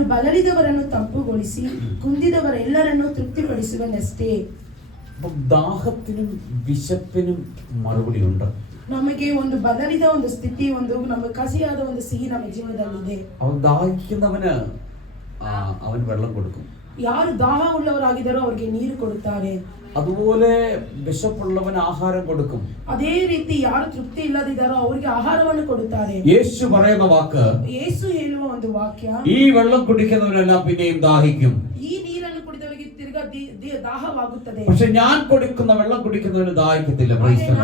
ನಾನು ಬಳಲಿದವರನ್ನು ತಂಪುಗೊಳಿಸಿ ಕುಂದಿದವರೆಲ್ಲರನ್ನು തൃപ്തിപ്പെടുത്തുവനಷ್ಟേ. ദാഹത്തിനും വിശപ്പിനും മറുപടിയുണ്ട്. ನಮಗೆ ಒಂದು ಬದಲಿದ ಒಂದು ಸ್ಥಿತಿ, ಒಂದು ನಮಗೆ ಕಸಿಯಾದ ಒಂದು ಸಿಹಿ ನಮ್ಮ ಜೀವನದಲ್ಲಿದೆ. അവൻ ദാഹിക്കുന്നവന് അവൻ വെള്ളം കൊടുക്കും. ಯಾರು ದಾಹ ಉಳ್ಳವರಾಗಿದ್ದಾರೋ ಅವರಿಗೆ ನೀರು ಕೊಡುತ್ತಾರೆ. അതുപോലെ വിശപ്പുള്ളവന് ആഹാരം കൊടുക്കും. ಅದೇ ರೀತಿ ಯಾರು ತೃಪ್ತಿ ಇಲ್ಲದಿದ್ದಾರೋ ಅವರಿಗೆ ಆಹಾರವನ್ನು ಕೊಡುತ್ತಾರೆ. യേശു പറയുന്ന വാക്ക്, ಯೇಸು ಹೇಳುವ ಒಂದು ವಾಕ್ಯ, ഈ വെള്ളം കുടിക്കുന്നവരെല്ലാം പിന്നെയും ദാഹിക്കും. ಈ ನೀರನ್ನು ಕುಡಿದವರಿಗೆ ತಿರ್ಗಾ ದಾಹವಾಗುತ್ತದೆ. പക്ഷെ ഞാൻ കൊടുക്കുന്ന വെള്ളം കുടിക്കുന്നവന് ദാഹിക്കത്തില്ല.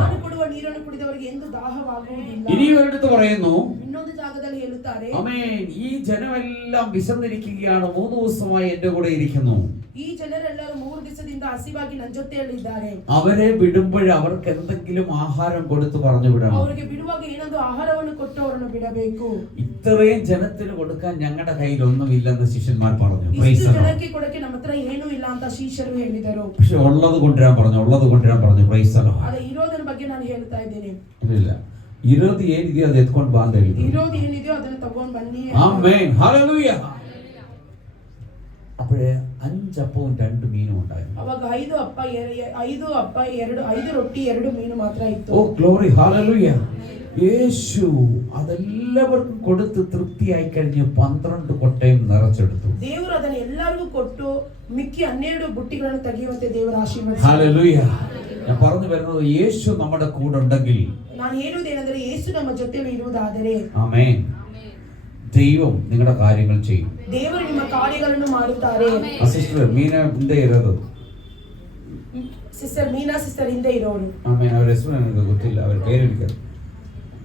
ನಾನು ಕೊಡುವ ನೀರನ್ನು ಕುಡಿದವರಿಗೆ ಎಂದು ದಾಹವಾಗುವುದಿಲ್ಲ. ഇനി ഒരിടത്ത് പറയുന്നു, ಇನ್ನೊಂದು ಜಾಗದಲ್ಲಿ ಹೇಳುತ್ತಾರೆ, ആമേൻ, ഈ ജനമെല്ലാം വിശന്നിരിക്കുകയാണ്, 3 ദിവസമായി എന്റെ കൂടെ ഇരിക്കുന്നു. ಈ ಜನರೆಲ್ಲರೂ 3 ದಿವಸದಿಂದ ಹಸಿವಾಗಿ ನನ್ನ ಜೊತೆಯಲ್ಲಿದ್ದಾರೆ. അവരെ വിടുമ്പോൾ അവർക്ക് എന്തെങ്കിലും ആഹാരം കൊടുത്തു പറഞ്ഞു വിടണം. ಅವರಿಗೆ ಬಿಡುವಾಗ ಏನಾದರೂ ಆಹಾರವನ್ನು ಕೊಟ್ಟು ಅವರನ್ನು ಬಿಡಬೇಕು. ഇത്രയും ജനത്തിന് കൊടുക്കാൻ ഞങ്ങളുടെ കയ്യിൽ ഒന്നുമില്ലെന്ന് ശിഷ്യന്മാർ പറഞ്ഞു. ಇಷ್ಟು ಜನಕ್ಕೆ ಕೊಡಕ್ಕೆ ನಮ್ಮ ಹತ್ರ ಏನೂ ಇಲ್ಲ ಅಂತ ಶಿಷ್ಯರು ಹೇಳಿದರು. പക്ഷെ ഉള്ളത് കൊണ്ടുവരാൻ പറഞ്ഞു. ಪ್ರೈಸ್ ಅಲ್ಲ. ಅದೇ ಇರೋದರ ಬಗ್ಗೆ ನಾನು ಹೇಳ್ತಾ ಇದ್ದೇನೆ. ಇಲ್ಲ, ಇರೋದು ಏನಿದೆಯೋ ಅದು ಎತ್ಕೊಂಡು ಬಾ ಅಂತ ಹೇಳಿದ್ರು. ಇರೋದು ಏನಿದೆಯೋ ಅದನ್ನು ತಗೊಂಡು ಬನ್ನಿ. Amen, hallelujah. അപ്പോഴേ 5 അപ്പവും 2 മീനും ഉണ്ടായിരുന്നു. ಅವಾಗ 5 ಅಪ್ಪ 5 ರೊಟ್ಟಿ 2 ಮೀನು ಮಾತ್ರ ಇತ್ತು. ഓ ഗ്ലോറി, ഹല്ലേലൂയ. യേശു അതെല്ലാവർക്കും കൊടുത്ത് തൃപ്തിയായി കഴിഞ്ഞ് 12 കൊട്ടയും നിറച്ചെടുത്തു. ದೇವರು ಅದನ್ನು ಎಲ್ಲರಿಗೂ ಕೊಟ್ಟು ಮಿಕ್ಕಿ 12 ಬುಟ್ಟಿಗಳನ್ನು ತೆಗೆಯುವಂತೆ ದೇವರು ಆಶೀರ್ವದಿಸಿದರು. ഹല്ലേലൂയ. ഞാൻ പറഞ്ഞു വരുന്നത്, യേശു നമ്മുടെ കൂടെ ഉണ്ടെങ്കിൽ, ನಾನು ಹೇಳುವುದೇನೆಂದರೆ ಯೇಸು ನಮ್ಮ ಜೊತೆಯಲ್ಲಿ ಇರುವುದಾದರೆ, ആമേൻ, ദൈവം നിങ്ങളുടെ കാര്യങ്ങൾ ചെയ്യും. ದೇವರು ನಿಮ್ಮ ಕಾರ್ಯಗಳನ್ನು ಮಾಡುತ್ತಾರೆ. സിസ്റ്റർ മീന ಹಿಂದೆ ಇರೋದು, ಸಿಸ್ಟರ್ ಮೀನಾ ಸಿಸ್ಟರ್ ಹಿಂದೆ ಇರೋರು. ಆಮೇಲೆ ಅವರ ಹೆಸರು ನನಗೆ ಗೊತ್ತಿಲ್ಲ, ಅವರ പേര് എനിക്ക്.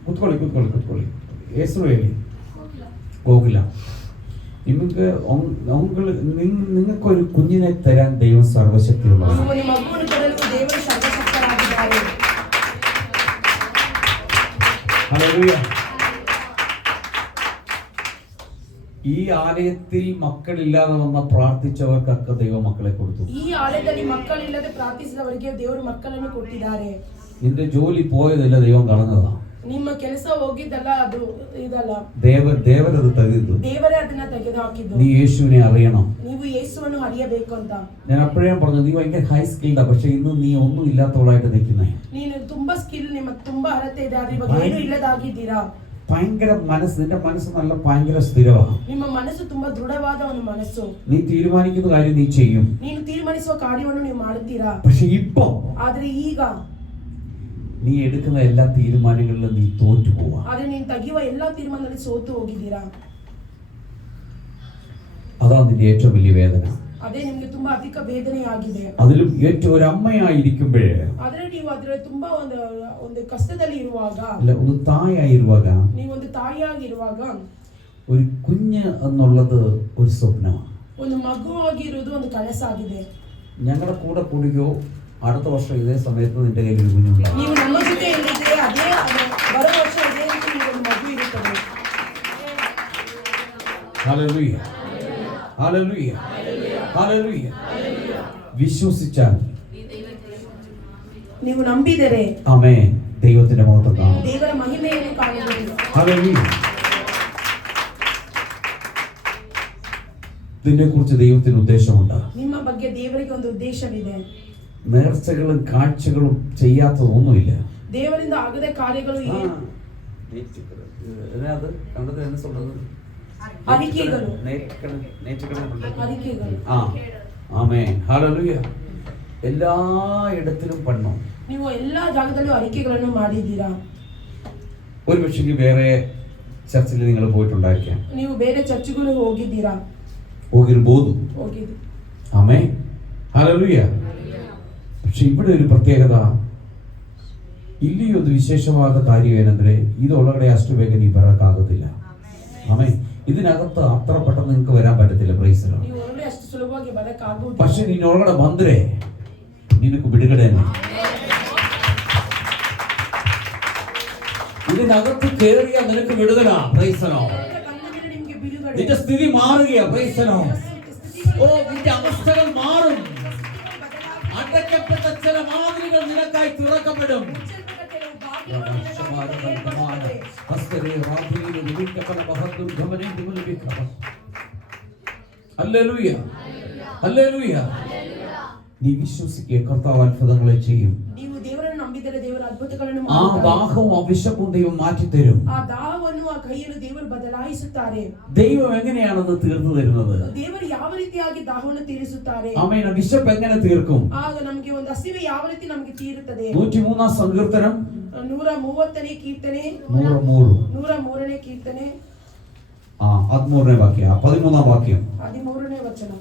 ಕೂತ್ಕೊಳ್ಳಿ. ಹೆಸರು ಹೇಳಿ. ഗോകുല. നിങ്ങൾക്കൊരു കുഞ്ഞിനെ തരാൻ ദൈവം സർവശക്തിയുള്ളവനാണ്. ഹല്ലേലൂയ. ഈ ആലയത്തിൽ മക്കളില്ലാതെ വന്ന പ്രാർത്ഥിച്ചവർക്കൊക്കെ ദൈവം മക്കളെ കൊടുത്തു. ഈ ആലയത്തിൽ മക്കളില്ലാതെ പ്രാർത്ഥിച്ചവർക്ക് ದೇವರು ಮಕ್ಕಳನ್ನು ಕೊಟ್ಟಿದ್ದಾರೆ. നിന്റെ ജോലി പോയതല്ല, ദൈവം കളഞ്ഞതാണ്. ನಿಮ್ಮ ಕೆಲಸ ಹೋಗಿದ್ದಲ್ಲ, ಅದು ಇದಲ್ಲ, ದೇವರದು ತೆಗೆದಿದ್ದು. ದೇವರೇ ಅದನ್ನ ತೆಗೆದು ಹಾಕಿದ್ದು. നീ യേശുവിനെ അറിയണം. ನೀವು ಯೇಸುವನ್ನು അറിಯಬೇಕು ಅಂತ. ഞാൻ അപ്പോഴേ പറഞ്ഞു, നീ ഭയങ്കര ഹൈ സ്കിൽഡാ, പക്ഷെ ഇന്ന് നീ ഒന്നും ഇല്ലാത്തവളായിട്ട് നിൽക്കുന്നേ. ನೀನು ತುಂಬಾ ಸ್ಕಿಲ್, ನಿಮಗೆ ತುಂಬಾ ಅರ್ಹತೆ ಇದೆ, ಆದ್ರೆ ಇವಾಗ ಏನು ಇಲ್ಲದಾಗಿದ್ದೀರಾ. ഭയങ്കര മനസ്സ്, നിന്റെ മനസ്സ് നല്ല ഭയങ്കര സ്ഥിരമാണ്. ನಿಮ್ಮ ಮನಸ್ಸು ತುಂಬಾ ದೃಢವಾದ ಒಂದು ಮನಸ್ಸು. നീ തീരുമാനിക്കുന്ന കാര്യം നീ ചെയ്യും. ನೀನು ತೀರ್ಮಾನಿಸುವ ಕಾರ್ಯವನ್ನು ನೀವು ಮಾಡುತ್ತೀರಾ. പക്ഷെ ഇപ്പോ, ಆದ್ರೆ ಈಗ നീ എടുക്കുന്ന എല്ലാ തീരുമാനങ്ങളിലും നീ തോറ്റു പോവാ. ಆದ್ರೆ ನೀನು ತೆಗೆಯುವ ಎಲ್ಲಾ ತೀರ್ಮಾನದಲ್ಲಿ ಸೋತು ಹೋಗಿದ್ದೀರಾ. അതാണ് നിന്റെ ഏറ്റവും വലിയ വേദന. ಅದೇ ನಿಮಗೆ ತುಂಬಾ ಅಧಿಕ ವೇದನೆಯಾಗಿದೆ. അതിലും ഏറ്റവും ഒരു അമ്മയായിരിക്കുമ്പോഴേ, ಆದ್ರೆ ನೀವು ಅದರ ತುಂಬಾ ಒಂದು ಕಷ್ಟದಲ್ಲಿ ಇರುವಾಗ, അല്ല, ಒಂದು തായായിരുವಾಗ, ನೀವು ಒಂದು ತಾಯಿಯಾಗಿರುವಾಗ, ഒരു കുഞ്ഞ് എന്നുള്ളത് ഒരു സ്വപ്നമാണ്. ಒಂದು ಮಗುವಾಗಿರುವುದು ಒಂದು ಕನಸಾಗಿದೆ. ഞങ്ങളുടെ കൂടെ കൂടുകയോ അടുത്ത വർഷം ഇതേ സമയത്ത് നിന്റെ കയ്യിൽ ഒരു കുഞ്ഞുണ്ടാവും. ನೀವು ನಮ್ಮ ಜೊತೆ ಇಲ್ಲಿದ್ರೆ ಅದೇ ಬರೋ ವರ್ಷ ಇದೇ ರೀತಿ ಒಂದು ಮಗು ಇರುತ್ತದೆ. Hallelujah, hallelujah, hallelujah. വിശ്വസിച്ചാൽ, ನೀವು ನಂಬಿದರೆ, ആമേൻ, ദൈവത്തിന്റെ മഹത്വം കാണും. ದೇವರ ಮಹಿಮೆಯನ್ನು ಕಾಣಬಹುದು. ഹല്ലേലൂയ. ഇതിനെക്കുറിച്ച് ദൈവത്തിന് ഉദ്ദേശമുണ്ട്. ನಿಮ್ಮ ಬಗ್ಗೆ ದೇವರಿಗೆ ಒಂದು ಉದ್ದೇಶವಿದೆ. നേർച്ചകളും കാഴ്ചകളും ചെയ്യാത്തതൊന്നുമില്ല. ದೇವರಿಂದ ಆಗದ ಕಾರ್ಯಗಳು அறிக்கைகள். ആമേൻ, ഹല്ലേലൂയ. എല്ലായിടത്തിലും പണ്ണോ. ನೀವು ಎಲ್ಲಾ ಜಾಗದಲ್ಲೂ ಅರಿಕೆಗಳನ್ನು ಮಾಡಿದ್ದೀರಾ. ഒരു പക്ഷേ വേറെ ചർച്ചിൽ നിങ്ങൾ പോയിട്ടുണ്ടായിരിക്കാം. ನೀವು ಬೇರೆ ಚರ್ಚ್ಗಳು ಹೋಗಿದ್ದೀರಾ. ಹೋಗಿರಬಹುದು. ಹೋಗಿದ್ದೀರಿ. ആമേൻ, ഹല്ലേലൂയ. പക്ഷെ ഇവിടെ ഒരു പ്രത്യേകത, ಇಲ್ಲಿಯೊಂದು ವಿಶೇಷವಾದ ಕಾರ್ಯ ಏನಂದ್ರೆ, ಇದು ಒಳಗಡೆ ಅಷ್ಟು ಬೇಗ ನೀವು ಬರಕ್ಕಾಗೋದಿಲ್ಲ. ಆಮೇಲೆ ഇതിനകത്ത് അത്ര പെട്ടെന്ന് നിങ്ങൾക്ക് വരാൻ പറ്റത്തില്ല. Price the Lord. പക്ഷെ നീ ഒಳಗಡೆ ಬಂದ್ರೆ നിനക്ക് ಬಿಡುಗಡೆ തന്നെ. ഇതിനകത്ത് കേറിയാൽ നിനക്ക് വിടുതല. Price the Lord. നിന്റെ സ്ഥിതി മാറുകയാ. Praise the Lord. ഓ, നിന്റെ അവസ്ഥകൾ മാറും. അടയ്ക്കപ്പെട്ട ചില വാതിലുകൾ നിനക്കായി തുറക്കപ്പെടും. Hallelujah, hallelujah. നീ വിശ്വസിക്കുക, കർത്താവ് അത്ഭുതങ്ങളെ ചെയ്യും. ನೀವು ದೇವರನ್ನು ನಂಬಿದರೆ ದೇವರು ಅದ್ಭುತಗಳನ್ನು ആ ಮಾಡುತ್ತಾರೆ. ദാഹവും ആ വിശപ്പും ദൈവം മാറ്റിത്തരും. ಆ ದಾಹವನ್ನು ಆ ಕೈಯನ್ನು ದೇವರು ಬದಲಾಯಿಸುತ್ತಾರೆ. ദൈവം എങ്ങനെയാണത് തീർന്നു തരുന്നത്? ದೇವರು ಯಾವ ರೀತಿಯಾಗಿ ದಾಹವನ್ನು ತೀರಿಸುತ್ತಾರೆ? ആമേൻ. വിശപ്പ് എങ്ങനെ തീർക്കും? ಆಗ ನಮಗೆ ಒಂದು ಹಸಿವೆ ಯಾವ ರೀತಿ ನಮಗೆ ತೀರುತ್ತದೆ? 103 സങ്കീർത്തനം 130ನೇ ಕೀರ್ತನೆ 103ನೇ ಕೀರ್ತನೆ 13ನೇ ವಾಕ್ಯ 13ാം വാക്യം 13ನೇ ವಚನ.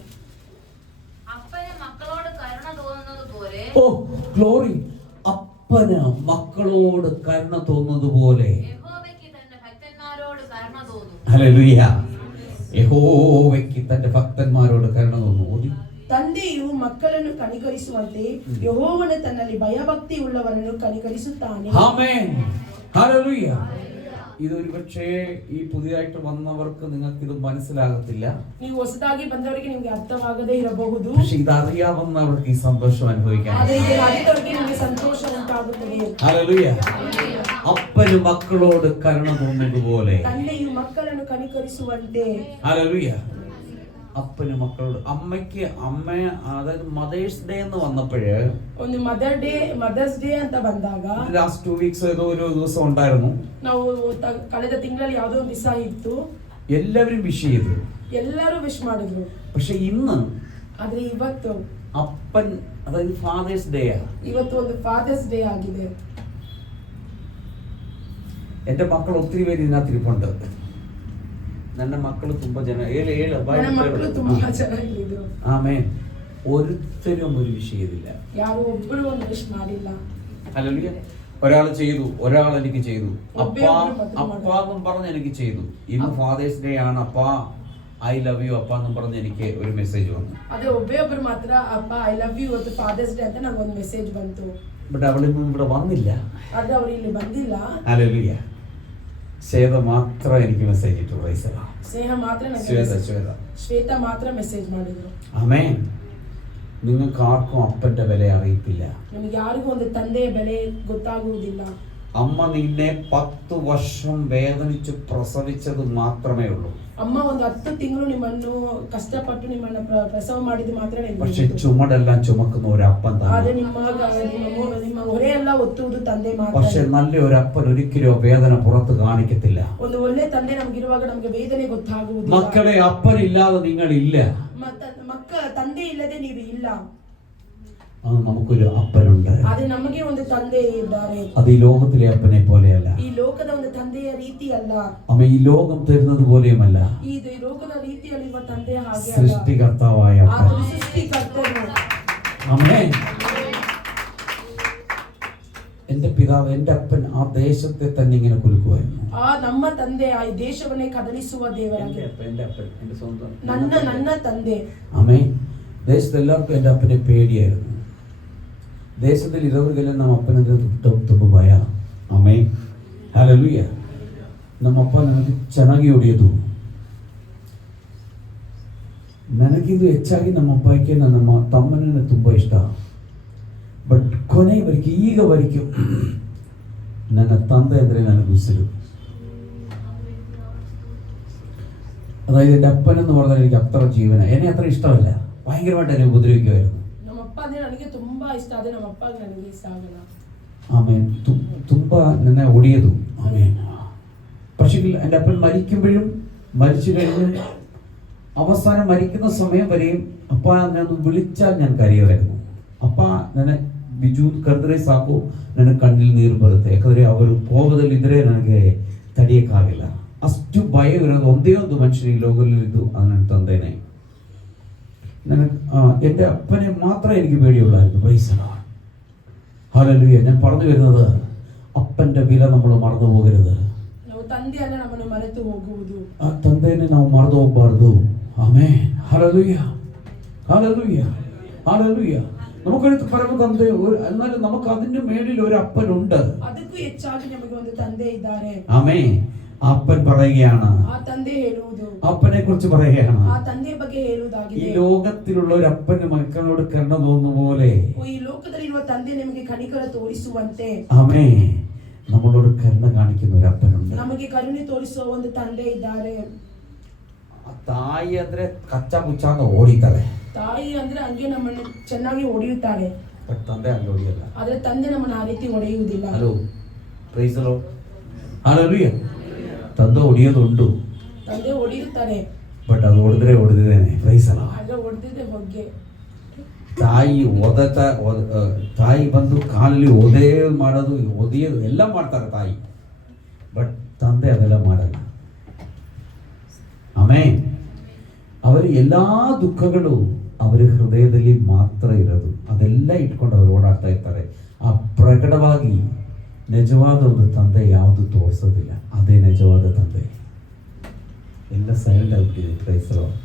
അപ്പന് മക്കളോട് കരുണ തോന്നുന്നത് പോലെ ഓ ഗ്ലോറി. അപ്പന് മക്കളോട് കരുണ തോന്നുന്നത് പോലെ യഹോവയ്ക്ക് തന്റെ ഭക്തന്മാരോട് കരുണ തോന്നും. ഹല്ലേലൂയ. യഹോവയ്ക്ക് തന്റെ ഭക്തന്മാരോട് കരുണ തോന്നുന്നു. ತಂದೆಯು ಮಕ್ಕಳನ್ನು ಕನಿಕರಿಸುವಂತೆ ಯೆಹೋವನು ತನ್ನಲ್ಲಿ ಭಯಭಕ್ತಿ ಉಳ್ಳವರನ್ನು ಕನಿಕರಿಸುತ್ತಾನೆ. ആമേൻ. ഹല്ലേലൂയ. ഇതൊരു പക്ഷേ ഈ പുതിയതായിട്ട് വന്നവർക്ക് നിങ്ങൾക്ക് ഇത് മനസ്സിലാകത്തില്ല. ನೀವು ಹೊಸದಾಗಿ ಬಂದವರಿಗೆ ನಿಮಗೆ ಅರ್ಥವಾಗದೇ ಇರಬಹುದು. പക്ഷെ ഇത് അറിയാവുന്നവർക്ക് ഈ സന്തോഷം അനുഭവിക്കാൻ. ಆದರೆ ಇದನ್ನು ಅರಿತವರಿಗೆ ನಿಮಗೆ ಸಂತೋಷ ಉಂಟಾಗುತ್ತದೆ. ഹല്ലേലൂയ. അപ്പന് മക്കളോട് കരുണ തോന്നുന്നത് പോലെ ತಂದೆಯು ಮಕ್ಕಳನ್ನು ಕನಿಕರಿಸುವಂತೆ. ഹല്ലേലൂയ. അപ്പന് മക്കളോട് അമ്മ അതായത് മദേഴ്സ് ഡേ എന്ന് വന്നപ്പോഴ് ಒಂದು ಮದರ್ಸ್ ಡೇ ಅಂತ ಬಂದಾಗ ലാസ്റ്റ് 2 വീക്സ് ഏതോ ഒരു ദിവസം ഉണ്ടായിരുന്നു. ನಾವು ಕಳೆದ ತಿಂಗಳಲ್ಲಿ ಯಾವುದೋ ಒಂದು ದಿವಸ ಇತ್ತು, എല്ലാവരും വിഷ് ചെയ്തു, ಎಲ್ಲರೂ ವಿಶ್ ಮಾಡಿದ್ರು. പക്ഷെ ഇന്ന് ಆದ್ರೆ ಇವತ್ತು അപ്പൻ അതായത് ഫാദേഴ്സ് ഡേ ആ. ಇವತ್ತು ಒಂದು ಫಾದರ್ಸ್ ಡೇ ಆಗಿದೆ. എന്റെ മക്കൾ ഒത്തിരി പേര് ഇതിനകത്ത് ഇരിപ്പുണ്ട്. ನನ್ನ ಮಕ್ಕಳು ತುಂಬಾ ಜನ ನನ್ನ ಮಕ್ಕಳು ತುಂಬಾ ಜನ ಇಲ್ಲಿದ್ರು. ആമേൻ. ഒരുത്തരും ഒരു വിഷ് ചെയ്തില്ല. ಯಾರು ಒಬ್ಬರು ಒಂದು ವಿಶ್ ಮಾಡಿಲ್ಲ. ഹല്ലേലൂയ. ഒരാൾ ചെയ്തു, ഒരാൾ എനിക്ക് ചെയ്തു. ഒബ്ബേ അപ്പാന്നും പറഞ്ഞ് എനിക്ക് ചെയ്തു. ഇന്ന് ഫാദേഴ്സ് ഡേ ആണ്, അപ്പാ ഐ ലവ് യു അപ്പാന്നും പറഞ്ഞ് എനിക്ക് ഒരു മെസ്സേജ് വന്നു. ಅದೇ ಒಬ್ಬರು ಮಾತ್ರ ಅಪ್ಪ ಐ ಲವ್ ಯು ಇವತ್ತು ಫಾದರ್ಸ್ ಡೇ ಅಂತ ನಂಗೆ ಒಂದು ಮೆಸೇಜ್ ಬಂತು. ബട്ട് അവളിന്നും ഇവിടെ വന്നില്ല. ಆದ್ರೆ ಅವರು ಇಲ್ಲಿ ಬಂದಿಲ್ಲ. ഹല്ലേലൂയ. ശ്വേത മാത്രം എനിക്ക് മെസ്സേജ് ഇട്ടു. ಸ್ನೇಹ ಮಾತ್ರ ಶ್ವೇತಾ ಮಾತ್ರ ಮೆಸೇಜ್ ಮಾಡಿದ್ರು. ആമേൻ. നിങ്ങൾക്ക് ആർക്കും അപ്പന്റെ വില അറിയത്തില്ല. ನಮಗೆ ಯಾರಿಗೂ ಒಂದು ತಂದೆಯ ಬೆಲೆ ಗೊತ್ತಾಗುವುದಿಲ್ಲ. അമ്മ നിന്നെ 10 വർഷം വേദനിച്ച് പ്രസവിച്ചത് മാത്രമേ ഉള്ളൂ. ಅಮ್ಮ ಒಂದು 10 ತಿಂಗಳು ನಿಮ್ಮನ್ನು ಕಷ್ಟಪಟ್ಟು ನಿಮ್ಮನ್ನ ಪ್ರಸವ ಮಾಡಿದ್ದು ಮಾತ್ರ പക്ഷെ ചുമടെല്ലാം ചുമക്കുന്ന ഒരു അപ്പൻ ಆದ್ರೆ തന്നെ. ನಿಮ್ಮ ಹೊರೆಯೆಲ್ಲ ಒತ್ತುವುದು ತಂದೆ ಮಾತ್ರ. പക്ഷെ നല്ല ഒരു അപ്പൻ ഒരിക്കലും വേദന പുറത്ത് കാണിക്കത്തില്ല. ಒಂದು ಒಳ್ಳೆ ತಂದೆ ನಮಗಿರುವಾಗ ನಮಗೆ ವೇದನೆ ಗೊತ್ತಾಗುವುದಿಲ್ಲ. മക്കളെ, അപ്പനില്ലാതെ നിങ്ങളില്ല. ಮಕ್ಕಳ ತಂದೆ ಇಲ್ಲದೆ ನೀವು ಇಲ್ಲ. നമുക്കൊരു അപ്പനുണ്ട്. ಆದ್ರೆ ನಮಗೆ ಒಂದು ತಂದೆ ಇದ್ದಾರೆ. അത് ഈ ലോകത്തിലെ അപ്പനെ പോലെയല്ല. ಈ ಲೋಕದ ಒಂದು ತಂದೆಯ ರೀತಿ ಅಲ್ಲ. അമ്മ ഈ ലോകം തരുന്നത് പോലെയുമല്ല. ಈ ಲೋಕದ ರೀತಿಯಲ್ಲಿರುವ ತಂದೆ ಹಾಗೆ ಅಲ್ಲ. സൃഷ്ടികർത്താവായ അപ്പൻ. ಸೃಷ್ಟಿಕರ್ತನು. ആമേൻ. എന്റെ പിതാവ്, എന്റെ അപ്പൻ ആ ദേശത്തെ തന്നെ ഇങ്ങനെ കുലുക്കുമായിരുന്നു. ಆ ನಮ್ಮ ತಂದೆ ಆ ದೇಶವನ್ನೇ ಕದಲಿಸುವ ದೇವರಾಗಿ. ನನ್ನ ತಂದೆ. ആമേൻ. ദേശത്ത് എല്ലാവർക്കും എൻ്റെ ಅಪ್ಪനെ പേടിയായിരുന്നു. ದೇಶದಲ್ಲಿ ಇರೋರಿಗೆಲ್ಲ ನಮ್ಮ ಅಪ್ಪನಂದ್ರೆ ತುಂಬ ಭಯ. ಆಮೇನ್. ಹಲ್ಲೆಲೂಯಾ. ನಮ್ಮಪ್ಪ ನನಗೆ ಚೆನ್ನಾಗಿ ಹೊಡೆಯೋದು. ನನಗಿಂದು ಹೆಚ್ಚಾಗಿ ನಮ್ಮ ಅಪ್ಪಕ್ಕೆ ನಮ್ಮ ತಮ್ಮನ ತುಂಬ ಇಷ್ಟ. ಬಟ್ ಕೊನೆಯವರೆಗೆ ಈಗವರೆಗೂ ನನ್ನ ತಂದೆ ಅಂದರೆ ನನಗೆ ಉಸಿರು. അതായത് എൻ്റെ അപ്പനെന്ന് പറഞ്ഞാൽ എനിക്ക് അത്ര ജീവന, എന്നെ അത്ര ഇഷ്ടമല്ല. ഭയങ്കരമായിട്ട് എന്നെ ഉപദ്രവിക്കുമായിരുന്നു. ನಮ್ಮಪ್ಪ ಅಂದ್ರೆ ನನಗೆ ತುಂಬಾ ಇಷ್ಟ, ಆದ್ರೆ ನಮ್ಮಪ್ಪ ನನಗೆ ಇಷ್ಟ ಆಗಲ್ಲ. ആമേൻ. ತುಂಬ എന്നെ ഒടിയതു. ആമേൻ. പക്ഷേ എൻ്റെ അപ്പൻ മരിക്കുമ്പോഴും മരിച്ചു കഴിഞ്ഞ് അവസാനം മരിക്കുന്ന സമയം വരെയും ಅಪ್ಪ ನಾನು വിളിച്ചാൽ ഞാൻ ಕರೆಯುമായിരുന്നു. ಅಪ್ಪ ನನ್ನ ಬಿಜು ಕರೆದ್ರೆ ಸಾಕು, ನನ್ನ ಕಣ್ಣಲ್ಲಿ ನೀರು ಬರುತ್ತೆ. ಯಾಕಂದರೆ ಅವರು ಕೋಪದಲ್ಲಿದ್ದರೆ ನನಗೆ ತಡೆಯೋಕ್ಕಾಗಿಲ್ಲ. ಅಷ್ಟು ಭಯ ಇರೋದು ಒಂದೇ ಒಂದು ಮನುಷ್ಯರು ಈ ಲೋಕದಲ್ಲಿದ್ದು ಅದು ನನ್ನ ತಂದೆನೇ. ನನಗೆ എൻ്റെ അപ്പനെ മാത്രമേ എനിക്ക് പേടിയുള്ളായിരുന്നു. Praise the Lord. ഹല്ലേലൂയ. ഞാൻ പറഞ്ഞു വരുന്നത് അപ്പൻ്റെ വില നമ്മൾ മറന്നു പോകരുത്. ನಾವು ತಂದೆಯನ್ನ ನಮ್ಮನ್ನು ಮರೆತು ಹೋಗುವುದು, ಆ ತಂದೆಯನ್ನು ನಾವು ಮರೆತು ಹೋಗಬಾರ್ದು. ಆಮೆನ್. ഹല്ലേലൂയ. ഹല്ലേലൂയ. ഹല്ലേലൂയ. നമുക്കൊരു പരമ ತಂದೆ, എന്നാലും നമുക്ക് അതിന്റെ മേളിൽ ഒരു അപ്പനുണ്ട്. ಅದಕ್ಕೂ ಹೆಚ್ಚಾಗಿ ನಮಗೆ ಒಂದು ತಂದೆ ಇದ್ದಾರೆ. ആമേൻ. അപ്പൻ പറയുകയാണ്, ಆ ತಂದೆ ಹೇಳುವುದು, അപ്പനെ കുറിച്ച് പറയുകയാണ്, ಆ ತಂದೆಯ ಬಗ್ಗೆ ಹೇಳುವುದಾಗಿದೆ. ഈ ലോകത്തിലുള്ള ഒരു അപ്പന് മക്കളോട് കരുണ തോന്നുന്ന പോലെ ಈ ಲೋಕದಲ್ಲಿರುವ ತಂದೆ ನಿಮಗೆ ಕನಿಕರ ತೋರಿಸುವಂತೆ ആമേൻ നമ്മളോട് കരുണ കാണിക്കുന്ന ഒരു അപ്പനുണ്ട്. ನಮಗೆ ಕರುಣೆ ತೋರಿಸುವ ಒಂದು ತಂದೆ ಇದ್ದಾರೆ. ತಾಯಿ ಅಂದ್ರೆ ಕಚ್ಚಾ ಮುಚ್ಚ ಅಂತ ಹೊಡಿತಾರೆ, ತಾಯಿ ಅಂದ್ರೆ ಹಂಗೆ ನಮ್ಮನ್ನು ಚೆನ್ನಾಗಿ ಹೊಡೆಯುತ್ತಾರೆ. ಬಟ್ ತಂದೆ ಹಂಗೆ ಹೊಡಿಯಲ್ಲ. ಆದ್ರೆ ತಂದೆ ನಮ್ಮನ್ನು ಆ ರೀತಿ ಹೊಡೆಯುವುದಿಲ್ಲ. Hello, praise the Lord. Hallelujah. ತಂದೆ ಹೊಡಿಯೋದುಂಟು, ತಂದೆ ಹೊಡೆಯುತ್ತಾರೆ, ಬಟ್ ಅದು ಹೊಡೆದಿದ್ದೇನೆ. Price the lord. ಆಗ ಹೊಡೆದಿದ್ದೆ ಬಗ್ಗೆ. ತಾಯಿ ಬಂದು ಕಾಲಲ್ಲಿ ಒದೆಯೋದು ಎಲ್ಲ ಮಾಡ್ತಾರೆ ತಾಯಿ, ಬಟ್ ತಂದೆ ಅದೆಲ್ಲ ಮಾಡಲ್ಲ. ಆಮೆನ್. ಅವರ ಎಲ್ಲಾ ದುಃಖಗಳು ಅವರ ಹೃದಯದಲ್ಲಿ ಮಾತ್ರ ಇರೋದು, ಅದೆಲ್ಲ ಇಟ್ಕೊಂಡು ಅವರು ಓಡಾಡ್ತಾ ಇರ್ತಾರೆ. ಆ ಪ್ರಕಟವಾಗಿ ನಿಜವಾದ ಒಂದು ತಂದೆ ಯಾವುದು ತೋರಿಸೋದಿಲ್ಲ, ಅದೇ ನಿಜವಾದ ತಂದೆ. ಎಲ್ಲ ಸೈಲೆಂಟ್ ಆಗ್ಬಿಟ್ಟಿದೆ. Praise the Lord.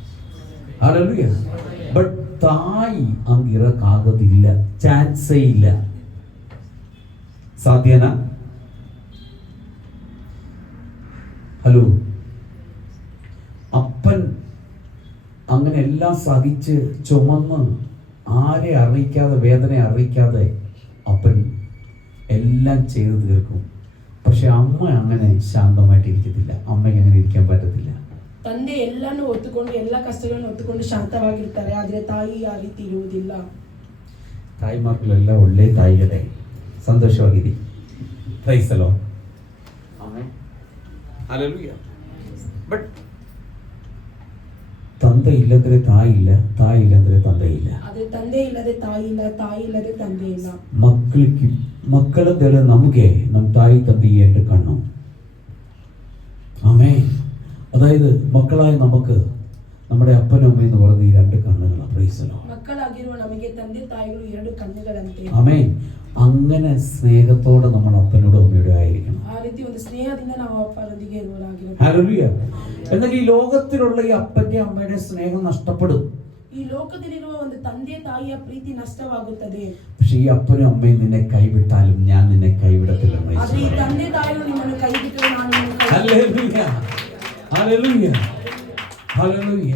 Hallelujah. But ತಾಯಿ ಹಂಗಿರಕ್ಕಾಗೋದಿಲ್ಲ, ಚಾನ್ಸೇ ಇಲ್ಲ. സാധ്യന? ഹലോ, അപ്പൻ അങ്ങനെ എല്ലാം സഹിച്ച് ചുമന്ന് ആരെ അറിയിക്കാതെ, വേദന അറിയിക്കാതെ അപ്പൻ എല്ലാം ചെയ്തു തീർക്കും. പക്ഷെ അമ്മ അങ്ങനെ ശാന്തമായിട്ടിരിക്കത്തില്ല. അമ്മയ്ക്ക് അങ്ങനെ ഇരിക്കാൻ പറ്റത്തില്ല. ತಂದೆ ಎಲ್ಲಾನು ಒತ್ತುಕೊಂಡು, ಎಲ್ಲ ಕಷ್ಟಗಳನ್ನು ಒತ್ತುಕೊಂಡು ಶಾಂತವಾಗಿರ್ತಾರೆ. ಆದ್ರೆ ತಾಯಿ ಆ ರೀತಿ ಇರುವುದಿಲ್ಲ. ತಾಯಿಮಾರ್ಗಳೆಲ್ಲ ಒಳ್ಳೆ ತಾಯಿಗಳೇ, ಸಂತೋಷವಾಗಿರಿ. Praise the lord. Amen. Hallelujah. But ತಂದೆ ಇಲ್ಲದ್ರೆ ತಾಯಿ ಇಲ್ಲ, ತಾಯಿ ಇಲ್ಲದ್ರೆ ತಂದೆ ಇಲ್ಲ. ಆದ್ರೆ ತಂದೆ ಇಲ್ಲದೆ ತಾಯಿ ಇಲ್ಲ, ತಾಯಿ ಇಲ್ಲದೆ ತಂದೆ ಇಲ್ಲ. മക്കളെന്താണ് നമുക്ക് ನಮ್ಮ ತಾಯಿ ತಂದೆ ಎರಡು കണ്ണു. ആമേൻ. അതായത് മക്കളായ നമുക്ക് നമ്മുടെ അപ്പനും അമ്മയും എന്ന് പറയുന്ന ഈ രണ്ട് കണ്ണുകളാണ്. Praise the lord. മക്കളാಗಿರುವ ನಮಗೆ ತಂದೆ ತಾಯಿಗಳು ಎರಡು ಕಣ್ಣುಗಳಂತೆ. ആമേൻ. അങ്ങനെ സ്നേഹത്തോടെ നമ്മൾ അപ്പനോടും അമ്മയോടും ആയിരിക്കണം. ആ ರೀತಿ ಒಂದು ಸ್ನೇಹದಿಂದ ನಾವು ಅಪ್ಪನೊಂದಿಗೆ ಇರುವರಾಗಿರಬೇಕು. ഹല്ലേലൂയ. എന്നാൽ ഈ ലോകത്തിലുള്ള ഈ അപ്പന്റെ അമ്മയുടെ സ്നേഹം നഷ്ടപ്പെടും. ಈ ಲೋಕದಲ್ಲಿರುವ ಒಂದು ತಂದೆ ತಾಯಿಯ ಪ್ರೀತಿ ನಷ್ಟವಾಗುತ್ತದೆ. പക്ഷേ ಈ അപ്പനും അമ്മയും നിന്നെ കൈവിട്ടാലും ഞാൻ നിന്നെ കൈവിടത്തില്ല. ಆದ್ರೆ ಈ ತಂದೆ ತಾಯಿಗಳು ನಿಮ್ಮನ್ನು ಕೈಬಿಟ್ಟರೆ ನಾನು ನಿಮ್ಮನ್ನು ഹല്ലേലൂയ. ഹല്ലേലൂയ. ഹല്ലേലൂയ.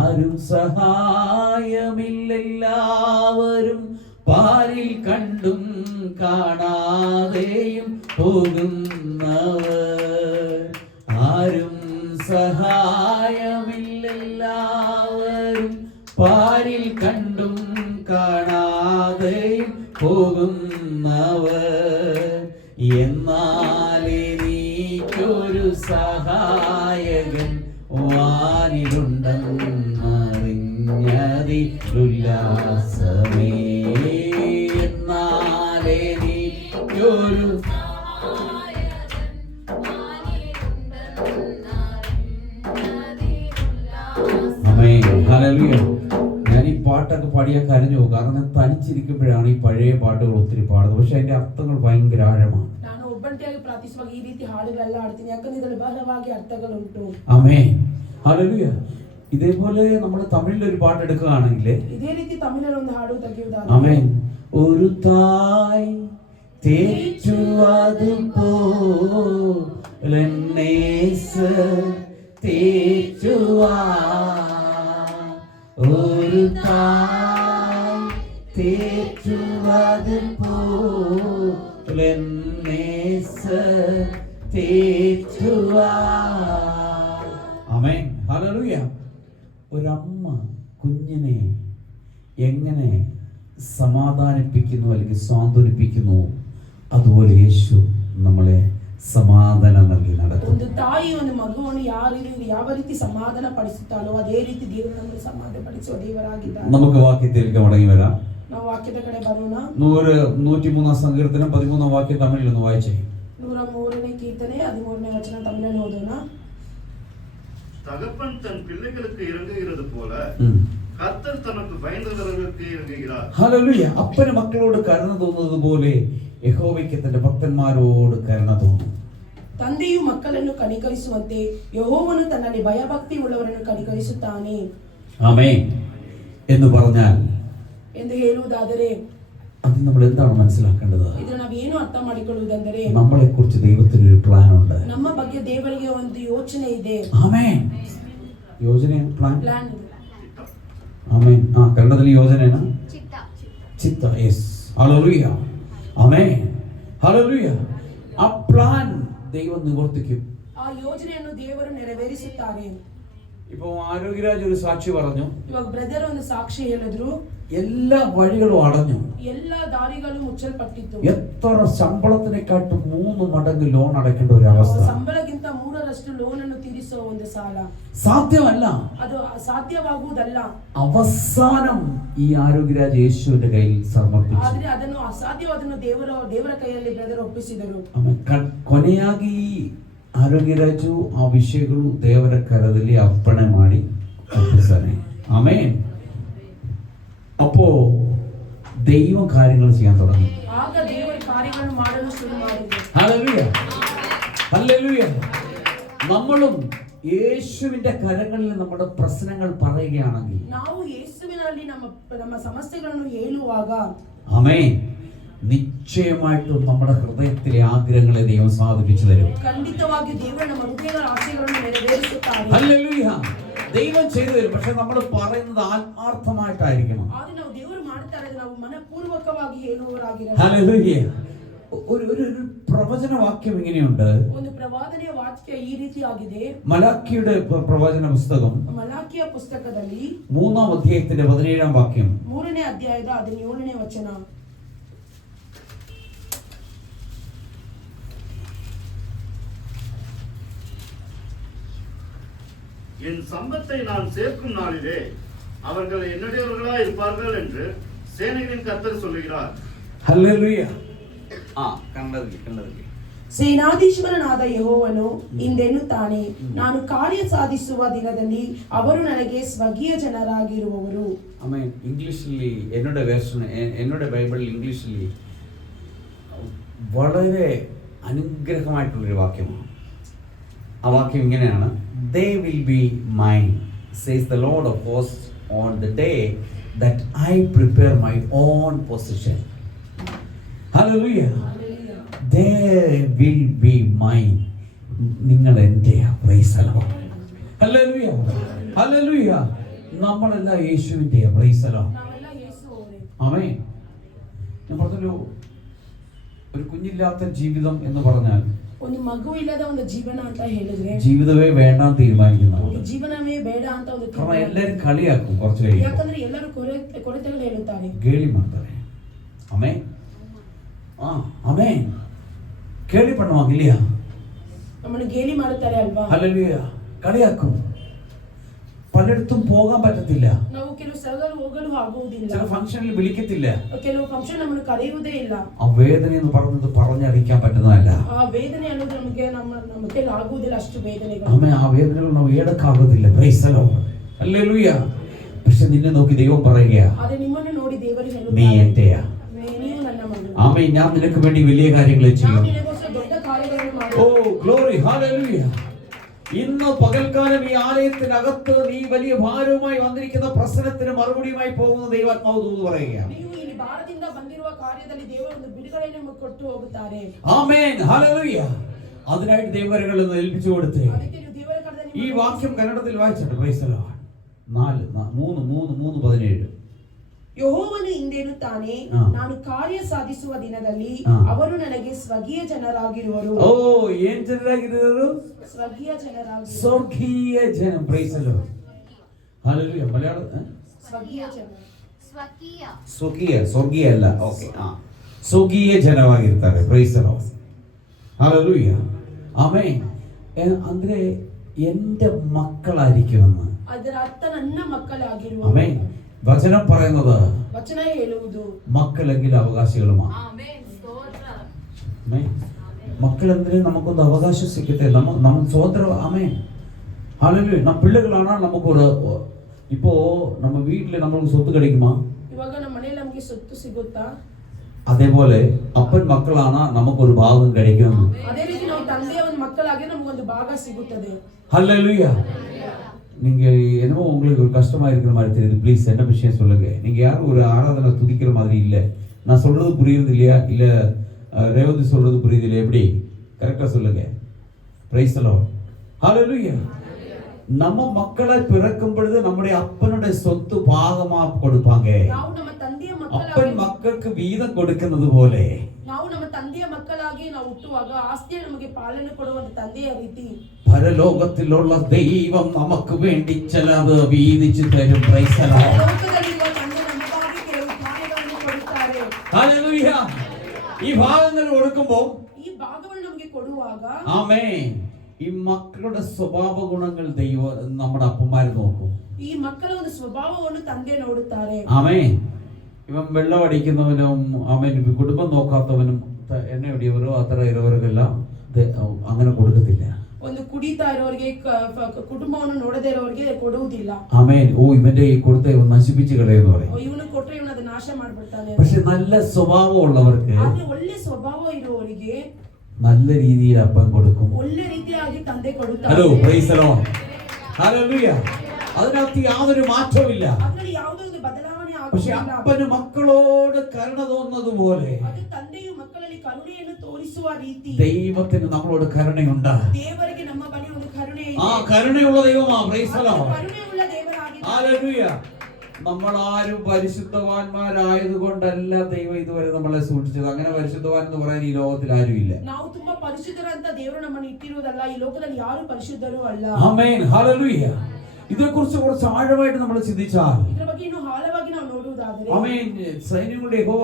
ആരും സഹായമില്ലെല്ലാവരും പാരിൽ കണ്ടും കാണാതെയും പോകുന്നവർ. ആരും സഹായമില്ലെല്ലാവരും പാരിൽ കണ്ടും കാണാതെയും പോകുന്നവർ. എന്നാൽ എനിക്കൊരു സഹായകൻ വാനിലുണ്ടെന്നറിഞ്ഞതിലുല്ലാസമേ. എന്നാൽ എനിക്കൊരു ഞാൻ ഈ പാട്ടൊക്കെ പാടിയാൽ കരഞ്ഞു പോകും. കാരണം ഞാൻ തനിച്ചിരിക്കുമ്പോഴാണ് ഈ പഴയ പാട്ടുകൾ ഒത്തിരി പാടുന്നത്. പക്ഷെ അതിന്റെ അർത്ഥങ്ങൾ ഭയങ്കര ആഴമാണ്. ನಾನು ಒಬ್ಬಂಟಿಯಾಗಿ ಪ್ರಾರ್ಥಿಸುವಾಗ ಈ ರೀತಿ ಹಾಡುಗಳೆಲ್ಲ ಹಾಡ್ತೀನಿ, ಯಾಕಂದ್ರೆ ಇದರಲ್ಲಿ ಬಹಳವಾಗಿ ಅರ್ಥಗಳುಂಟು. ആമേൻ. ഹല്ലേലൂയ. ഇതേപോലെ നമ്മൾ തമിഴിൽ ഒരു പാട്ട് എടുക്കുകയാണെങ്കിൽ ಇದೇ ರೀತಿ ತಮಿಳಲ್ಲಿ ಒಂದು ಹಾಡು ತೆಗೆಯುವುದಾದರೆ, ആമേൻ. ഒരു തായ് തേറ്റുവതുപോലെന്നേസർ തേറ്റുവാൻ. ഒരു തായ് തേറ്റുവതുപോലെന്നേസർ തേറ്റുവാൻ. ആമേൻ. ഹല്ലേലൂയ. ഒരമ്മ കുഞ്ഞിനെ എങ്ങനെ സമാധാനിപ്പിക്കുന്നു അല്ലെങ്കിൽ സാന്ത്വനിപ്പിക്കുന്നു, അതുപോലെ യേശു നമ്മളെ സമാധാനം നൽകി നടത്തും. ಒಂದು ತಾಯಿ ಒಂದು ಮಗುವನ್ನು ಯಾವ ರೀತಿ ಸಮಾಧಾನ ಪಡಿಸುತ್ತಾಳೋ ಅದೇ ರೀತಿ ದೇವರು ನಮ್ಮನ್ನು ಸಮಾಧಾನ ಪಡಿಸುವ ದೇವರಾಗಿದ್ದಾನೆ. നമുക്ക് വാക്യത്തിലേക്ക് മടങ്ങി വരാം. ನಾವು ವಾಕ್ಯದ ಕಡೆ ಬರೋಣ. 103 സങ്കീർത്തനം 13 വാക്യം തമിഴിൽ ഒന്ന് വായിച്ചേ. 103ನೇ ಕೀರ್ತನೆ 13ನೇ ವಚನ ತಮಿಳಲ್ಲಿ ಓದೋಣ. தகப்பன் தன் பிள்ளைகளுக்கு இறங்குகிறது போல கர்த்தர் தனக்கு பயந்தவர்களுக்கு இறங்குகிறார். ഹല്ലേലൂയ. അപ്പന് മക്കളോട് കരുണ തോന്നുന്നത് പോലെ യഹോവയ്ക്ക് തന്റെ ഭക്തന്മാരോട് കരുണ തോന്നും. ತಂದೆಯು ಮಕ್ಕಳನ್ನು ಕನಿಕರಿಸುವಂತೆ ಯೆಹೋವನು ತನ್ನಲ್ಲಿ ಭಯಭಕ್ತಿ ಉಳ್ಳವರನ್ನು ಕನಿಕರಿಸುತ್ತಾನೆ. ആമേൻ എന്ന് പറഞ്ഞാൽ ಎಂದು ಹೇಳುವುದಾದರೆ അത് നമ്മൾ എന്താണ് മനസ്സിലാക്കേണ്ടത്? ಇದು ನಾವೇನು ಅರ್ಥ ಮಾಡಿಕೊಳ್ಳುವುದೆಂದರೆ, നമ്മളെ കുറിച്ച് ദൈവത്തിന് ഒരു പ്ലാൻ ഉണ്ട്. ನಮ್ಮ ಬಗ್ಗೆ ದೇವರಿಗೆ ಒಂದು ಯೋಚನೆ ಇದೆ. ആമേൻ. ಯೋಜನೆ, ಪ್ಲಾನ್. ಪ್ಲಾನ್. ಆಮೇನ್. ಕನ್ನಡದಲ್ಲಿ ಯೋಜನೆನಾ? ಚಿತ್ತ. ಚಿತ್ತ. ಎಸ್. ഹല്ലേലൂയ. ആമേൻ. ഹല്ലേലൂയ. ആ പ്ലാൻ ദൈവം നിവർത്തിക്കും. ಆ ಯೋಜನೆಯನ್ನು ದೇವರು ನೆರವೇರಿಸುತ್ತಾರೆ. ഇപ്പൊ ആരോഗ്യരാജ് ഒരു സാക്ഷി പറഞ്ഞു, ಇವಾಗ ಬ್ರದರ್ ಒಂದು ಸಾಕ್ಷಿ ಹೇಳಿದ್ರು, എല്ലാ വഴികളും അടഞ്ഞു, ಎಲ್ಲಾ ದಾರಿಗಳು ಮುಚ್ಚಲ್ಪಟ್ಟಿತ್ತು. എത്ര ശമ്പളത്തിനെക്കാട്ടും 3 മടങ്ങ് ലോൺ അടയ്ക്കേണ്ട ഒരു അവസ്ഥ. ಸಂಬಳಕ್ಕಿಂತ 3ರಷ್ಟು ಲೋನ್ ಅನ್ನು ತೀರಿಸುವ ಒಂದು ಸಾಲ. സാധ്യമല്ല, ಅದು ಸಾಧ್ಯವಾಗುವುದಲ್ಲ. അവസാനം ഈ ആരോഗ്യരാജ് യേശുവിന്റെ കയ്യിൽ സമർപ്പിച്ചു. ಆದ್ರೆ ಅದನ್ನು ಅಸಾಧ್ಯವಾದನ್ನು ದೇವರ ಕೈಯಲ್ಲಿ ಬ್ರದರ್ ಒಪ್ಪಿಸಿದರು. ಕೊನೆಯಾಗಿ ಆರೋಗ್ಯರಾಜು ಆ ವಿಷಯಗಳು ದೇವರ ಕರದಲ್ಲಿ ಅರ್ಪಣೆ ಮಾಡಿ ಒಪ್ಪಿಸ್ತಾನೆ. ಆಮೇನ್. അപ്പോ ദൈവം കാര്യങ്ങൾ ചെയ്യാൻ തുടങ്ങി. ಆಗ ದೇವರ ಕಾರ್ಯಗಳನ್ನು ಮಾಡಲು ಶುರು ಮಾಡಿದರು. Hallelujah, hallelujah. നമ്മളും യേശുവിന്റെ കരങ്ങളിൽ നമ്മുടെ പ്രശ്നങ്ങൾ പറയുകയാണെങ്കിൽ, ನಾವು ಯೇಸುವಿನಲ್ಲಿ ನಮ್ಮ ಸಮಸ್ಯೆಗಳನ್ನು ಹೇಳುವಾಗ, ആമേൻ, നിശ്ചയമായിട്ടും നമ്മുടെ ഹൃദയത്തിലെ ആഗ്രഹങ്ങളെ ദൈവം സാധിപ്പിച്ചു തരും. ಖಂಡಿತವಾಗಿ ದೇವರು ನಮ್ಮ ಹೃದಯಗಳ ಆಸೆಗಳನ್ನು ನೆರವೇರಿಸುತ್ತಾರೆ. ഹല്ലേലൂയ. ദൈവം ചെയ്തു തരും. പക്ഷെ നമ്മൾ പറയുന്നത് ആത്മാർത്ഥമായിട്ടായിരിക്കണം. ಆದ್ರೆ ನಾವು ದೇವರು ಮಾಡ್ತಾರೆ, ನಾವು ಮನಪೂರ್ವಕವಾಗಿ ಹೇಳುವವರಾಗಿರಬೇಕು. ഹല്ലേലൂയ. ഒരു പ്രവചന വാക്യം ഇങ്ങനെയുണ്ട്. ಒಂದು ಪ್ರವಾದನೆಯ ವಾಕ್ಯ ಈ ರೀತಿಯಾಗಿದೆ. മലാക്കിയുടെ പ്രവചന പുസ്തകം ಮಲಾಕಿಯ ಪುಸ್ತಕದಲ್ಲಿ 3-ാം അധ്യായത്തിന്റെ 17-ാം വാക്യം. 3ನೇ ಅಧ್ಯಾಯದ 17ನೇ ವಚನ. என் சம்பத்தை நான் சேர்க்கும் நாளிலே அவர்கள் என்னுடையவர்களா இருப்பார்கள் என்று சேனைகளின் கர்த்தர் சொல்லுகிறார். ഹല്ലേലൂയ. കണ്ടതില്ലേ. ಸೇನಾಧೀಶ್ವರನಾದ ಯೆಹೋವನು ಇಂದೆನ್ನುತ್ತಾನೆ, ನಾನು ಕಾರ್ಯ ಸಾಧಿಸುವ ದಿನದಲ್ಲಿ ಅವರು ನನಗೆ ಸ್ವಕೀಯ ಜನರಾಗಿರುವವರು. ആമേൻ. ഇംഗ്ലീഷിൽ എന്നോട് ബൈബിളിൽ ഇംഗ്ലീഷിൽ വളരെ അനുഗ്രഹമായിട്ടുള്ളൊരു വാക്യമാണ്. ആ വാക്യം ഇങ്ങനെയാണ്: They will be mine, says the Lord of hosts, on the day that I prepare my own possession. Hallelujah. They will be mine. നിങ്ങൾ എന്റെയാ. Praise the Lord. Hallelujah, hallelujah. നമ്മളെല്ലാം യേശുവിന്റെയാ. Price the Lord. ನಾವೆಲ್ಲ ಯೇಸುವವರೇ. ആമേൻ. ഞാൻ പറഞ്ഞല്ലോ, ഒരു കുഞ്ഞില്ലാത്ത ജീവിതം എന്ന് പറഞ്ഞാൽ ಒಂದು ಮಗು ಇಲ್ಲದ ಒಂದು ಜೀವನ ಅಂತ ಹೇಳಿದ್ರೆ, ജീവിതമേ വേണ്ടാന്ന് തീരുമാനിക്കുന്നതാണ്. ಜೀವನವೇ ಬೇಡ ಅಂತ ಒಂದು കാരണം എല്ലാരും കളിയാക്കും കുറച്ച് കഴിയും. ಯಾಕಂದ್ರೆ ಎಲ್ಲರೂ ಕೊರತೆಗಳು ಹೇಳುತ್ತಾರೆ. ಗೇಲಿ ಮಾಡ್ತಾರೆ. ಆಮೇ ಆಮೇ ಕೇಳಿ ಪಣ್ಣುವಾಂಗ ಇಲ್ಲಿಯಾ, ನಮ್ಮನ್ನು ಗೇಲಿ ಮಾಡುತ್ತಾರೆ ಅಲ್ವಾ? ഹല്ലേലൂയ. കളിയാക്കും. പലയിടത്തും പോകാൻ പറ്റത്തില്ല. ನಾವು ಕೆಲವು ಸ್ಥಳಗಳು ಹೋಗಲು ಆಗುವುದಿಲ್ಲ. ചില ഫംഗ്ഷനിൽ വിളിക്കത്തില്ല. ಕೆಲವು ಫಂಕ್ಷನ್ ನಮ್ಮನ್ನು ಕರೆಯುವುದೇ ಇಲ್ಲ. ആ വേദന എന്ന് പറയുന്നത് പറഞ്ഞറിയിക്കാൻ പറ്റുന്നതല്ല. ಆ ವೇದನೆ ಅನ್ನೋದು ನಮ್ಮ ಕೈಲಿ ಆಗುವುದಿಲ್ಲ. ಅಷ್ಟು ವೇದನೆಗಳು. ആമേ. ആ വേദനകൾ ನಾವು ഏടക്കാകുന്നില്ല. Praise the Lord. ഹല്ലേലൂയ. പക്ഷെ നിന്നെ നോക്കി ദൈവം പറയുകയാ, ಆದರೆ ನಿಮ್ಮನ್ನು ನೋಡಿ ದೇವರು നീ ಹೇಳುತ್ತಾರೆ, എന്റെയാ. ನೀವು ನನ್ನ ಮಗಳು. ആമേ. ഞാൻ നിനക്ക് വേണ്ടി വലിയ കാര്യങ്ങൾ ನಾನು ചെയ്യും. ನಿನಗೋಸ್ಕರ ದೊಡ್ಡ ಕಾರ್ಯಗಳನ್ನು ഓ ಮಾಡುತ್ತೇನೆ. Glory, hallelujah. ഇന്ന് പകൽക്കാലം ഈ ആലയത്തിനകത്ത് നീ വലിയ ഭാരവുമായി വന്നിരിക്കുന്ന പ്രശ്നത്തിന് മറുപടിയുമായി പോകുന്ന ദൈവാത്മാവ് തൂത് പറയുകയാണ്. ನೀವು ಇಲ್ಲಿ ಭಾರತದಿಂದ ಬಂದಿರುವ ಕಾರ್ಯದಲ್ಲಿ ದೇವರು ಒಂದು ಬಿಡುಗಡೆಯನ್ನು ಕೊಟ್ಟು ಹೋಗುತ್ತಾರೆ. ആമേൻ, ഹല്ലേലൂയ. അതിനായിട്ട് ദൈവകരങ്ങളിൽ നിന്ന് ഏൽപ്പിച്ചു കൊടുത്തേ. ಅದಕ್ಕೆ ನೀವು ದೇವರ ಕರೆದ ഈ വാക്യം കന്നഡത്തിൽ വായിച്ചിട്ട്. Price the Lord. 3:17 ಯೆಹೋವನು ಇಂದೇನುತ್ತಾನೆ, ಹಾ. ನಾನು ಕಾರ್ಯ ಸಾಧಿಸುವ ದಿನದಲ್ಲಿ ಹಾ. ಅವರು ನನಗೆ ಸ್ವಕೀಯ ಜನರಾಗಿರುವರು. ഓ ಏನ್ ಜನರಾಗಿರುವರು? ಸ್ವಕೀಯ ಜನರಾಗಿರುವರು. ಸ್ವರ್ಗೀಯ ಜನ. Praise the lord. Hallelujah. Malayalam ಸ್ವಕೀಯ ಜನ. ಸ್ವಕೀಯ ಸ್ವಕೀಯ, ಸ್ವರ್ಗೀಯ ಅಲ್ಲ. ಓಕೆ. ಸ್ವಕೀಯ ಜನವಾಗಿರ್ತಾರೆ. Praise the lord. Hallelujah. Amen. ಅಂದ್ರೆ എന്റെ മക്കളായിരിക്കുമെന്ന്. ಅದರ ಅರ್ಥ ನನ್ನ ಮಕ್ಕಳಾಗಿರುವ. ആമേൻ. വചനം പറയുന്നത് ವಚನ ಹೇಳುವುದು മക്കളെങ്കിൽ അവകാശികളുമാണ്. ಆಮೆನ್. ಸ್ತೋತ್ರ. ആമേൻ. മക്കളെന്തിന് നമുക്കൊന്ന് അവകാശം സിക്കത്തെ. നമുക്ക് സ്വതന്ത്രം. ആമേൻ. ഹല്ലേലൂയ. நம்ம பிள்ளைகளானா நமக்கு ஒரு இப்போ நம்ம வீட்ல நமக்கு சொத்து கிடைக்குமா? ಇವಾಗ ನಮ್ಮ ಮನೆಯಲ್ಲಿ ನಮಗೆ ಸೊತ್ತು ಸಿಗುತ್ತಾ? അതേപോലെ അപ്പൻ മക്കളാണ് നമുക്കൊരു ഭാഗം கிடைக்கும். ಅದೇ ರೀತಿ ನಾವು ತಂದೆಯ ಒಂದು ಮಕ್ಕಳಾಗಿ ನಮಗೊಂದು ಭಾಗ ಸಿಗುತ್ತದೆ. ஹல்லேலூயா. நீங்க என்னமோ உங்களுக்கு ஒரு கஷ்டமா இருக்கிற மாதிரி தெரியுது. ப்ளீஸ் என்ன விஷயம் சொல்லுங்க. நீங்க யாரும் ஒரு ஆராதனை துதிக்கிற மாதிரி இல்ல. நான் சொல்றது புரியுது இல்லையா? இல்ல ரேவதி சொல்றது புரியுது இல்லையா? எப்படி கரெக்டா சொல்லுங்க. Praise the lord. ஹல்லேலூயா. நம்ம மக்களை பிறக்கும் பொழுது நம்முடைய அப்பனுடைய சொத்து பாகமா கொடுப்பாங்க. ನಾವು ನಮ್ಮ ತಂದೆಯ அப்பன் ಮಕ್ಕಳಾಗಿ மக்களுக்கு வீதம் கொடுக்கிறது போல ನಾವು ನಮ್ಮ ತಂದೆಯ ಮಕ್ಕಳಾಗಿ ನಾವು ನಾವು ಹುಟ್ಟುವಾಗ ಆಸ್ತಿಯ ನಮಗೆ ಪಾಲನೆ ಕೊಡುವಂತ ತಂದೆಯ ರೀತಿ പരലോകത്തിലുള്ള ദൈവം നമുക്ക് വേണ്ടി ചിലത് വീതിച്ചു തരും. Praise the lord. ಲೋಕದಲ್ಲಿರುವ ತಂದೆ ನಮಗಾಗಿ ಕೆಲವು ಕಾರ್ಯಗಳನ್ನು ಕೊಡುತ್ತಾರೆ. ഹല്ലേലൂയ. ഈ ഭാഗങ്ങൾ കൊടുക്കുമ്പോൾ ಈ ಭಾಗವನ್ನು ನಮಗೆ ಕೊಡುವಾಗ ആമേൻ, ഈ മക്കളുടെ സ്വഭാവ ഗുണങ്ങൾ ദൈവം നമ്മുടെ അപ്പന്മാര് നോക്കും. ಈ ಮಕ್ಕಳ ಒಂದು ಸ್ವಭಾವವನ್ನು ತಂದೆ ನೋಡುತ್ತಾರೆ. ആമേൻ. ഇവൻ വെള്ളം അടിക്കുന്നവനും ആമേൻ കുടുംബം നോക്കാത്തവനും എണ്ണ ഒടിയവരോ അത്ര ഇരവരെല്ലാം അങ്ങനെ കൊടുക്കത്തില്ല. ಒಂದು ಕುಡಿತಾ ಇರೋರಿಗೆ ಕುಟುಂಬವನ್ನು ನೋಡದೇ ಇರೋರಿಗೆ ಕೊಡುವುದಿಲ್ಲ. ആമേൻ. ഓ ഇവന്റെ ഈ കൊടുത്ത നശിപ്പിച്ചു കളയെന്ന് പറയും. ಇವನು ಕೊಟ್ರೆ ಇವನು ಅದು ನಾಶ ಮಾಡ್ಬಿಡ್ತಾನೆ. പക്ഷെ നല്ല സ്വഭാവം ഉള്ളവർക്ക് ಆದ್ರೆ ಒಳ್ಳೆ ಸ್ವಭಾವ ಇರುವವರಿಗೆ നല്ല രീതിയിൽ അപ്പം കൊടുക്കും. ಒಳ್ಳೆ ರೀತಿಯಾಗಿ ತಂದೆ ಕೊಡುತ್ತಾರೆ. Hello, price the Lord. Hallelujah. അതിനകത്ത് യാതൊരു മാറ്റവുമില്ല. ಅದರಲ್ಲಿ ಯಾವುದೇ ಒಂದು ಬದಲಾವಣೆ പക്ഷെ ಆಗುವುದಿಲ್ಲ. അപ്പന് മക്കളോട് കരുണ തോന്നുന്നത് പോലെ ಅದು ತಂದೆಯು ಮಕ್ಕಳಲ್ಲಿ ಕರುಣೆಯನ್ನು ತೋರಿಸುವ ರೀತಿ ദൈവത്തിന് നമ്മളോട് കരുണയുണ്ട്. ದೇವರಿಗೆ ನಮ್ಮ ಬಳಿ ಒಂದು ಕರುಣೆ ആ ಇದೆ. കരുണയുള്ള ദൈവമാ. Praise the lord. ಕರುಣೆಯುಳ್ಳ ದೇವರಾಗಿದ್ದಾನೆ. ഹല്ലേലൂയ. നമ്മളാരും പരിശുദ്ധവാന്മാരായതുകൊണ്ടല്ല ദൈവം ഇതുവരെ നമ്മളെ സൂക്ഷിച്ചത്. അങ്ങനെ പരിശുദ്ധവാൻ എന്ന് പറയാൻ ഈ ലോകത്തിൽ ആരുമില്ല. ನಾವು ತುಂಬಾ ಪರಿಶುದ್ಧರಂತ ದೇವರು ನಮ್ಮನ್ನು ಇಟ್ಟಿರುವುದಲ್ಲ. ಈ ಲೋಕದಲ್ಲಿ ಯಾರು ಪರಿಶುದ್ಧರು ಅಲ್ಲ. ആമേൻ. ഹല്ലേലൂയ. ഇതിനെക്കുറിച്ച് കുറച്ച് ആഴമായിട്ട് നമ്മൾ ചിന്തിച്ചാൽ ಇದರ ಬಗ್ಗೆ ಇನ್ನು ಆಳವಾಗಿ ನಾವು ನೋಡುವುದಾದರೆ ആമേൻ, സൈന്യങ്ങളുടെ യഹോവ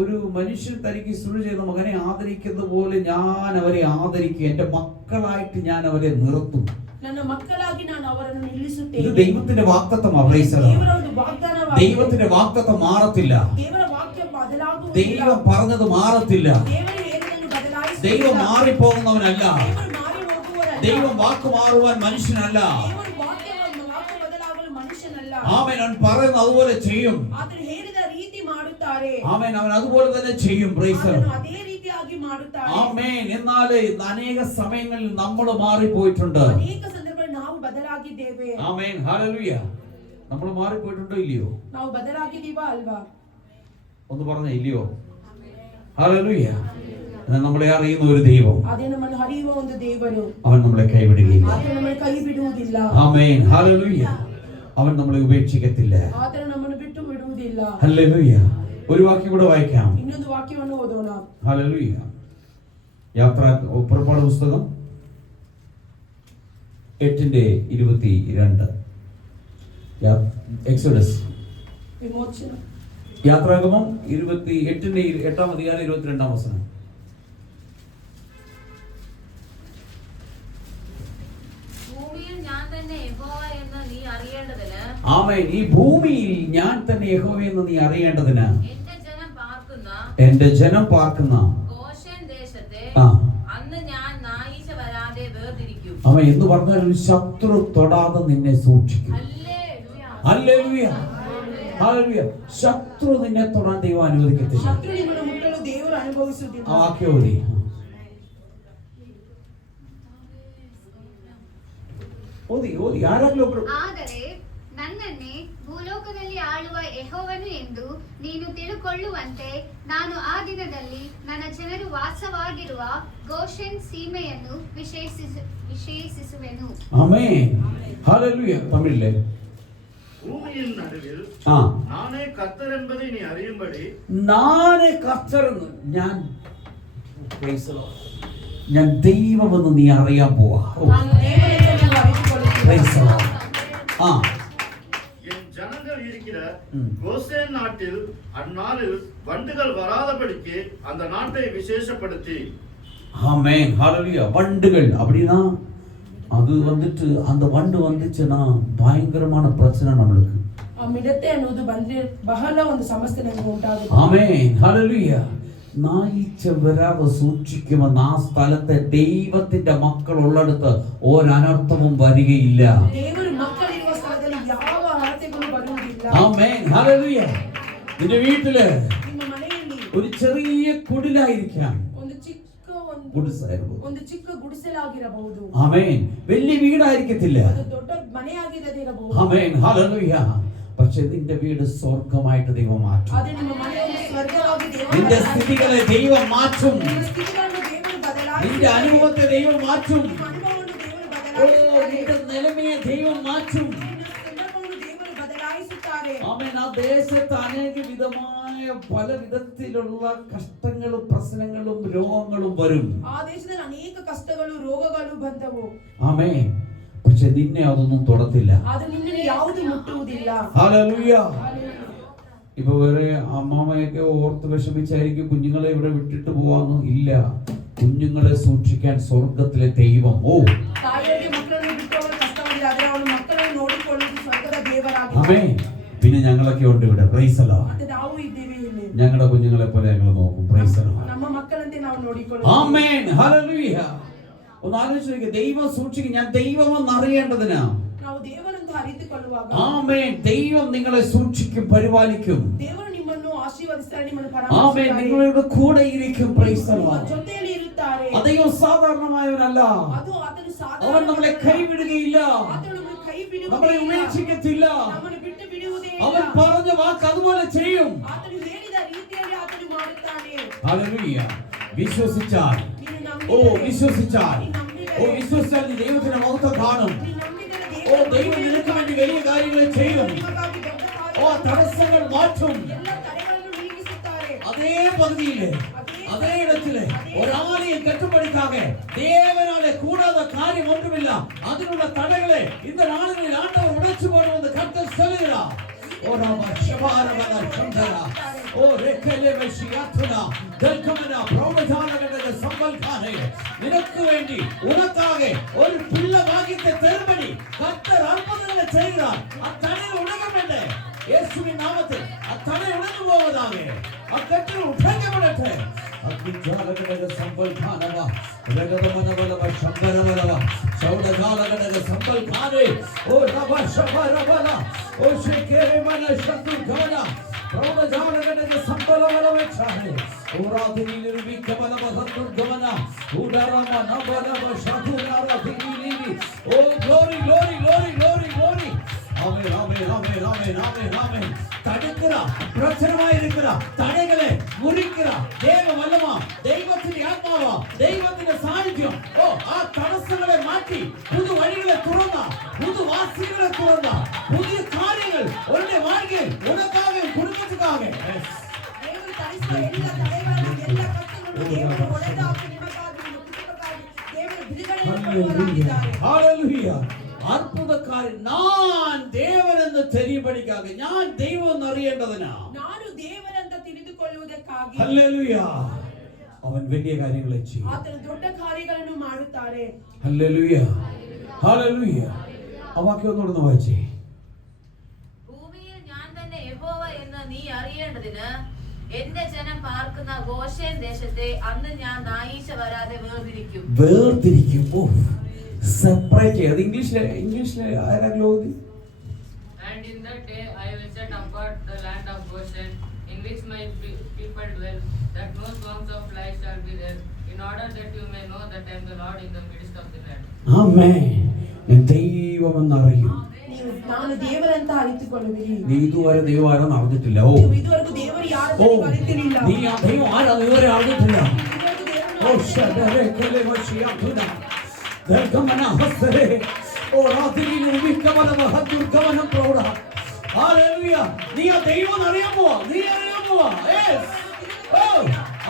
ഒരു മനുഷ്യൻ തനിക്ക് ശുശ്രൂഷ ചെയ്യുന്ന മകനെ ആദരിക്കുന്ന പോലെ ഞാൻ അവരെ ആദരിക്കും. എന്റെ മക്കളായിട്ട് ഞാൻ അവരെ നിർത്തും. ನನ್ನ ಮಕ್ಕಳಾಗಿ ನಾನು ಅವರನ್ನು ഇത് ನಿಲ್ಲಿಸುತ್ತೇನೆ. ദൈവത്തിന്റെ വാഗ്ദത്തമാണ്. പ്രൈസ് ദി ದೇವರ ലോർഡ്. ಒಂದು ವಾಗ್ದಾನವಾಗಿದೆ. ദൈവത്തിന്റെ വാഗ്ദത്തം മാറത്തില്ല. ದೇವರ ವಾಕ್ಯ ಬದಲಾಗುವುದಿಲ್ಲ. ദൈവം പറഞ്ഞത് മാറത്തില്ല. ದೇವರು ಹೇಳಿದ್ದನ್ನು ಬದಲಾಯಿಸುವುದಿಲ್ಲ. ദൈവം മാറിപ്പോകുന്നവനല്ല. ದೇವರು ಮಾರಿ ಹೋಗುವವನಲ್ಲ. ദൈവം വാക്ക് മാറുവാൻ മനുഷ്യനല്ല. ದೇವರು ವಾಕ್ಯ ಬದಲಾಗಲು ಮನುಷ್ಯನಲ್ಲ. ആമേൻ. അവൻ പറയുന്നത് അതുപോലെ ചെയ്യും. ಆತನು ಹೇಳಿದ ರೀತಿ ಮಾಡುತ್ತಾರೆ. ആമേൻ. അവൻ അതുപോലെ തന്നെ ചെയ്യും. പ്രൈസ് ദി ಆತನು ലോർഡ്. ಅದೇ ರೀತಿಯಾಗಿ ಮಾಡುತ್ತಾರೆ. ആമേൻ. എന്നാൽ അനേക സമയങ്ങളിൽ നമ്മൾ മാറിപ്പോയിട്ടുണ്ട്. ಅನೇಕ ಸಂದರ್ಭಗಳಲ್ಲಿ ನಾವು ಬದಲಾಗಿದ್ದೇವೆ. ആമേൻ. ഹല്ലേലൂയ. നമ്മൾ മാറിപ്പോയിട്ടുണ്ടോ ഇല്ലയോ? ನಾವು ಬದಲಾಗಿದ್ದೀವಾ ಅಲ್ವಾ? ഒന്ന് പറഞ്ഞ ഇല്ലയോ? ഹല്ലേലൂയ. നമ്മളെ അറിയുന്ന ഒരു ദൈവം, ಅದೇ ನಮ್ಮನ್ನು ಹರಿಯುವ ಒಂದು ದೇವರು. അവൻ നമ്മളെ കൈവിടുകയില്ല. ಆತನು ನಮ್ಮನ್ನು ಕೈ ಬಿಡುವುದಿಲ್ಲ. ആമേൻ. ഹല്ലേലൂയ. അവൻ നമ്മളെ ഉപേക്ഷിക്കത്തില്ല. ಆತನು ನಮ್ಮನ್ನು ಬಿಟ್ಟು ಬಿಡುವುದಿಲ್ಲ. ഹല്ലേലൂയ. ഒരു വാക്യം കൂടെ വായിക്കാം. ಇನ್ನೊಂದು ವಾಕ್ಯವನ್ನು ಓದೋಣ. ഹല്ലേലൂയ. പുറപ്പാട് പുസ്തകം 8:22. എക്സോഡസ് ವಿಮೋಚನ യാത്രാഗമം 28:8 ഭൂമിയിൽ ഞാൻ തന്നെ യഹോവ എന്ന് നീ അറിയേണ്ടതിന് ആമേൻ. ഈ ഭൂമിയിൽ ഞാൻ തന്നെ യഹോവയെന്ന് നീ അറിയേണ്ടതിന് എന്റെ ജനം പാർക്കുന്ന ഗോശെൻ ദേശത്തെ അന്ന് ഞാൻ നായീശ വരാതെ വേർതിരിക്കും. അവൻ എന്ന് പറഞ്ഞാൽ ഒരു ശത്രു തൊടാതെ നിന്നെ സൂക്ഷിക്കും. ഹല്ലേലൂയ. ഹല്ലേലൂയ. ശത്രു നിന്നെ തൊടാൻ ദൈവം അനുവദിക്കത്തില്ല. ಶತ್ರು ನಿಮ್ಮನ್ನು ಮುಟ್ಟಲು ದೇವರು ಅನುಭವಿಸುವುದಿಲ್ಲ. ആ വാക്യം ഓതി. ಓದಿ ಯಾರಾಗ್ಲೂ ಒಬ್ರು. ಆದರೆ ನನ್ನನ್ನೇ ಭೂಲೋಕದಲ್ಲಿ ಆಳುವ ಯೆಹೋವನು ಎಂದು ನೀನು ತಿಳುಕೊಳ್ಳುವಂತೆ ನಾನು ಆ ದಿನದಲ್ಲಿ ನನ್ನ ಜನರು ವಾಸವಾಗಿರುವ ಗೋಷೆನ್ ಸೀಮೆಯನ್ನು ವಿಶೇಷಿಸುವೆನು. ಆಮೆನ್. ஹல்லேலூயா. தமிழ்ல பூமியின் நடுவில் நானே கர்த்தர் என்பதை நீ அறியும்படி നാനേ കർത്തർ ഞാൻ ദൈവമെന്ന് നീ അറിയാൻ പോവാ. ನಾನು ದೇವರೆಂದು ನೀವು ಅರಿತುಕೊಳ್ಳುತ್ತೀರಾ? என் ஜனங்கள் இருக்கிற கோசேன் நாட்டில் அந்நாளில் வண்டுகள் வராதபடிக்கு அந்த நாட்டை விசேஷப்படுத்தி. ஆமென். ஹல்லேலூயா. வண்டுகள் அப்படினா அது வந்துட்டு அந்த வண்டு வந்துச்சுன்னா பயங்கரமான பிரச்சனை நம்மளுக்கு. ಆ ಮಿಡತೆ ಅನ್ನೋದು ಬಂದ್ರೆ ಬಹಳ ಒಂದು ಸಮಸ್ಯೆ ನಮಗೆ ಉಂಟಾಗುತ್ತೆ. ആമേൻ. ഹല്ലേലൂയ. നായിച്ച വരാതെ സൂക്ഷിക്കുമെന്ന് ആ സ്ഥലത്തെ ദൈവത്തിന്റെ മക്കൾ ഉള്ളിടത്ത് ഒരനർത്ഥവും വരികയില്ല. ದೇವರು ಮಕ್ಕಳಿರುವ ಸ್ಥಳದಲ್ಲಿ ಯಾವ ಅನರ್ಥಗಳು ಬರುವುದಿಲ್ಲ. ആമേൻ. ഹല്ലേലൂയ. നിന്റെ വീട്ടില് ನಿಮ್ಮ ಮನೆಯಲ್ಲಿ ഒരു ചെറിയ കുടിലായിരിക്കാം, ಒಂದು ಚಿಕ್ಕ ಗುಡಿಸಾಗಿರಬಹುದು. ಚಿಕ್ಕ ಗುಡಿಸಲಾಗಿರಬಹುದು. ആമേൻ. വലിയ വീടായിരിക്കത്തില്ല. ಅದು ದೊಡ್ಡ ಮನೆಯಾಗಿರದಿರಬಹುದು. ആമേൻ. ഹല്ലേലൂയ. പക്ഷെ നിന്റെ വീട് സ്വർഗമായിട്ട് ദൈവം മാറ്റും. ಅದೇ ನಿಮ್ಮ ಮನೆಯನ್ನು ಸ್ವರ್ಗವಾಗಿ ದೇವರು നിന്റെ സ്ഥിതികളെ ദൈവം മാറ്റും. ನಿಮ್ಮ ಸ್ಥಿತಿಗಳನ್ನು ದೇವರು ಬದಲಾಯಿಸುತ್ತಾರೆ. നിന്റെ അനുഭവത്തെ ദൈവം മാറ്റും. ನಿಮ್ಮ ಅನುಭವವನ್ನು ದೇವರು ഓ, ಬದಲಾಯಿಸುತ್ತಾರೆ. നിന്റെ നിലമയെ ദൈവം മാറ്റും. ನಿಮ್ಮ ಸಂದರ್ಭವನ್ನು ದೇವರು ಬದಲಾಯಿಸುತ್ತಾರೆ. ആമേൻ. ആ ദേശത്ത് അനേക വിധമായ പല വിധത്തിലുള്ള കഷ്ടങ്ങളും പ്രശ്നങ്ങളും രോഗങ്ങളും വരും. ಆ ದೇಶದಲ್ಲಿ ಅನೇಕ ಕಷ್ಟಗಳು ರೋಗಗಳು ಬಂದವು. ആമേൻ. പക്ഷെ നിന്നെ അതൊന്നും തൊടത്തില്ല. ಆದ್ರೆ ನಿನ್ನನ್ನು ಯಾವುದು ಮುಟ್ಟುವುದಿಲ್ಲ. ഹല്ലേലൂയ. ഇപ്പൊ വേറെ അമ്മാമയൊക്കെ ഓർത്ത് വിഷമിച്ചായിരിക്കും കുഞ്ഞുങ്ങളെ ഇവിടെ വിട്ടിട്ട് പോവാന്ന്. ഇല്ല, കുഞ്ഞുങ്ങളെ സൂക്ഷിക്കാൻ സ്വർഗത്തിലെ ദൈവം. ഓ ತಾಯಿಯರಿಗೆ ಮಕ್ಕಳನ್ನು ಬಿಟ್ಟು ಅವಳು ಕಷ್ಟವಿಲ್ಲ, ಆದ್ರೆ ಅವಳು ಮಕ್ಕಳನ್ನು ನೋಡಿಕೊಳ್ಳುವುದು ಸ್ವರ್ಗದ ದೇವರಾಗಿದೆ. ആമേൻ. പിന്നെ ഞങ്ങളൊക്കെ ഉണ്ട് ഇവിടെ. Price the Lord. ಮತ್ತೆ ನಾವು ಇದ್ದೇವೆ ಇಲ್ಲಿ. ഞങ്ങളുടെ കുഞ്ഞുങ്ങളെ പോലെ ഞങ്ങൾ നോക്കും. Price the Lord. ನಮ್ಮ ಮಕ್ಕಳಂತೆ ನಾವು ನೋಡಿಕೊಳ್ಳುವುದು. ആമേൻ. ഹല്ലേലൂയ. ഒന്ന് ആലോചിച്ച് നോക്കിയേ, ദൈവം സൂക്ഷിക്കും. ഞാൻ ദൈവമെന്ന് അറിയേണ്ടതിനാ. ನಾವು ದೇವರಂತ ಅರಿತುಕೊಳ್ಳುವಾಗ ആമേൻ. ദൈവം നിങ്ങളെ സൂക്ഷിക്കും, പരിപാലിക്കും. ದೇವರು ನಿಮ್ಮನ್ನು ಆಶೀರ್ವದಿಸ್ತಾರೆ, ನಿಮ್ಮನ್ನು ആമേൻ. ಪರಾಮರ್ಶಿಸುತ್ತಾರೆ. നിങ്ങളുടെ കൂടെ ഇരിക്കും. പ്രൈസ് ദി ನಿಮ್ಮ ലോർഡ്. ಜೊತೆಯಲ್ಲಿ ಇರುತ್ತಾರೆ. ദൈവം സാധാരണമായവനല്ല. ಅದು ಆತನು അവൻ നമ്മളെ ಸಾಧಾರಣ കൈവിടുകയില്ല, ಆತನು ನಮ್ಮನ್ನು ಕೈ നമ്മളെ ಬಿಡುವುದಿಲ್ಲ, ഉപേക്ഷിക്കത്തില്ല. ನಮ್ಮನ್ನು ಬಿಟ್ಟು ಬಿಡುವುದೇ അവൻ ಇಲ್ಲ. പറഞ്ഞ വാക്ക് അതുപോലെ ചെയ്യും. ಆತನು ಹೇಳಿದ ರೀತಿಯಲ್ಲಿ ಆತನು ಮಾಡುತ್ತಾನೆ. ഹല്ലേലൂയ. വിശ്വസിച്ചാൽ, ನೀನು ഓ ನಂಬಿದರೆ, വിശ്വസിച്ചാൽ, ನೀನು ನಂಬಿದರೆ, ഓ വിശ്വസിച്ചാൽ നീ ദൈവത്തിന്റെ മഹത്വം കാണും. ನೀನು ನಂಬಿದರೆ ഓ ದೇವರು ദൈവം നിനക്ക് വേണ്ടി വലിയ കാര്യങ്ങൾ ചെയ്യും. ನಿಮಗಾಗಿ ದೊಡ್ಡ ഓ ಕಾರ್ಯಗಳನ್ನು തടസ്സങ്ങൾ മാറ്റും. ಎಲ್ಲ ತಡೆಗಳನ್ನು ನೀಗಿಸುತ್ತಾರೆ. അതേ പകുതിയില്, അതേ ഇടത്തില് ഒരാളെയും കെട്ടുപടിക്കാതെ ദേവനാലെ കൂടാതെ കാര്യം ഒന്നുമില്ല. അതിനുള്ള തടകളെ இந்த നാളുകളിൽ ആണ്ടവർ ഉടച്ചു പോകണമെന്ന് കർത്തർ சொல்லுகிறார். ഓ രാമ ശബാരവന ചന്ദ്ര ഓ രേഖലെ മെഷിയാത്ന ദൽകമന പ്രൗഢജാലകന്റെ സമ്പൽഖാനെ നിനക്ക് വേണ്ടി ഉനക്കാകെ ഒരു പിള്ള ഭാഗ്യത്തെ തരുമ്പടി കർത്തർ അത്ഭുതങ്ങളെ ചെയ്യുகிறார். ആ തടകൾ ഉണങ്ങ വേണ്ടേ? യേശുവിൻ നാമത്തിൽ ആ തട ഉണങ്ങു പോവതാകെ, ആ കെട്ടുകൾ ഉടയ്ക്കപ്പെടട്ടെ. അഗ്നിജാലകടക സമ്പൽഖാനവ രഗതമനവലവ ശംബരവലവ ചൗടജാലകടക സമ്പൽഖാനെ ഓ രവ ശബരവല ഓ ശേഖരെ മന ശത്രുഘവന പ്രൗഢജാലകടക സമ്പലവലവ ഛാനെ ഓരാധിനി നിർവികമലവ ശത്രുഘവന ഉദരമ നവലവ ശത്രുനാരധിനി ഓ glory glory glory glory glory. Amen amen amen amen amen amen. തടുക്കുക, പ്രശ്നമായിരിക്കുക തടകളെ മുറിക്കുക. ദൈവമല്ലമ, ദൈവത്തിന്റെ ആത്മാവ, ദൈവത്തിന്റെ സാന്നിധ്യം. ഓ ആ തടസ്സങ്ങളെ മാറ്റി പുതു വഴികളെ തുറന്ന, പുതുവാസികളെ തുറന്ന, പുതിയ കാര്യങ്ങൾ ഒരുടെ வாழ்க்கையில் உனக்காக குடும்பத்துக்காக ದೇವರು ತರಿಸುವ ಎಲ್ಲ ತಡೆಗಳನ್ನು, ಎಲ್ಲ ಕಷ್ಟಗಳನ್ನು ದೇವರು ಒಡೆದಾಕಿ ನಿಮಗಾಗಿ, ನಿಮ್ಮ ಕುಟುಂಬಕ್ಕಾಗಿ ದೇವರು ಬಿಡುಗಡೆಯನ್ನು ಕೊಡುವವರಾಗಿದ್ದಾರೆ. ഹല്ലേലൂയ. അത്ഭുതക്കാരൻ ഞാൻ ദേവൻ എന്ന് തെരിയപടിക്കാതെ, ഞാൻ ദൈവം എന്ന് അറിയേണ്ടതിനാ. ನಾನು ದೇವರಂತ ತಿಳಿದುಕೊಳ್ಳುವುದಕ್ಕಾಗಿ ഹല്ലേലൂയ. അവൻ വലിയ കാര്യങ്ങളെ ചെയ്യും. ಆತನು ದೊಡ್ಡ ಕಾರ್ಯಗಳನ್ನು ಮಾಡುತ್ತಾರೆ. ഹല്ലേലൂയ. ഹല്ലേലൂയ. ആ വാക്യം ഒന്നുകൂടെ വായിച്ചേ. ഭൂമിയിൽ ഞാൻ തന്നെ യഹോവ എന്ന് നീ അറിയേണ്ടതിന് എന്റെ ജനം പാർക്കുന്ന ഗോശേൻ ദേശത്തെ അന്ന് ഞാൻ നായീശ വരാതെ വേർതിരിക്കും. വേർതിരിക്കും. ഓ സെപ്പറേറ്റ് ചെയ്ത് ഇംഗ്ലീഷിലെ ആരെങ്കിലും ഓതി. And in that day I will set apart the land of Goshen, in which my people dwell, that no swarms of flies shall be there, in order that you may know that I am the Lord in the midst of the land. ആമേൻ. ഞാൻ ദൈവമെന്ന് അറിയും. ನಾನು ದೇವರಂತ ಅರಿತುಕೊಳ್ಳುವಿರಿ. നീ ഇതുവരെ ദൈവം ആരെന്ന് അറിഞ്ഞിട്ടില്ല. ഓ ನೀವು ಇದುವರೆಗೂ ದೇವರು ಯಾರು ഓ ಅಂತ ಅರಿತಿರಲಿಲ್ಲ. നീ ആ ദൈവം ആരാന്ന് ഇതുവരെ അറിഞ്ഞിട്ടില്ല. ಇದುವರೆಗೂ ದೇವರನ್ನು ഓ ശബരെ കലെ വശിയാതുന ദൽകമന ഹസ്രെ ഓ രാത്രിയിൽ ഉമിക്കമന മഹദുർഗമനം പ്രൗഢ. ഹല്ലേലൂയ. നീ ആ ദൈവം അറിയാമോ? നീ അറിയാമോ? യെസ്. ഓ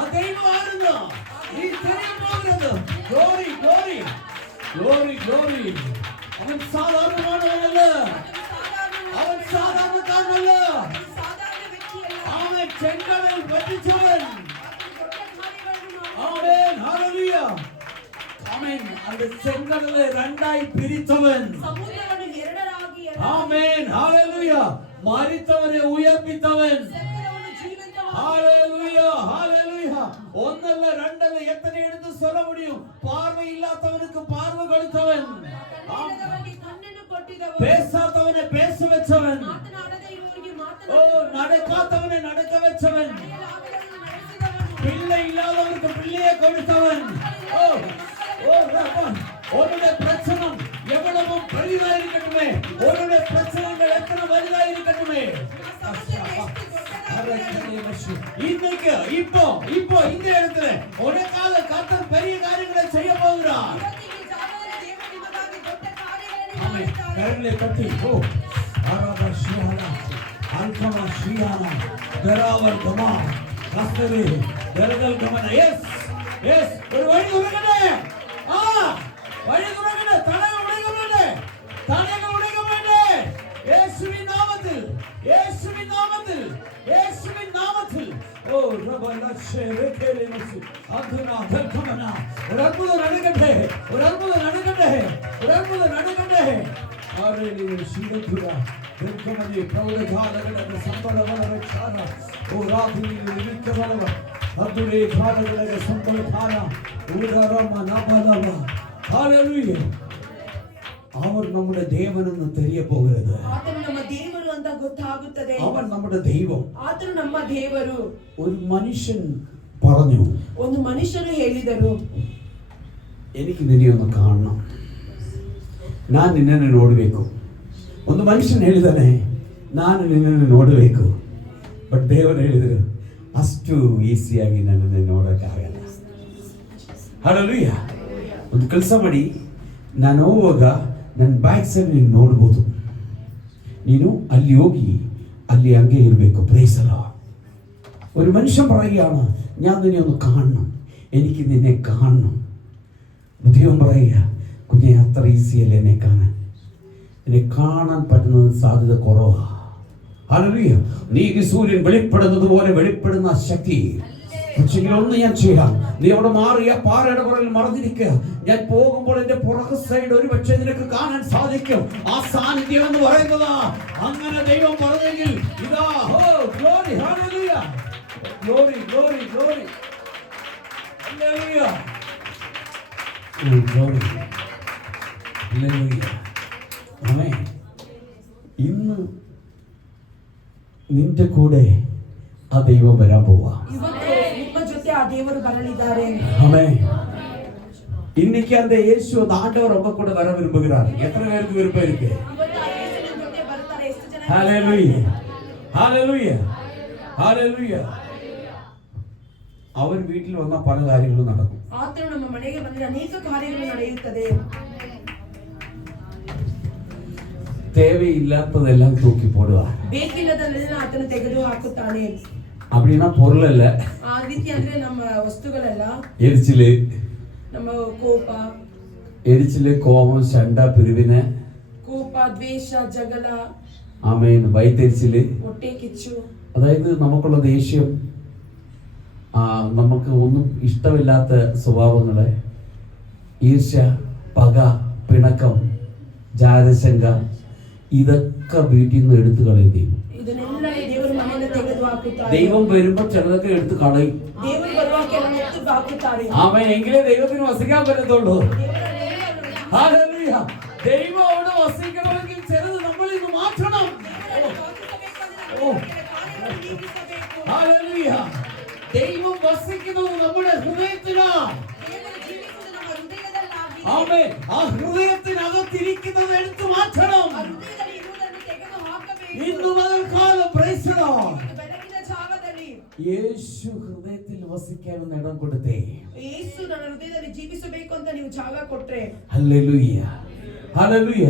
ആ ദൈവം ആരെന്ന് നീ അറിയാൻ പോകുന്നത്. Glory glory glory glory. അവൻ സാധാരണമാനവനല്ല, അവൻ സാധാരണക്കാരനല്ല. ಸಾಧಾರಣ ವ್ಯಕ್ತಿಯಲ್ಲ. അവൻ ചെങ്കടൽ പറ്റിച്ചവൻ. ದೊಡ್ಡ ಕಾರ್ಯಗಳನ್ನು ആമേൻ. ഹല്ലേലൂയ. ആമേൻ. അത് ചെങ്കടലെ രണ്ടായി പിരിച്ചവൻ. ಸಮುದ್ರವನ್ನು ಎರಡರಾಗಿ ആമേൻ. ഹല്ലേലൂയ. മരിച്ചവനെ ഉയർപ്പിച്ചവൻ. ಸತ್ತವರನ್ನು ಜೀವಂತವಾಗಿ ഹല്ലേലൂയ. ഹല്ലേലൂയ. ഒന്നല്ല രണ്ടല്ല എത്ര എടുത്ത് சொல்ல முடியும். பார்வையில்லாதவனுக்கு பார்வை கொடுத்தவൻ. ಕಣ್ಣಿಲ್ಲದವನಿಗೆ ಕಣ್ಣನ್ನು ಕೊಟ್ಟಿದ್ದವನು. பேசாதவனை பேச வச்சவன். ಮಾತನಾಡದೇ ಇರುವವರಿಗೆ ഓ ಮಾತನಾಡಿ നടക്കാത്തവനെ നടക്ക വെച്ചവൻ. ನಡೆಯಲಾಗದವರನ್ನು ನಡೆಸಿದವನು. பிள்ளை இல்லாதவனுக்கு பிள்ளையை கொடுத்தவன். ஓ ஓ ரப்பா. உன்னுடைய பிரச்சனை எவ்வளவு பெரிதாயிருக்கட்டுமே, உன்னுடைய பிரச்சனைகள் எத்தனை வலுதாயிருக்கட்டுமே, இன்னைக்கு இப்போ இப்போ இந்த இடத்துல உனக்காக கர்த்தர் பெரிய காரியங்களை செய்ய போகிறார். ಇವತ್ತಿಗೆ ಜಾಗದಲ್ಲಿ ದೇವರು ನಿಮಗಾಗಿ ದೊಡ್ಡ ಕಾರ್ಯಗಳನ್ನು ஆமென். ಮಾಡುತ್ತಾರೆ. கரங்களை தட்டி ஓ ஆராதா ஷியாலா Alkama Shriana, Deravar Gama, Kastari, Deragal Gamana. Yes, yes. But why do you look at it? Why do you look at it? Tanaga Udagamade, Tanaga Udagamade. Yeshuvi Namatil, Yeshuvi Namatil, Yeshuvi Namatil. Oh, Rabbi Rekele Musu, Aduna, Delkamana, Urabula Nanagade, Urabula Nanagade, Urabula Nanagade. Hallelujah, Shivatura. Delkamani, Pravda Khala, the Sampala Varavachara, O Rathi, Vikavala, Abdule Khala, the Sampala Khala, Udarama Nabalava. Hallelujah. அவர் நம்முடைய தேவன் என்று தெரிய போகிறது. ಆತನು ನಮ್ಮ ದೇವರು ಅಂತ ಗೊತ್ತಾಗುತ್ತದೆ. അവൻ നമ്മുടെ ദൈവം. ಆತನು ನಮ್ಮ ದೇವರು. ഒരു മനുഷ്യൻ പറഞ്ഞു. ಒಂದು ಮನುಷ್ಯರು ಹೇಳಿದರು. എനിക്ക് നിന്നെ ഒന്ന് കാണണം. ನಾನು ನಿನ್ನನ್ನು ನೋಡಬೇಕು. ಒಂದು ಮನುಷ್ಯൻ ಹೇಳಿದಾನೆ ನಾನು ನಿನ್ನನ್ನು ನೋಡಬೇಕು. ಬಟ್ ದೇವರು ಹೇಳಿದರು ಅಷ್ಟು ಈಸಿಯಾಗಿ ನನ್ನನ್ನು ನೋಡಕ್ಕಾಗಲ್ಲ. ಹಲ್ಲೆಲೂಯ. ಒಂದು ಕೆಲಸ ಮಾಡಿ, ನಾನು ಹೋಗುವಾಗ ನನ್ನ ಬ್ಯಾಕ್ ಸೈಡ್ ನೀನು ನೋಡ್ಬೋದು. ನೀನು ಅಲ್ಲಿ ಹೋಗಿ ಅಲ್ಲಿ ಹಂಗೆ ഇരിಬೇಕು. Price the Lord. ഒരു മനുഷ്യൻ പറയുകയാണ് ഞാൻ നിന്നെ ഒന്ന് കാണണം, എനിക്ക് നിന്നെ കാണണം. ദൈവം പറയുക കുഞ്ഞെ അത്ര ഈസിയല്ല എന്നെ കാണാൻ, എന്നെ കാണാൻ പറ്റുന്ന സാധ്യത കുറവാണ്. ഹല്ലേലൂയ. നീ സൂര്യൻ വെളിപ്പെടുന്നത് പോലെ വെളിപ്പെടുന്ന ശക്തി. പക്ഷേ ഒന്ന് ഞാൻ ചെയ്യാം, നീ അവിടെ മാറിയ പാറയുടെ പുറകിൽ മറന്നിരിക്കുക. ഞാൻ പോകുമ്പോൾ എന്റെ പുറകു സൈഡ് ഒരു പക്ഷേ നിനക്ക് കാണാൻ സാധിക്കും. ആ സാന്നിധ്യം എന്ന് പറയുന്നത് അങ്ങനെ ദൈവം പറഞ്ഞെങ്കിൽ ഇതാ glory, hallelujah, glory, glory, glory, hallelujah, glory, hallelujah. Amen. ഇന്ന് നിന്റെ കൂടെ ആ ദൈവം വരാൻ പോവാ. ನಿಮ್ಮ ಜೊತೆ ಆ ದೇವರು ಬರಲಿದ್ದಾರೆ. ஆமென். இன்னைக்கு அந்த இயேசு அந்த ஆண்டவர் ரொம்ப கூட வர விரும்புகிறார். எத்தனை பேருக்கு விருப்பம் இருக்கு? ಇವತ್ತು ಆ ಯೇಸುವಿನ ಜೊತೆ ಬರ್ತಾರೆ. ಎಷ್ಟು ಜನ? ஹalleluya, ஹalleluya, ஹalleluya. അവർ വീട്ടിൽ വന്ന പല കാര്യങ്ങളും നടക്കും. ಆತನು ನಮ್ಮ ಮನೆಗೆ ಬಂದರೆ ಅನೇಕ ಕಾರ್ಯಗಳು ನಡೆಯುತ್ತದೆ. தேவையில்லாததெல்லாம் தூக்கி போடுவார். ಬೇಕಿಲ್ಲದನ್ನೆಲ್ಲ ಆತನು ತೆಗೆದು ಹಾಕುತ್ತಾನೆ. அப்படினா பொருள் அல்ல. ಆ ರೀತಿ ಅಂದ್ರೆ ನಮ್ಮ ವಸ್ತುಗಳೆಲ್ಲ, எரிச்சல், ನಮ್ಮ ಕೋಪ, எரிச்சல், கோபம், சண்டை, பிரிவினை, ಕೋಪ, ದ್ವೇಷ, ಜಗಳ, ആമേൻ, വൈതെരിച്ചൽ, ಹೊಟ್ಟೆ ಕಿಚ್ಚು, അതായത് നമുക്കുള്ള ദേഷ്യം, നമുക്ക് ഒന്നും ഇഷ്ടമില്ലാത്ത സ്വഭാവങ്ങളെ, ഈർഷ്യ, പക, പിണക്കം, ജാരശങ്ക, ഇതൊക്കെ വീട്ടിൽ നിന്ന് എടുത്തു കളയും. ಇದನ್ನೆಲ್ಲ ದೇವರು ಮನೆಯಿಂದ ತೆಗೆದು ಹಾಕುತ್ತಾರೆ. ദൈവം വരുമ്പോൾ ചിലതൊക്കെ എടുത്ത് കളയും. ದೇವರು ಬರುವಾಗ ಕೆಲವು ಎತ್ತು ಹಾಕುತ್ತಾರೆ. ആമേൻ. എങ്കിലേ ദൈവത്തിന് വസിക്കാൻ പറ്റത്തുള്ളൂ. ഹല്ലേലൂയ. ദൈവം അവിടെ വസിക്കണമെങ്കിൽ ചിലത് നമ്മൾ ഇന്ന് മാറ്റണം. ഹല്ലേലൂയ. ദൈവം വസിക്കുന്നത് നമ്മുടെ ഹൃദയത്തിലാണ്. ആമേൻ. ആ ഹൃദയത്തിനകത്തിരിക്കുന്നത് എടുത്തു മാറ്റണം. ഇന്നു മുതൽ കാലം പ്രൈസ് ദി ലോർഡ്. യേശു ഹൃദയത്തിൽ വസിക്കാനുള്ള ഇടം കൊടുത്തേ. യേശു ನನ್ನ ಹೃದಯದಲ್ಲಿ ಜೀವಿಸಬೇಕು ಅಂತ ನೀವು ಜಾಗ ಕೊಟ್ರೆ. Hallelujah, hallelujah.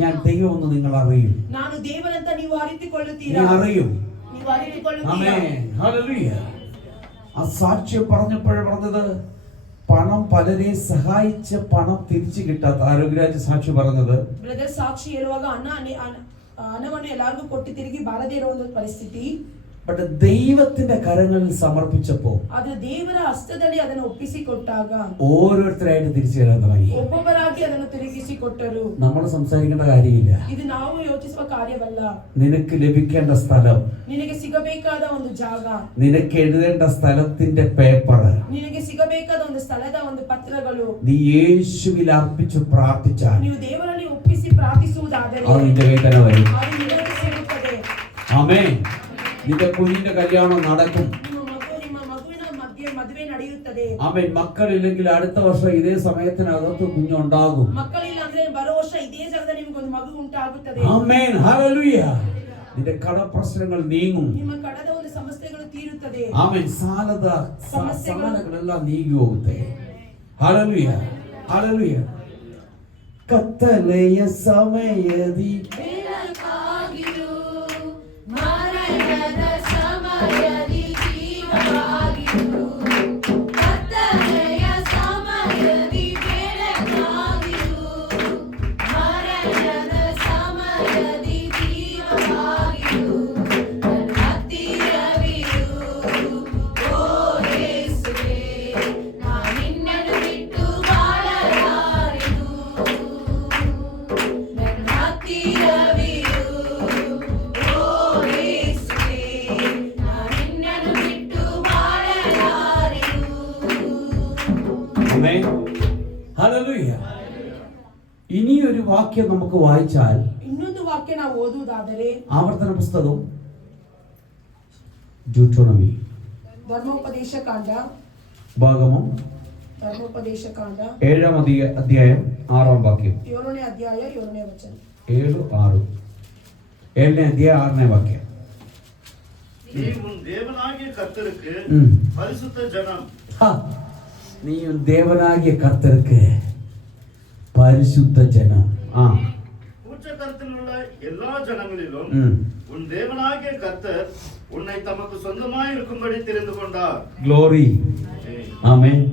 ഞാൻ ദൈവമെന്ന് നിങ്ങൾ അറിയും. ನಾನು ದೇವರಂತ ನೀವು ಅರಿತುಕೊಳ್ಳುತ್ತೀರಾ? ഞാൻ അറിയും. ನೀವು ಅರಿತುಕೊಳ್ಳುತ್ತೀರಾ? ആമേൻ, ഹല്ലേലൂയ. ആ സാക്ഷ്യം പറഞ്ഞപ്പോഴേ പറഞ്ഞത് പണം പലരെ സഹായിച്ച പണം തിരിച്ചു കിട്ടാത്ത ആരോഗ്യരാജ് സാക്ഷി പറഞ്ഞത്. ಬ್ರದರ್ ಸಾಕ್ಷಿ ಹೇಳುವಾಗ ಹಣವನ್ನು ಎಲ್ಲರಿಗೂ ಕೊಟ್ಟು ತಿರುಗಿ ಬಾರದೇ ಇರೋ ಒಂದು ಪರಿಸ್ಥಿತಿ. ബട്ട് ദൈവത്തിന്റെ കരങ്ങളിൽ സമർപ്പിച്ചപ്പോൾ ಆದ್ರೆ ದೇವರ ಹಸ್ತದಲ್ಲಿ ಅದನ್ನು ಒಪ್ಪಿಸಿಕೊಟ್ಟಾಗ ഓരോരുത്തരായിട്ട് തിരിച്ചു തരാൻ തുടങ്ങി. ಒಬ್ಬೊಬ್ಬರಾಗಿ ಅದನ್ನು ತಿರುಗಿಸಿಕೊಟ್ಟರು. നമ്മൾ സംസാരിക്കേണ്ട കാര്യമില്ല. ಇದು ನಾವು ಯೋಚಿಸುವ ಕಾರ್ಯವಲ್ಲ. നിനക്ക് ലഭിക്കേണ്ട സ്ഥലം, ನಿನಗೆ ಸಿಗಬೇಕಾದ ಒಂದು ಜಾಗ, നിനക്ക് എഴുതേണ്ട സ്ഥലത്തിന്റെ പേപ്പർ, ನಿನಗೆ ಸಿಗಬೇಕಾದ ಒಂದು ಸ್ಥಳದ ಒಂದು ಪತ್ರಗಳು നീ യേശുവിൽ അർപ്പിച്ചു പ്രാർത്ഥിച്ചാൽ ನೀವು ದೇವರಲ್ಲಿ ಒಪ್ಪಿಸಿ ಪ್ರಾರ್ಥಿಸುವುದಾದರೆ അത് നിന്റെ കയ്യിൽ തന്നെ വരും. ಅದು ನಿಮಗೆ ಸಿಗುತ್ತದೆ. ആമേൻ. നിന്റെ കുഞ്ഞിന്റെ കല്യാണം നടക്കും. ನಿಮ್ಮ ಮಗುವಿನ ಮದುವೆ ನಡೆಯುತ್ತದೆ. ആമേൻ. മക്കളില്ലെങ്കിൽ അടുത്ത വർഷം ഇതേ സമയത്തിനകത്ത് കുഞ്ഞുണ്ടാകും. ಮಕ್ಕಳಿಲ್ಲ ಅಂದ್ರೆ ಬರೋ ವರ್ಷ ಇದೇ ಜಾಗದಲ್ಲಿ ನಿಮಗೆ ಒಂದು ಮಗು ಉಂಟಾಗುತ್ತದೆ. ആമേൻ, ഹല്ലേലൂയ. നിന്റെ കടപ്രശ്നങ്ങൾ നീങ്ങും. ನಿಮ್ಮ ಕಡದ ಒಂದು ಸಮಸ್ಯೆಗಳು ತೀರುತ್ತದೆ. ആമേൻ. സാലകളെല്ലാം നീങ്ങി ಹೋಗುತ್ತೆ. Hallelujah, hallelujah. ಕತ್ತಲೆಯ ಸಮಯದಿ ಬೆಳಕಾಗಿರು വാക്യം നമുക്ക് വായിച്ചാൽ ಇನ್ನೊಂದು ವಾಕ್ಯ ನಾವು ಓದುವುದಾದರೆ ആവർത്തന പുസ്തകം ഡ്യൂട്രോണമി ಧರ್ಮೋಪದೇಶ ಕಾಂಡ ഭാഗമം 7-ാം അധ്യായം 6-ാം വാക്യം. 7ನೇ ಅಧ್ಯಾಯ 7ನೇ ವಚನ. 7-6 7ನೇ ಅಧ್ಯಾಯ 6ನೇ ವಾಕ್ಯ. நீ உன் தேவனாகிய கர்த்தருக்கு பரிசுத்த ஜனம். நீ உன் தேவனாகிய கர்த்தருக்கு பரிசுத்த ஜனம். உச்சகரத்தில் உள்ள எல்லா ஜனங்களிலும் உன் தேவனாகிய கர்த்தர் உன்னை தமக்கு சொந்தமாய் இருக்கும்படி தெரிந்து கொண்டார். ಗ್ಲೋರಿ. ಆಮೆನ್.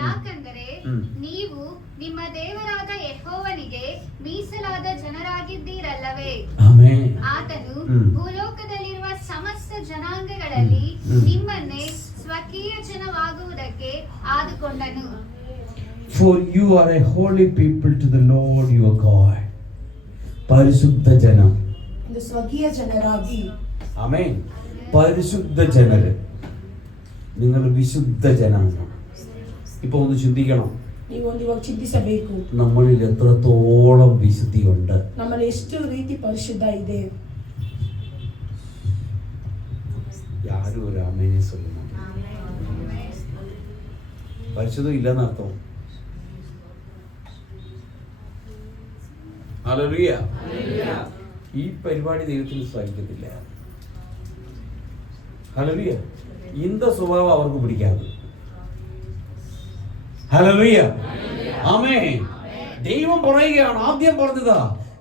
ಯಾಕಂದರೆ ನೀವು ನಿಮ್ಮ ದೇವರಾದ ಯೆಹೋವನಿಗೆ ಮೀಸಲಾದ ಜನರಾಗಿದ್ದೀರಲ್ಲವೇ. ಆಮೆನ್. ಆತನು ಭೂಲೋಕದಲ್ಲಿರುವ ಸಮಸ್ತ ಜನಾಂಗಗಳಲ್ಲಿ ನಿಮ್ಮನ್ನೇ ಸ್ವಕೀಯ ಜನವಾಗುವುದಕ್ಕೆ ಆದುಕೊಂಡನು. For you are a holy people to the Lord your God. പരിശുദ്ധ ജനം. ಇದು ಸ್ವಕೀಯ ಜನರಾಗಿ. ആമേൻ. പരിശുദ്ധ ജനര്. നിങ്ങൾ വിശുദ്ധ ജനമാണ്. ഇപ്പൊ ഒന്ന് ചിന്തിക്കണം. ನೀವು ಒಂದು ಇವಾಗ ಚಿಂತಿಸಬೇಕು. നമ്മളിൽ എത്രത്തോളം വിശുദ്ധിയുണ്ട്. ನಮ್ಮಲ್ಲಿ ಎಷ್ಟು ರೀತಿ ಪರಿಶುದ್ಧ ಇದೆ. ಯಾರು ഒരു ആമേനെ சொல்லுங்க. പരിശുദ്ധം ഇല്ലെന്ന് അർത്ഥം. ഹല്ലേലൂയ. ഈ പരിപാടി ദൈവത്തിന് സഹിക്കത്തില്ല. ഹല്ലേലൂയ. இந்த സ്വഭാവം അവർക്ക് പിടിക്കാതെ. ഹല്ലേലൂയ. ആമേൻ. ദൈവം പറയുകയാണ്, ആദ്യം പറഞ്ഞതാ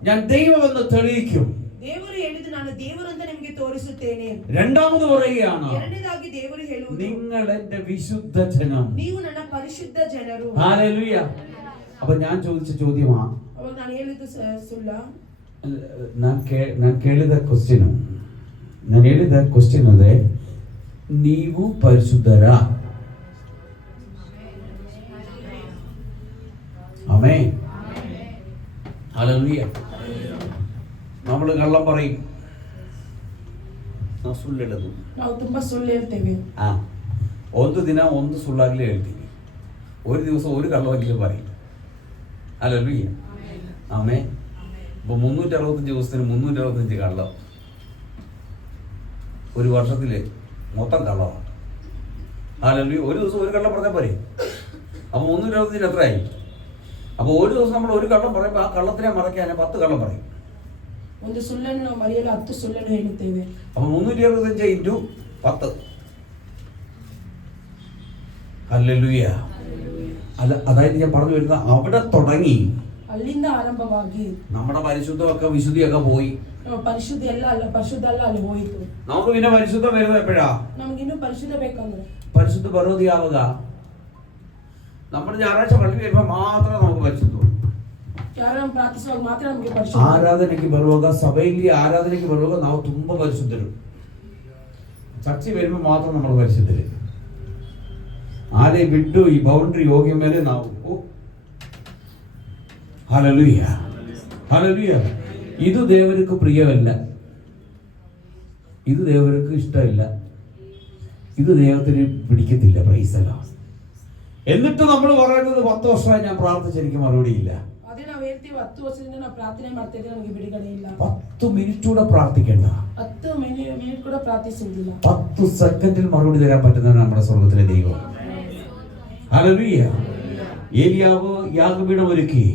ഞാൻ ദൈവമെന്ന് തെളിയിക്കും. ದೇವರು ಹೇಳಿದ್ದು ನಾನು ದೇವರು ಅಂತ ನಿಮಗೆ ತೋರಿಸುತ್ತೇನೆ. രണ്ടാമത് പറയുകയാണ്, ಎರಡನೇದಾಗಿ ದೇವರು ಹೇಳುವುದು നിങ്ങൾ എൻ്റെ വിശുദ്ധ ജനം. ನೀವು ನನ್ನ ಪರಿಶುದ್ಧ ಜನರು. ഹല്ലേലൂയ. അപ്പൊ ഞാൻ ചോദിച്ച ചോദ്യമാ, ಅವಾಗ ನಾನು ಹೇಳಿದ್ದು ಸುಳ್ಳ? ನಾನು ಕೇಳಿದ ಕ್ವಶ್ಚನ್ ಅದೇ, ನೀವು ಪರಿಶುದ್ಧರ? ആമേൻ. ഹല്ലേലൂയ. നമ്മൾ കള്ളം പറയും, ನಾವು ಸುಳ್ಳು ಹೇಳೋದು. ನಾವು ತುಂಬಾ ಸುಳ್ಳು ಹೇಳ್ತೇವೆ. ಒಂದು ದಿನ ಒಂದು ಸುಳ್ಳಾಗ್ಲೇ ಹೇಳ್ತೀವಿ, ഒരു ദിവസം ഒരു കള്ളമെങ്കിലും പറയും. ഹല്ലേലൂയ. ആമേൻ. ഇപ്പൊ 365 ദിവസത്തിന് 365 കള്ളം. ഒരു വർഷത്തില് മൊത്തം കള്ളമാണ്. ഹല്ലേലൂയ. ഒരു ദിവസം ഒരു കള്ളം പറഞ്ഞാൽ പോരെ? അപ്പൊ 365 എത്രയായി? അപ്പൊ ഒരു ദിവസം നമ്മൾ ഒരു കള്ളം പറയുമ്പോൾ ആ കള്ളത്തിനെ മറയ്ക്കാൻ 10 കള്ളം പറയും. ಒಂದು ಸುಳ್ಳನ್ನು ಮರೆಯಲು 10 ಸುಳ್ಳನ್ನು ಹೇಳುತ್ತೇವೆ. അപ്പൊ 365 ഇൻറ്റു 10. ഹല്ലേലൂയ. അല്ല, അതായത് ഞാൻ പറഞ്ഞു വരുന്ന അവിടെ തുടങ്ങി ಅಲ್ಲಿಂದ ಆರಂಭವಾಗಿ നമ്മുടെ പരിശുദ്ധമൊക്കെ വിശുദ്ധിയൊക്കെ പോയി. ಪರಿಶುದ್ಧ ಎಲ್ಲ ಅಲ್ಲ, ಪರಿಶುದ್ಧ ಅಲ್ಲ, ಅಲ್ಲಿ ಹೋಯಿತು. നമുക്ക് പിന്നെ പരിശുദ്ധം വരുന്നത് എപ്പോഴാ? ನಮಗಿನ್ನೂ ಪರಿಶುದ್ಧ ಬೇಕಂದ್ರೆ പരിശുദ്ധ പർവ്വതിയാവുക നമ്മൾ ഞായറാഴ്ച പള്ളി വരുമ്പോൾ മാത്രമേ നമുക്ക് പരിശുദ്ധം. ಯಾರು ಪ್ರಾರ್ಥಿಸುವಾಗ ಮಾತ್ರ ನಮಗೆ ಪರಿಶುದ್ಧ. ಆರಾಧನೆಗೆ ಬರುವಾಗ, ಸಭೆಯಲ್ಲಿ ಆರಾಧನೆಗೆ ಬರುವಾಗ ನಾವು ತುಂಬಾ ಪರಿಶುದ್ಧರು. ಚರ್ಚೆ വരുമ്പോൾ മാത്രം നമ്മൾ പരിശുദ്ധರು. ಆരെയും ಬಿಟ್ಟು ಈ ಬೌಂಡ್ರಿ ಹೋಗಿ ಮೇಲೆ ನಾವು ഹല്ലേലൂയ. ഹല്ലേലൂയ. ഇത് ദേവർക്ക് പ്രിയമല്ല, ഇത് ദേവർക്ക് ഇഷ്ടമില്ല, ഇത് ദൈവത്തിന് പിടിക്കത്തില്ല. Praise the lord. എന്നിട്ട് നമ്മൾ പറയുന്നത് 10 വർഷമായി ഞാൻ പ്രാർത്ഥിച്ച് എനിക്ക് മറുപടിയില്ല. ಅದೇ ನಾವು ಹೇಳ್ತೀವಿ 10 ವರ್ಷದಿಂದ ನಾವು ಪ್ರಾರ್ಥನೆ ಮಾಡ್ತಾ ಇದ್ದೀವಿ, ನನಗೆ ಬಿಡುಗಡೆ ಇಲ್ಲ. 10 മിനിറ്റ് കൂടെ പ്രാർത്ഥിക്കേണ്ട, 10 ಮಿನಿಟ್ ಕೂಡ ಪ್ರಾರ್ಥಿಸುವುದಿಲ್ಲ. 10 സെക്കൻഡിൽ മറുപടി തരാൻ പറ്റുന്നതാണ് നമ്മുടെ സ്വർഗ്ഗത്തിലെ ദൈവം. ഹല്ലേലൂയ. ഏലിയാവ് യാഗപീഠം ഒരുക്കി.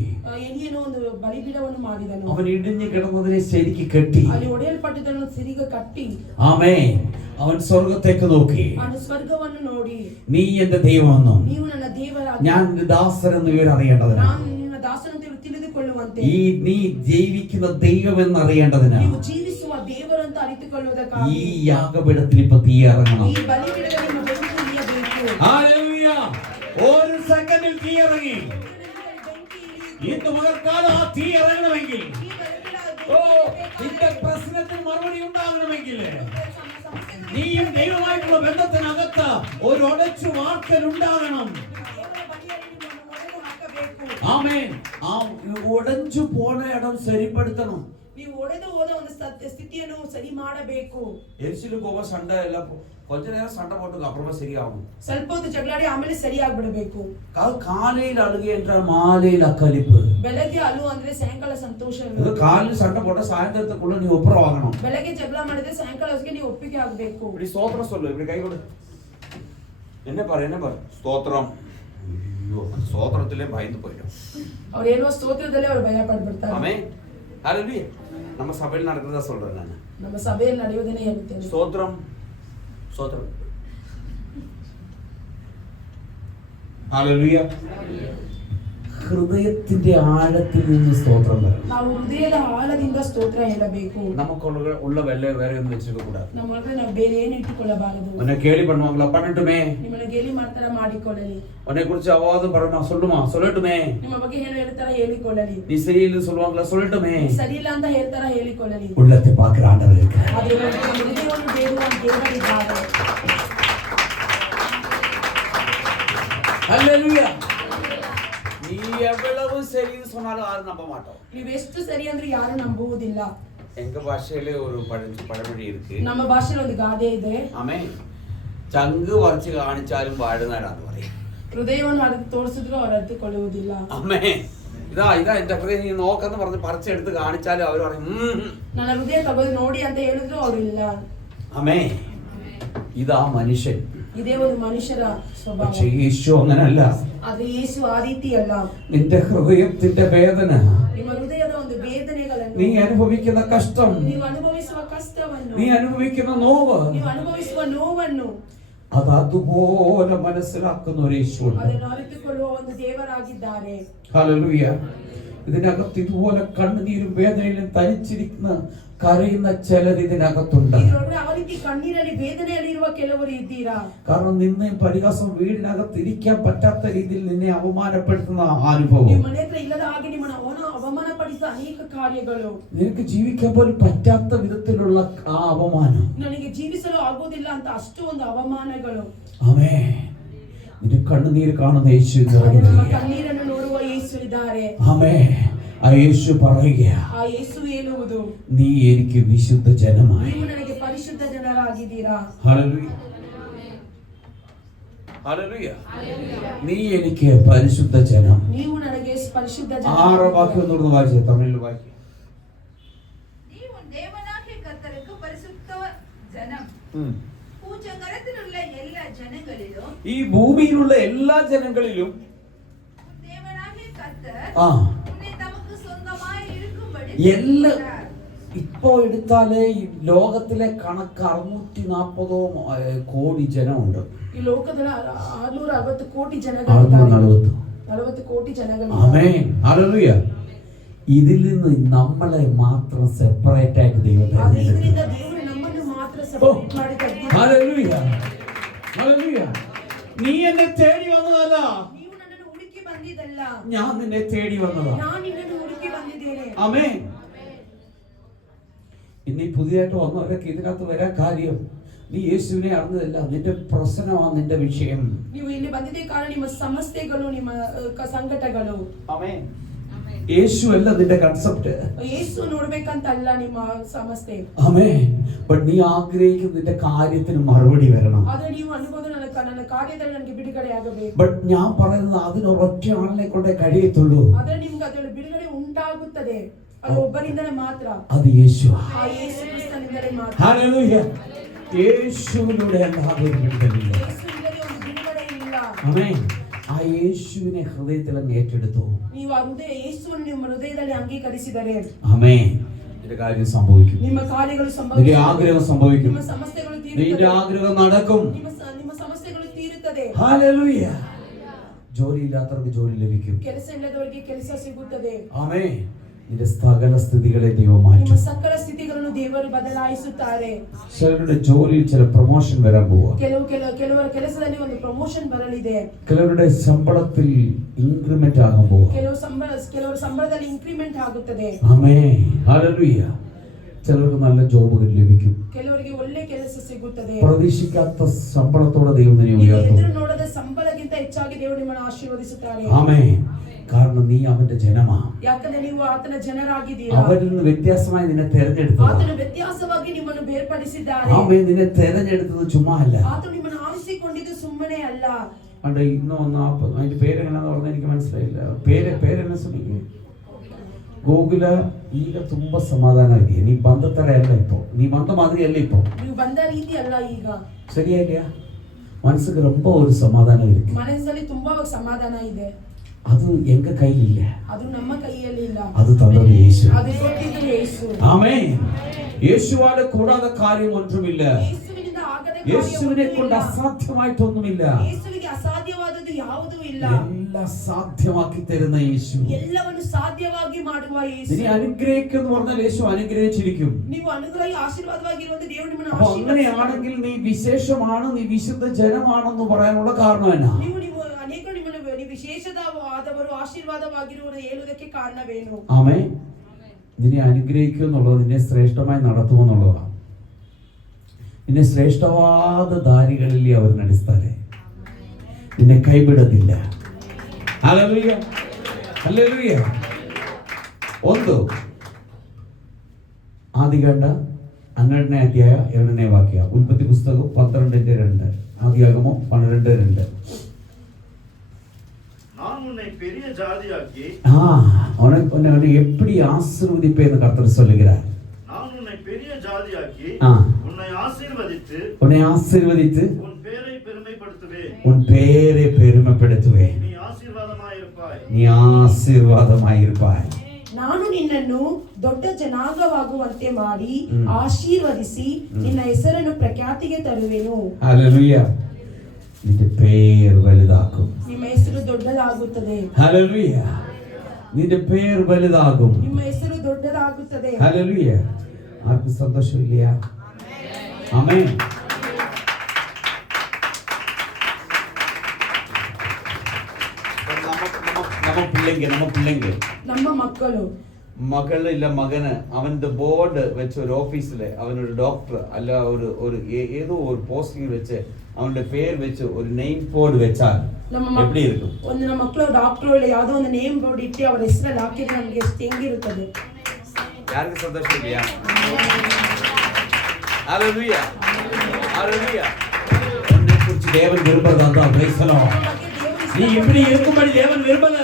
ಎಲಿಯನು ಒಂದು ಬಲಿಪೀಠವನ್ನು ಮಾಡಿದನು. അവൻ ഇടിഞ്ഞു കിടന്നതിനെ ശരിക്ക് കെട്ടി. ಅಲ್ಲಿ ಒಡೆಯಲ್ಪಟ್ಟಿದ್ದನ್ನು ಸರಿಗ ಕಟ್ಟಿ. ആമേൻ. അവൻ സ്വർഗ്ഗത്തേക്ക് നോക്കി. ಅವನು ಸ್ವರ್ಗವನ್ನು ನೋಡಿ, നീ എന്റെ ദൈവമെന്നും ನೀವು ನನ್ನ ದೇವರಾಗಿ, ഞാൻ നിന്റെ ദാസനെന്ന് ഇവർ അറിയേണ്ടതിനാണ്. ನಾನು ನಿನ್ನ ದಾಸನಂತೆ ತಿಳಿದುಕೊಳ್ಳುವಂತೆ, നീ ജീവിക്കുന്ന ദൈവമെന്ന് അറിയേണ്ടതിനാണ്. ನೀವು ಜೀವಿಸುವ ದೇವರಂತ ಅರಿತುಕೊಳ್ಳುವುದಕ್ಕಾಗಿ ഈ യാഗപീഠത്തിൽ ഇപ്പൊ തീ ഇറങ്ങണം. ಈ ಬಲಿಪೀಠದಲ್ಲಿ ನಿಮ್ಮ ಬೆಂಕಿ ಇಳಿಯಬೇಕು. ഹല്ലേലൂയ. ഒരു സെക്കൻഡിൽ തീ ഇറങ്ങി. ഇന്ന് മകർക്കാലം ആ തീ ഇറങ്ങണമെങ്കിൽ, നിന്റെ പ്രശ്നത്തിന് മറുപടി ഉണ്ടാകണമെങ്കിൽ, നീയും ദൈവമായിട്ടുള്ള ബന്ധത്തിനകത്ത് ഒരു ഉടച്ചു വാർക്കൽ ഉണ്ടാകണം. ആമേൻ. ആ ഉടച്ചു പോണ ഇടം ശരിപ്പെടുത്തണം. ನೀವು ಒಡೆದು ಹೋದ ಒಂದು ಸ್ಥಿತಿಯನ್ನು ಸರಿ ಮಾಡಬೇಕು. எரிச்சலுக்கு போக சண்டை எல்லாம் கொஞ்ச நேரம் சண்டை போட்டுங்க, அப்புறமா சரியாகும். ಸ್ವಲ್ಪ ಹೊತ್ತು ಜಗಳಾಡಿ ಆಮೇಲೆ ಸರಿಯಾಗ್ಬಿಡಬೇಕು. காலையில் அழுகை என்றால் மாலையில் அக்களிப்பு. ಬೆಳಗ್ಗೆ ಅಳು ಅಂದ್ರೆ ಸಾಯಂಕಾಲ ಸಂತೋಷ. காலையில் சண்டை போட்டா சாயந்தரத்துக்குள்ள நீ ஒப்புரம் வாங்கணும். ಬೆಳಗ್ಗೆ ಜಗಳ ಮಾಡಿದ್ರೆ ಸಾಯಂಕಾಲಕ್ಕೆ ನೀವು ಒಪ್ಪಿಗೆ ಆಗಬೇಕು. இப்படி ஸ்தோத்திரம் சொல்லு, இப்படி கை கொடு. என்ன பாரு ஸ்தோத்திரம். ஐயோ, ஸ்தோத்திரத்திலே பயந்து போயிடும். ಅವ್ರು ಏನೋ ಸ್ತೋತ್ರದಲ್ಲೇ ಅವ್ರು ಭಯ ಪಡ್ಬಿಡ್ತಾರೆ. ஆமென். ஹalleluya. நம்ம சபையில் நடக்கிறதா சொல்றேன் நான். ನಮ್ಮ ಸಭೆಯಲ್ಲಿ ನಡೆಯುವುದನ್ನೇ ಹೇಳ್ತೇನೆ. ஸ்தோத்திரம். ഹല്ലേലൂയ. ഹൃദയത്തിന്റെ ആഴത്തിൽ നിന്ന് സ്തോത്രം വരണം. ನಾವು ಹೃದಯದ ಆಳದಿಂದ ಸ್ತೋತ್ರ ಹೇಳಬೇಕು. நமக்குள்ள வேற ஒന്നും வெச்சிருக்க கூடாது. ನಮ್ಮೊಳಗೆ ನಾವು ಬೇರೆ ಏನು ಇಟ್ಟುಕೊಳ್ಳಬಾರದು. உன்னை கேலி பண்ணுவாங்களா, பண்ணட்டுமே. ನಿಮ್ಮನ್ನ ಗೇಲಿ ಮಾಡ್ತಾರ, ಮಾಡಿಕೊಳ್ಳಲಿ. உன்னை குறித்து அவாதம் பரமா சொல்லட்டுமே. ನಿಮ್ಮ ಬಗ್ಗೆ ಏನು ಹೇಳ್ತಾರ, ಹೇಳಿಕೊಳ್ಳಲಿ. நீ சரியில்லை சொல்லுவாங்களா, சொல்லட்டுமே. ಸರಿ ಇಲ್ಲ ಅಂತ ಹೇಳ್ತಾರ, ಹೇಳಿಕೊಳ್ಳಲಿ. உள்ளத்தை பார்க்கிற ஆண்டவர் இருக்கார். ಹೃದಯವನ್ನು ದೇವರಿದ್ದಾರೆ. ஹல்லேலூயா. நீ எவ்வளவு சரின்னு சொன்னாலும் யாரும் நம்ப மாட்டோம். ನೀವು ಎಷ್ಟು ಸರಿ ಅಂದ್ರೆ ಯಾರು ನಂಬುವುದಿಲ್ಲ. எங்க பாஷையிலே ஒரு பழமொழி இருக்கு. ನಮ್ಮ ಭಾಷೆಯಲ್ಲಿ ಒಂದು ಗಾದೆ ಇದೆ. ആമേൻ. ചങ്ക് വരച്ച് കാണിച്ചാലും വാഴുന്നവരാന്ന് പറയും. ഹൃദയವನ್ನು അറുത്ത് ತೋರಿಸಿದ್ರು ಅವರು ಅರಿತುಕೊಳ್ಳುವುದಿಲ್ಲ. ആമേൻ. ഇതാ എന്റെ ഹൃദയം നീ നോക്കെന്ന് പറഞ്ഞ് പറിച്ചെടുത്ത് കാണിച്ചാലും അവർ പറയും ನನ್ನ ಹೃದಯ ತಗೊಂಡು ನೋಡಿ ಅಂತ ಹೇಳಿದ್ರು ಅವರು ಇಲ್ಲ. ആമേൻ. ഇതാ മനുഷ്യൻ. ಇದೇ ಒಂದು ಮನುಷ್ಯರ ಸ್ವಭಾವ. പക്ഷേ യേശു അങ്ങനല്ല. ಆದ್ರೆ ಯೇಸು ಆ ರೀತಿ ಅಲ್ಲ. നിന്റെ ഹൃദയത്തിന്റെ വേദന, ನಿಮ್ಮ ಹೃದಯದ ಒಂದು ವೇದನೆಗಳನ್ನು, നീ അനുഭവിക്കുന്ന കഷ്ടം, ನೀವು ಅನುಭವಿಸುವ ಕಷ್ಟವನ್ನು, നീ അനുഭവിക്കുന്ന നോവ്, ನೀವು ಅನುಭವಿಸುವ ನೋವನ್ನು അത് അതുപോലെ മനസ്സിലാക്കുന്ന ഒരു യേശുവുണ്ട്. ಅದನ್ನು ಅರಿತುಕೊಳ್ಳುವ ಒಂದು ದೇವರಾಗಿದ್ದಾರೆ. ഹല്ലേലൂയ. ഇതിനകത്ത് ഇതുപോലെ കണ്ണുനീരും വേദനയിലും തനിച്ചിരിക്കുന്ന കരയുന്ന ചിലർ ഇതിനകത്തുണ്ട്. ಇದರೊಳಗೆ ಆ ರೀತಿ ಕಣ್ಣೀರಲ್ಲಿ ವೇದನೆಯಲ್ಲಿ ಇರುವ ಕೆಲವರು ಇದ್ದೀರಾ. കാരണം നിന്നെയും പരിഹാസം വീടിനകത്ത് ഇരിക്കാൻ പറ്റാത്ത രീതിയിൽ നിന്നെ അവമാനപ്പെടുത്തുന്ന അനുഭവം, ನೀವು ಮನೆ ಹತ್ರ ಇಲ್ಲದ ಹಾಗೆ ನಿಮ್ಮನ್ನು ಅವಮಾನಪಡಿಸಿದ ಅನೇಕ ಕಾರ್ಯಗಳು, നിനക്ക് ജീവിക്കാൻ പോലും പറ്റാത്ത വിധത്തിലുള്ള ആ അവമാനം, ನನಗೆ ಜೀವಿಸಲು ಆಗುವುದಿಲ್ಲ ಅಂತ ಅಷ್ಟು ಒಂದು ಅವಮಾನಗಳು. ആമേൻ. നിന്റെ കണ്ണുനീര് കാണുന്ന യേശു ನಮ್ಮ ಕಣ್ಣೀರನ್ನು ನೋಡುವ ಯೇಸು ಇದ್ದಾರೆ. ആമേൻ. ആ യേശു പറയുക, ಆ ಯೇಸು ಹೇಳುವುದು, നീ എനിക്ക് വിശുദ്ധ ജനമായി. ನೀವು ನನಗೆ ಪರಿಶುದ್ಧ ಜನರಾಗಿದ್ದೀರಾ. ഹല്ലേലൂയ. ഹല്ലേലൂയ. നീ എനിക്ക് പരിശുദ്ധ ജനം. ನೀವು ನನಗೆ ಪರಿಶುದ್ಧ ಜನ. 6 വാക്യം ഒന്ന് വായിച്ചേ, തമിഴിൽ വായിക്കേ. நீ உன் தேவனாகிய கர்த்தருக்கு பரிசுத்த ஜனம். பூச்சக்கரத்திலுள்ள எல்லா ஜனங்களிலும், ഈ ഭൂമിയിലുള്ള എല്ലാ ജനങ്ങളിലും உன் தேவனாகிய கர்த்தர் ആ உன்னை தமக்கு சொந்தமாய் இருக்கும்படி എല്ലാ செய்கிறார். ഇപ്പോ എടുത്താലേ ഈ ലോകത്തിലെ കണക്ക് 640 കോടി ജനമുണ്ട്. ಈ ಲೋಕದಲ್ಲಿ 660 ಕೋಟಿ ಜನಗಳಿದ್ದಾರೆ. 40 ಕೋಟಿ ಜನಗಳಿದ್ದಾರೆ. ആമേൻ. ഹല്ലേലൂയ. ഇതിൽ നിന്ന് നമ്മളെ മാത്രം സെപ്പറേറ്റ് ആയിട്ട് ദൈവം ಆದ್ರೆ ಇದರಿಂದ തിരഞ്ഞെടുത്തു. ದೇವರು ನಮ್ಮನ್ನು ಮಾತ್ರ ಸೆಪರೇಟ್ ಮಾಡಿ ತೆಗೆದಿದ್ದಾರೆ. ഹല്ലേലൂയ. ഹല്ലേലൂയ. നീ എന്നെ തേടി വന്നതല്ല, ನೀವು ನನ್ನನ್ನು ಹುಡುಕಿ ಬಂದಿದ್ದಲ್ಲ, ഞാൻ നിന്നെ തേടി വന്നതാ. ನಾನು ನಿನ್ನನ್ನು ಹುಡುಕಿ ಬಂದಿದ್ದೇನೆ. ആമേൻ. ഇനി പുതിയതായിട്ട് വന്നവരൊക്കെ ഇതിനകത്ത് വരാൻ കാര്യം, നീ യേശുവിനെ അറിഞ്ഞതല്ല, നിന്റെ പ്രശ്നമാണ് നിന്റെ വിഷയം. ನೀವು ಇಲ್ಲಿ ಬಂದಿದ್ದೇ ಕಾರಣ ನಿಮ್ಮ ಸಮಸ್ಯೆಗಳು, ನಿಮ್ಮ ಸಂಕಟಗಳು. ആമേൻ. യേശു അല്ല നിന്റെ കൺസെപ്റ്റ്. ಯೇಸು ನೋಡ್ಬೇಕಂತಲ್ಲ ನಿಮ್ಮ ಸಮಸ್ಯೆ. ആമേൻ. ബട്ട് നീ ആഗ്രഹിക്കുന്ന നിന്റെ കാര്യത്തിന് മറുപടി വരണം. ಆದ್ರೆ ನೀವು ಅನ್ಬೋದು ನನ್ನ ಕಾರ್ಯದಲ್ಲಿ ನನಗೆ ಬಿಡುಗಡೆ ಆಗಬೇಕು. ബട്ട് ഞാൻ പറയുന്നത് അതിനൊരൊറ്റ ആളിനെ കൊണ്ടേ കഴിയത്തുള്ളൂ. ಆದ್ರೆ ನಿಮ್ಗೆ ಅದರಲ್ಲಿ ಬಿಡುಗಡೆ ಉಂಟಾಗುತ್ತದೆ, ಅದು ಒಬ್ಬರಿಂದಲೇ ಮಾತ್ರ. അത് യേശു. ಆ ಯೇಸು ಕ್ರಿಸ್ತನಿಂದಲೇ ಮಾತ್ರ. ഹല്ലേലൂയ. യേശുവിലൂടെ അല്ലാതെ ഒരു വിടുതലില്ല. ಯೇಸು ಇಲ್ಲದೆ ಒಂದು ಬಿಡುಗಡೆ ಇಲ್ಲ. ആമേൻ. ആ യേശുവിനെ ഹൃദയത്തിൽ അങ്ങ് ഏറ്റെടുത്തു. ನೀವು ಆ ಯೇಸುವನ್ನು ನಿಮ್ಮ ಹೃದಯದಲ್ಲಿ ಅಂಗೀಕರಿಸಿದರೆ ആമേൻ. നിന്റെ കാര്യം സംഭവിക്കും. ನಿಮ್ಮ ಕಾರ್ಯಗಳು നിന്റെ ಸಂಭವಿಸುತ್ತವೆ. ആഗ്രഹം സംഭവിക്കും. ನಿಮ್ಮ ಸಮಸ್ಯೆಗಳು നിന്റെ ತೀರುತ್ತವೆ. ആഗ്രഹം നടക്കും. ನಿಮ್ಮ ಸಮಸ್ಯೆಗಳು ತೀರುತ್ತದೆ. ഹല്ലേലൂയ. ജോലിയില്ലാത്തവർക്ക് ജോലി ലഭിക്കും. ಕೆಲಸ ಇಲ್ಲದವರಿಗೆ ಕೆಲಸ ಸಿಗುತ್ತದೆ. ആമേൻ. നിന്റെ സകല സ്ഥിതികളെ ദൈവം ನಿಮ್ಮ മാറ്റും. ಸಕಲ ಸ್ಥಿತಿಗಳನ್ನು ದೇವರು ಬದಲಾಯಿಸುತ್ತಾರೆ. ചിലരുടെ ജോലിയിൽ ചില പ്രൊമോഷൻ വരാൻ പോവാ. ಕೆಲವರ ಕೆಲಸದಲ್ಲಿ ಒಂದು ಪ್ರಮೋಷನ್ ಬರಲಿದೆ. ചിലരുടെ ശമ്പളത്തിൽ ഇൻക്രിമെന്റ് ആകാൻ പോവാ. ಕೆಲವರ ಸಂಬಳದಲ್ಲಿ ಇನ್ಕ್ರಿಮೆಂಟ್ ಆಗುತ್ತದೆ. ആമേൻ. ഹല്ലേലൂയ. ചിലർക്ക് നല്ല ജോബുകൾ ലഭിക്കും. ಕೆಲವರಿಗೆ ಒಳ್ಳೆ ಕೆಲಸ ಸಿಗುತ್ತದೆ. പ്രതീക്ഷിക്കാത്ത ശമ്പളത്തോടെ ദൈവം നിന്നെ ನೀವು ഉയർത്തും. ಎದುರು ನೋಡದ ಸಂಬಳಕ್ಕಿಂತ ಹೆಚ್ಚಾಗಿ ದೇವರು ನಿಮ್ಮನ್ನು ಆಶೀರ್ವದಿಸುತ್ತಾರೆ. ആമേൻ. കാരണം നീ അവന്റെ ജനമാ. ಯಾಕಂದ್ರೆ ನೀವು ಆತನ ಜನರಾಗಿದ್ದೀರಾ. അവരിൽ നിന്ന് വ്യത്യാസമായി നിന്നെ തെരഞ്ഞെടുത്തത്. ಆತನು ವ್ಯತ್ಯಾಸವಾಗಿ ನಿಮ್ಮನ್ನು ಬೇರ್ಪಡಿಸಿದ್ದಾರೆ. ആമേൻ. നിന്നെ തെരഞ്ഞെടുത്തത് ചുമ്മാ അല്ല. ಆತನು ನಿಮ್ಮನ್ನು ಆರಿಸಿಕೊಂಡಿದ್ದು ಸುಮ್ಮನೆ ಅಲ್ಲ. അണ്ട് ഇന്ന് ഒന്ന് അതിന്റെ പേരെങ്ങനെയാന്ന് പറഞ്ഞാൽ എനിക്ക് മനസ്സിലായില്ല. പേരെന്നെ ശ്രമിക്കുക. ಗೋಕುಲ ಈಗ ತುಂಬಾ ಸಮಾಧಾನ ಇದೆಯಾ? ನೀ ಬಂದ ತರ ಅಲ್ಲ ಇಪ್ಪೋ, ನೀ ಬಂದ ಮಾದರಿ ಅಲ್ಲ ಇಪ್ಪೋ, ನೀವು ಬಂದ ರೀತಿ ಅಲ್ಲ ಈಗ. சரியா இல்லையா? மனசுக்கு ரொம்ப ஒரு சமாதானம் இருக்கு. ಮನಸ್ಸಲ್ಲಿ ತುಂಬಾ ಸಮಾಧಾನ ಇದೆ. ಅದು எங்க கையில் இல்ல, ಅದು ನಮ್ಮ ಕೈಯಲ್ಲಿ ಇಲ್ಲ. ಅದು ತಂದವರು ಯೇಸು. ಅದು ಕೊಟ್ಟಿದ್ದು ಯೇಸು. ஆமென். യേശുവാല കൂടാതെ കാര്യം ഒന്നുമില്ല. ಯೇಸುವಿನಿಂದ ಆಗದ യേശുവിനെ കൊണ്ട് അസാധ്യമായിട്ടൊന്നുമില്ല. ಯೇಸುವಿಗೆ ಅಸಾಧ್ಯವಾದದ್ದು ಯಾವುದೂ ಇಲ್ಲ. എല്ലാം സാധ്യമാക്കി തരുന്ന യേശു, ಎಲ್ಲವನ್ನು ಸಾಧ್ಯವಾಗಿ ಮಾಡುವ ಯೇಸು. നീ അനുഗ്രഹിക്കും എന്ന് പറഞ്ഞാൽ യേശു അനുഗ്രഹിച്ചിരിക്കും. ನೀವು ಅನುಗ್ರಹಿ ಆಶೀರ್ವಾದವಾಗಿರುವಂತ ದೇವರು ನಿಮ್ಮನ್ನು അപ്പൊ ಆಶೀರ್ವದಿಸುತ್ತಾನೆ. അങ്ങനെയാണെങ്കിൽ നീ വിശേഷമാണ്, നീ വിശുദ്ധ ജനമാണെന്ന് പറയാനുള്ള കാരണം എന്നാ? ನೀವು ಅನೇಕರು ನಿಮ್ಮನ್ನು ನೀವು ವಿಶೇಷವಾದವರು ಆಶೀರ್ವಾದವಾಗಿರುವುದು ಹೇಳುವುದಕ್ಕೆ ಕಾರಣವೇನು? ആമേൻ. നിന്നെ അനുഗ്രഹിക്കും എന്നുള്ളത് നിന്നെ ശ്രേഷ്ഠമായി നടത്തുമെന്നുള്ളതാണ്. നിന്നെ ശ്രേഷ്ഠവാದ ದಾರಿಗಳಲ್ಲಿ അവർ ನಡೆಸ್ತಾರೆ. നിന്നെ കൈಬಿಡೋದಿಲ್ಲ. Hallelujah, hallelujah. ಒಂದು ಆದಿಕಾಂಡ 12ನೇ ಅಧ್ಯಾಯ 2ನೇ ವಾಕ್ಯ, ಉಲ್ಪತ್ತಿ ಪುಸ್ತಕ 12:2, ಆದಿಯಾಗಮം 12:2. நான் உன்னை பெரிய ஜாதியாக்கி உன்னை எப்படி ஆசீர்வதிப்பேன்னு கர்த்தர் சொல்லுகிறார். நான் உன்னை பெரிய ஜாதியாக்கி உன்னை ஆசீர்வதித்து உன் பேரை பெருமைப்படுத்துவேன். உன் பேரை பெருமைப்படுத்துவேன். நீ ஆசீர்வாதமாயிருப்பாய். நீ ஆசீர்வாதமாயிருப்பாய். ನಾನು ನಿನ್ನನ್ನು ದೊಡ್ಡ ಜನಾಂಗವಾಗುವಂತೆ ಮಾಡಿ ಆಶೀರ್ವದಿಸಿ ನಿನ್ನ ಹೆಸರನ್ನು ಪ್ರಖ್ಯಾತಿಗೆ ತರುವೆನು. ഹല്ലേലൂയ. നിന്റെ പേര് വലുതാക്കും. ನಿಮ್ಮ ಹೆಸರು ದೊಡ್ಡದಾಗುತ್ತದೆ. ഹല്ലേലൂയ. നിന്റെ പേര് വലുതാകും. ನಿಮ್ಮ ಹೆಸರು ದೊಡ್ಡದಾಗುತ್ತದೆ. ഹല്ലേലൂയ. ആർക്കും സന്തോഷമില്ല? ആമേൻ. ನಮ್ಮ ಮಕ್ಕಳು മകളില്ല മകന് അവന്റെ ബോർഡ് വെച്ച് ഒരു ഓഫീസില് അവനൊരു ഡോക്ടർ അല്ല ഒരു ഏതോ ഒരു പോസ്റ്റിംഗ് വെച്ച് അവന്റെ പേര് വെച്ച് ഒരു നെയിം ബോർഡ് വെച്ചാൽ எப்படி இருக்கும்? ಒಂದು ನಮ್ಮ ಮಕ್ಕಳು ಡಾಕ್ಟರ್ ಇಲ್ಲ ಯಾವುದೋ ಒಂದು ನೇಮ್ ಬೋರ್ಡ್ ಇಟ್ಟು ಅವರ ಹೆಸರಲ್ಲಿ ಹಾಕಿದ್ರೆ ನಮಗೆ ಎಷ್ಟು ಹೆಂಗಿರುತ್ತದೆ? ಯಾರಿಗೆ ಸಂತೋಷ ಇದೆಯಾ? Hallelujah, hallelujah. എന്നെ കുറിച്ച് ദേവൻ വിരുമ്പതാ. Praise the lord. നീ இப்படி இருக்கும்படி தேவன் விரும்பல.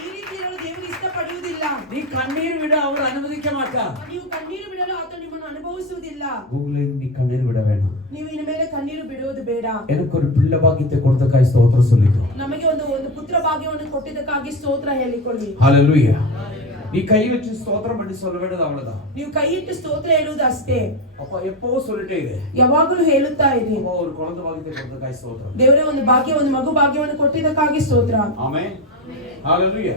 ಈ ರೀತಿ ಇರಲು ದೇವರು ಇಷ್ಟಪಡುವುದಿಲ್ಲ. നീ കണ്ണീർ വിട അവർ അനുവദിക്ക മാട്ടാ. ನೀವು ಕಣ್ಣೀರು ಬಿಡಲು ಆತ ನಿಮ್ಮನ್ನು ಅನುಭವಿಸುವುದಿಲ್ಲ. ഗൂഗിളിൽ നീ കണ്ണീർ വിട വേണം. ನೀವು ಇನ್ನು ಮೇಲೆ ಕಣ್ಣೀರು ಬಿಡುವುದು ಬೇಡ. എനിക്കൊരു പിള്ള ഭാഗ്യത്തെ കൊടുത്തക്കായി സ്തോത്രം ചൊല്ലിക്കോ. ನಮಗೆ ಒಂದು ಪುತ್ರ ಭಾಗ್ಯವನ್ನು ಕೊಟ್ಟಿದ್ದಕ್ಕಾಗಿ ಸ್ತೋತ್ರ ಹೇಳಿಕೊಳ್ಳಿ. ഹല്ലേലൂയ. நீ கை வச்சு ஸ்தோத்திரம் பண்ணி சொல்ல வேண்டியது அவ்வளவுதான். ನೀವು ಕೈ ಇಟ್ಟು ಸ್ತೋತ್ರ ಹೇಳುವುದು ಅಷ್ಟೇ. அப்ப எப்பவும் சொல்லிட்டே இரு. ಯಾವಾಗಲೂ ಹೇಳುತ್ತಾ ಇರಿ. ஒரு குழந்தை பாக்கியத்தை கொடுத்தக்காய் ஸ்தோத்திரம். ದೇವರೇ ಒಂದು ಭಾಗ್ಯ ಒಂದು ಮಗು ಭಾಗ್ಯವನ್ನು ಕೊಟ್ಟಿದ್ದಕ್ಕಾಗಿ ಸ್ತೋತ್ರ. ஆமென். ஹalleluya,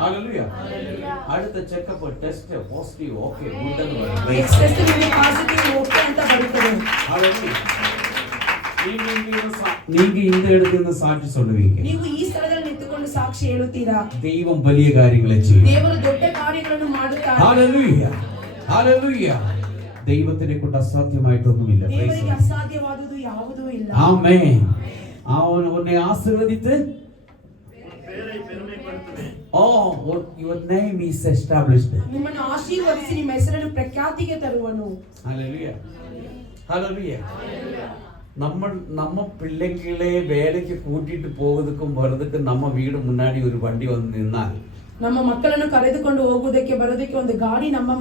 ஹalleluya. அடுத்த checkup test positive okay good ಅಂತ ಬರುತ್ತೆ. ಟೆಸ್ಟ್ ನಿಮಗೆ ಪಾಸಿಟಿವ್ ಓಕೆ ಅಂತ ಬರುತ್ತದೆ. ஹalleluya. நீங்க இந்த இடத்துல சாட்சி சொல்லுவீங்க. ನೀವು ಈ ಸ್ಥಳದಲ್ಲಿ ನಿಂತುಕೊಂಡು ಸಾಕ್ಷಿ ಹೇಳುತ್ತೀರಾ? ദൈവം വലിയ കാര്യങ്ങളെ ചെയ്യും. ದೇವರು ದೊಡ್ಡ ಕಾರ್ಯಗಳನ್ನು ಮಾಡುತ್ತಾರೆ. ഹalleluya, ഹalleluya. ദൈവത്തിനെ കൊണ്ട് അസാധ്യമായിട്ടൊന്നുമില്ല. ದೇವರಿಗೆ ಅಸಾಧ್ಯವಾದುದು ಯಾವುದೂ ಇಲ್ಲ. ആമേൻ. അവൻ ഉന്നെ ആശീർവദിച്ച് பேரை பெருமைப்படுத்துவேன். your name is established. ನಿಮ್ಮನ್ನು ಆಶೀರ್ವದಿಸಿ ನಿಮ್ಮ ಹೆಸರನ್ನು ಪ್ರಖ್ಯಾತಿಗೆ ತರುವನು. Hallelujah, hallelujah. நம்ம பிள்ளைகளே வேலைக்கு கூட்டிட்டு போவதுக்கும் வரதுக்கும் நம்ம வீடு முன்னாடி ஒரு வண்டி வந்து நின்னால், ನಮ್ಮ ಮಕ್ಕಳನ್ನು ಕರೆದುಕೊಂಡು ಹೋಗುವುದಕ್ಕೆ ಬರೋದಕ್ಕೆ ಒಂದು ಗಾಡಿ ನಮ್ಮ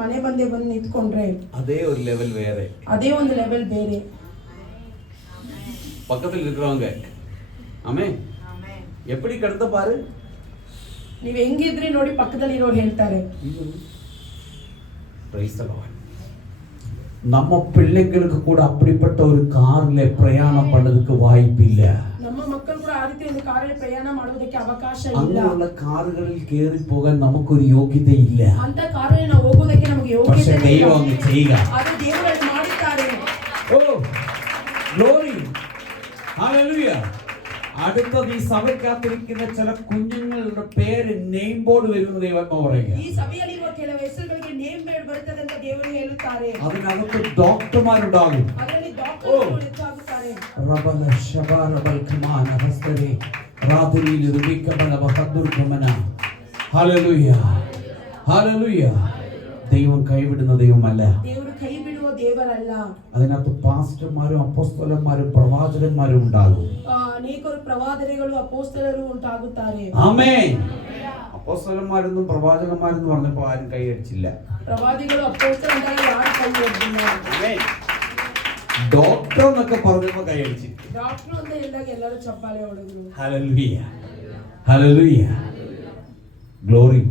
ಮನೆ ಬಂದು ನಿಂತ್ಕೊಂಡ್ರೆ அதே ஒரு லெவல் வேற. ಅದೇ ಒಂದು ಲೆವೆಲ್ ಬೇರೆ. பக்கத்தில் இருக்கிறவங்க ஆமென் எப்படி கடத்த பாரு. ನೀವು ಹೆಂಗಿದ್ರಿ ನೋಡಿ ಪಕ್ಕದಲ್ಲಿ ಇರೋರು ಹೇಳ್ತಾರೆ. Praise the Lord. நம்ம பிள்ளைகளுக்கு கூட அப்படிப்பட்ட ஒரு கார்ல பிரயாணம் பண்ணதுக்கு வாய்ப்பில்ல. ನಮ್ಮ ಮಕ್ಕಳು ಕೂಡ ಆ ರೀತಿ ಒಂದು ಕಾರಲ್ಲಿ ಪ್ರಯಾಣ ಮಾಡುವುದಕ್ಕೆ ಅವಕಾಶ ಇಲ್ಲ. അങ്ങനെയുള്ള കാറുകളിൽ കേറി പോകാൻ നമുക്കൊരു യോഗ്യതയില്ല. ಅಂತ ಕಾರಲ್ಲಿ ನಾವು ಹೋಗುವುದಕ್ಕೆ ನಮಗೆ ಯೋಗ್ಯತೆ ಇಲ್ಲ. ദൈവം അങ്ങ് ചെയ്യുക. ಅದು ದೇವರು ಮಾಡುತ್ತಾರೆ. Oh glory, hallelujah. അടുത്ത ഈ സഭയ്ക്കകത്തിരിക്കുന്ന ചില കുഞ്ഞുങ്ങളുടെ പേര് നെയിം ബോർഡ് വരുന്ന ദൈവം പറയുക. ಈ ಸಭೆಯಲ್ಲಿರುವ ಕೆಲವು ಹೆಸರುಗಳಿಗೆ ನೇಮ್ ಬೋರ್ಡ್ ಬರುತ್ತದೆ ಅಂತ ದೇವರು ಹೇಳುತ್ತಾರೆ. അതിനകത്ത് ഡോക്ടർമാരുണ്ടാകും. ಅದರಲ್ಲಿ ಡಾಕ್ಟರ್ಗಳು ಹೆಚ್ಚಾಗುತ್ತಾರೆ. റബല ശബറബൽ ഖമാന ഹസ്തരി ರಾತ್ರಿಯಲ್ಲಿ ರುಬಿಕಬಲ ಬಹದ್ದೂರ್ಕಮನ. Hallelujah, hallelujah. ദൈവം കൈവിടുന്ന ദൈവമല്ല. ದೇವರು ಕೈ ಬಿಡುವ ದೇವರಲ್ಲ. അതിനകത്ത് പാസ്റ്റർമാരും അപ്പോസ്തലന്മാരും പ്രവാചകന്മാരും ഉണ്ടാകും. ಅನೇಕರು ಪ್ರವಾದನೆಗಳು ಅಪೊಸ್ತಲರು ಉಂಟಾಗುತ್ತಾರೆ. ആമേൻ. അപ്പോസ്തലന്മാരെന്നും പ്രവാചകന്മാരെന്നും പറഞ്ഞപ്പോൾ ആരും കൈയടിച്ചില്ല. ಪ್ರವಾದಿಗಳು ಅಪೊಸ್ತಲರು ಅಂದಾಗ ಯಾರು ಕೈ ಎತ್ತಿಲ್ಲ. ആമേൻ. ഡോക്ടർ എന്നൊക്കെ പറഞ്ഞപ്പോൾ കൈയടിച്ചു. ಡಾಕ್ಟರ್ ಅಂತ ಹೇಳಿದಾಗ ಎಲ್ಲರೂ ಚಪ್ಪಾಳೆ ಹೊಡೆದ್ರು. Hallelujah, hallelujah, glory.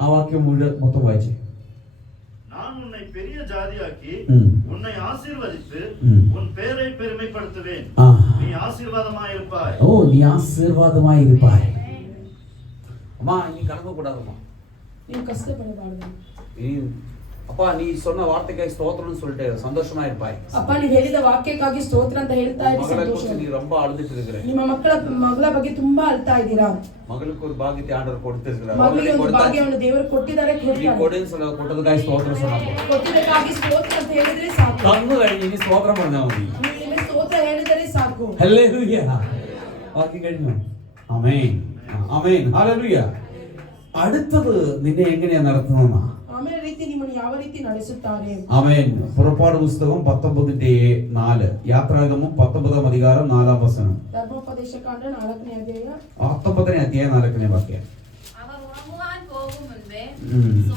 ആ വാക്യം മൊത്തം വായിച്ചേ. நான் உன்னை பெரிய ஜாதியாக்கி உன்னை ஆசீர்வதித்து உன் பேரை பெருமைப்படுத்துவேன். நீ ஆசீர்வாதமாயிருப்பாய். ഓ, നീ ആശീർവാദമായിരിപ്പായ്. அம்மா நீ கலங்க கூடாதம்மா. ನೀವು ಕಷ್ಟಪಡಬಾರದು. அப்பா நீ சொன்ன வார்த்தைக்கு ஸ்தோத்திரம்னு சொல்லிட்டு சந்தோஷமா இருப்பாய். ಅಪ್ಪ ನೀವು ಹೇಳಿದ ವಾಕ್ಯಕ್ಕಾಗಿ ಸ್ತೋತ್ರ ಅಂತ ಹೇಳ್ತಾ ಇದ್ದೀರಿ, ಸಂತೋಷ. நீ ரொம்ப அழுதுட்டு இருக்கற. ನಿಮ್ಮ ಮಗಳ ಬಗ್ಗೆ ತುಂಬಾ ಅಳ್ತಾ ಇದ್ದೀರಾ. மகளுக்கு ஒரு பாக்கியத்தை ஆண்டவர் கொடுத்திருக்கிறார். ಮಗಳಿಗೆ ಒಂದು ಭಾಗ್ಯವನ್ನು ದೇವರು ಕೊಟ್ಟಿದ್ದಾರೆ. நீ ಕೊಡೇன்னு சொல்ல ಕೊಟ್ಟದಕ್ಕಾಗಿ ಸ್ತೋತ್ರ சொல்லணும். ಕೊಟ್ಟಿದ್ದಕ್ಕಾಗಿ ಸ್ತೋತ್ರ ಅಂತ ಹೇಳಿದ್ರೆ ಸಾಕು. തന്നു കഴിഞ്ഞ് ഇനി സ്തോത്രം പറഞ്ഞാൽ മതി. ನೀವು ಸ್ತೋತ್ರ ಹೇಳಿದರೆ ಸಾಕು. ഹല്ലേലൂയ. വാക്യം കഴിഞ്ഞു. ആമേൻ, ആമേൻ, ഹല്ലേലൂയ. അടുത്തത് നിന്നെ എങ്ങനെയാ നടത്തുന്നതെന്നാ. ಆಮೇಲೆ ರೀತಿ ನಿಮ್ಮನ್ನು ಯಾವ ರೀತಿ ನಡೆಸುತ್ತಾರೆ. ആമേൻ. പുറപ്പാട് പുസ്തകം 19:4, യാത്രാഗമം 19 അധികാരം 4 വചനം. ಧರ್ಮೋಪದೇಶ ಕಾಂಡ 4ನೇ ಅಧ್ಯಾಯ 19 അധ്യായം 4 വാക്യം. അവർ ഉറങ്ങുവാൻ പോകും മുൻപേ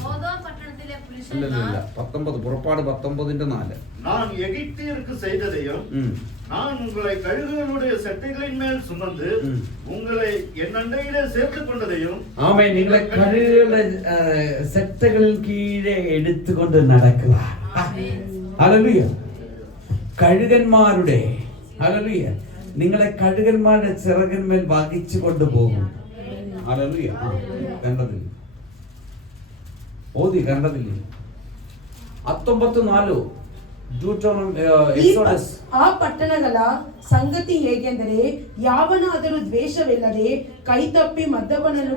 സോദോം പട്ടണത്തിലെ പുരുഷന്മാർ 19 പുറപ്പാട് 19:4. நான் எகிப்தியருக்கு செய்ததையும் நான் உங்களை கழுகுகளுடைய செட்டைகளின் மேல் சுமந்து உங்களை என் அண்டையிலே சேர்த்துக் கொண்டதையும். ആമേൻ. നിങ്ങളെ കഴുകുകളുടെ സെറ്റകളിൽ കീഴെ എടുത്തുകൊണ്ട് നടക്കുക. ഹല്ലേലൂയ. കഴുകന്മാരുടെ, ഹല്ലേലൂയ, നിങ്ങളെ കഴുകന്മാരുടെ ചിറകന്മേൽ വഹിച്ചു കൊണ്ടുപോകും. ഹല്ലേലൂയ. കണ്ടതില്ല, ഓതി കണ്ടതില്ലേ? 19:4 ಆ ಪಟ್ಟಣಗಳ ಸಂಗತಿ ಹೇಗೆಂದರೆ ಯಾವನಾದರೂ ದ್ವೇಷವಿಲ್ಲದೆ ಕೈತಪ್ಪಿ ಮದ್ದವನನ್ನು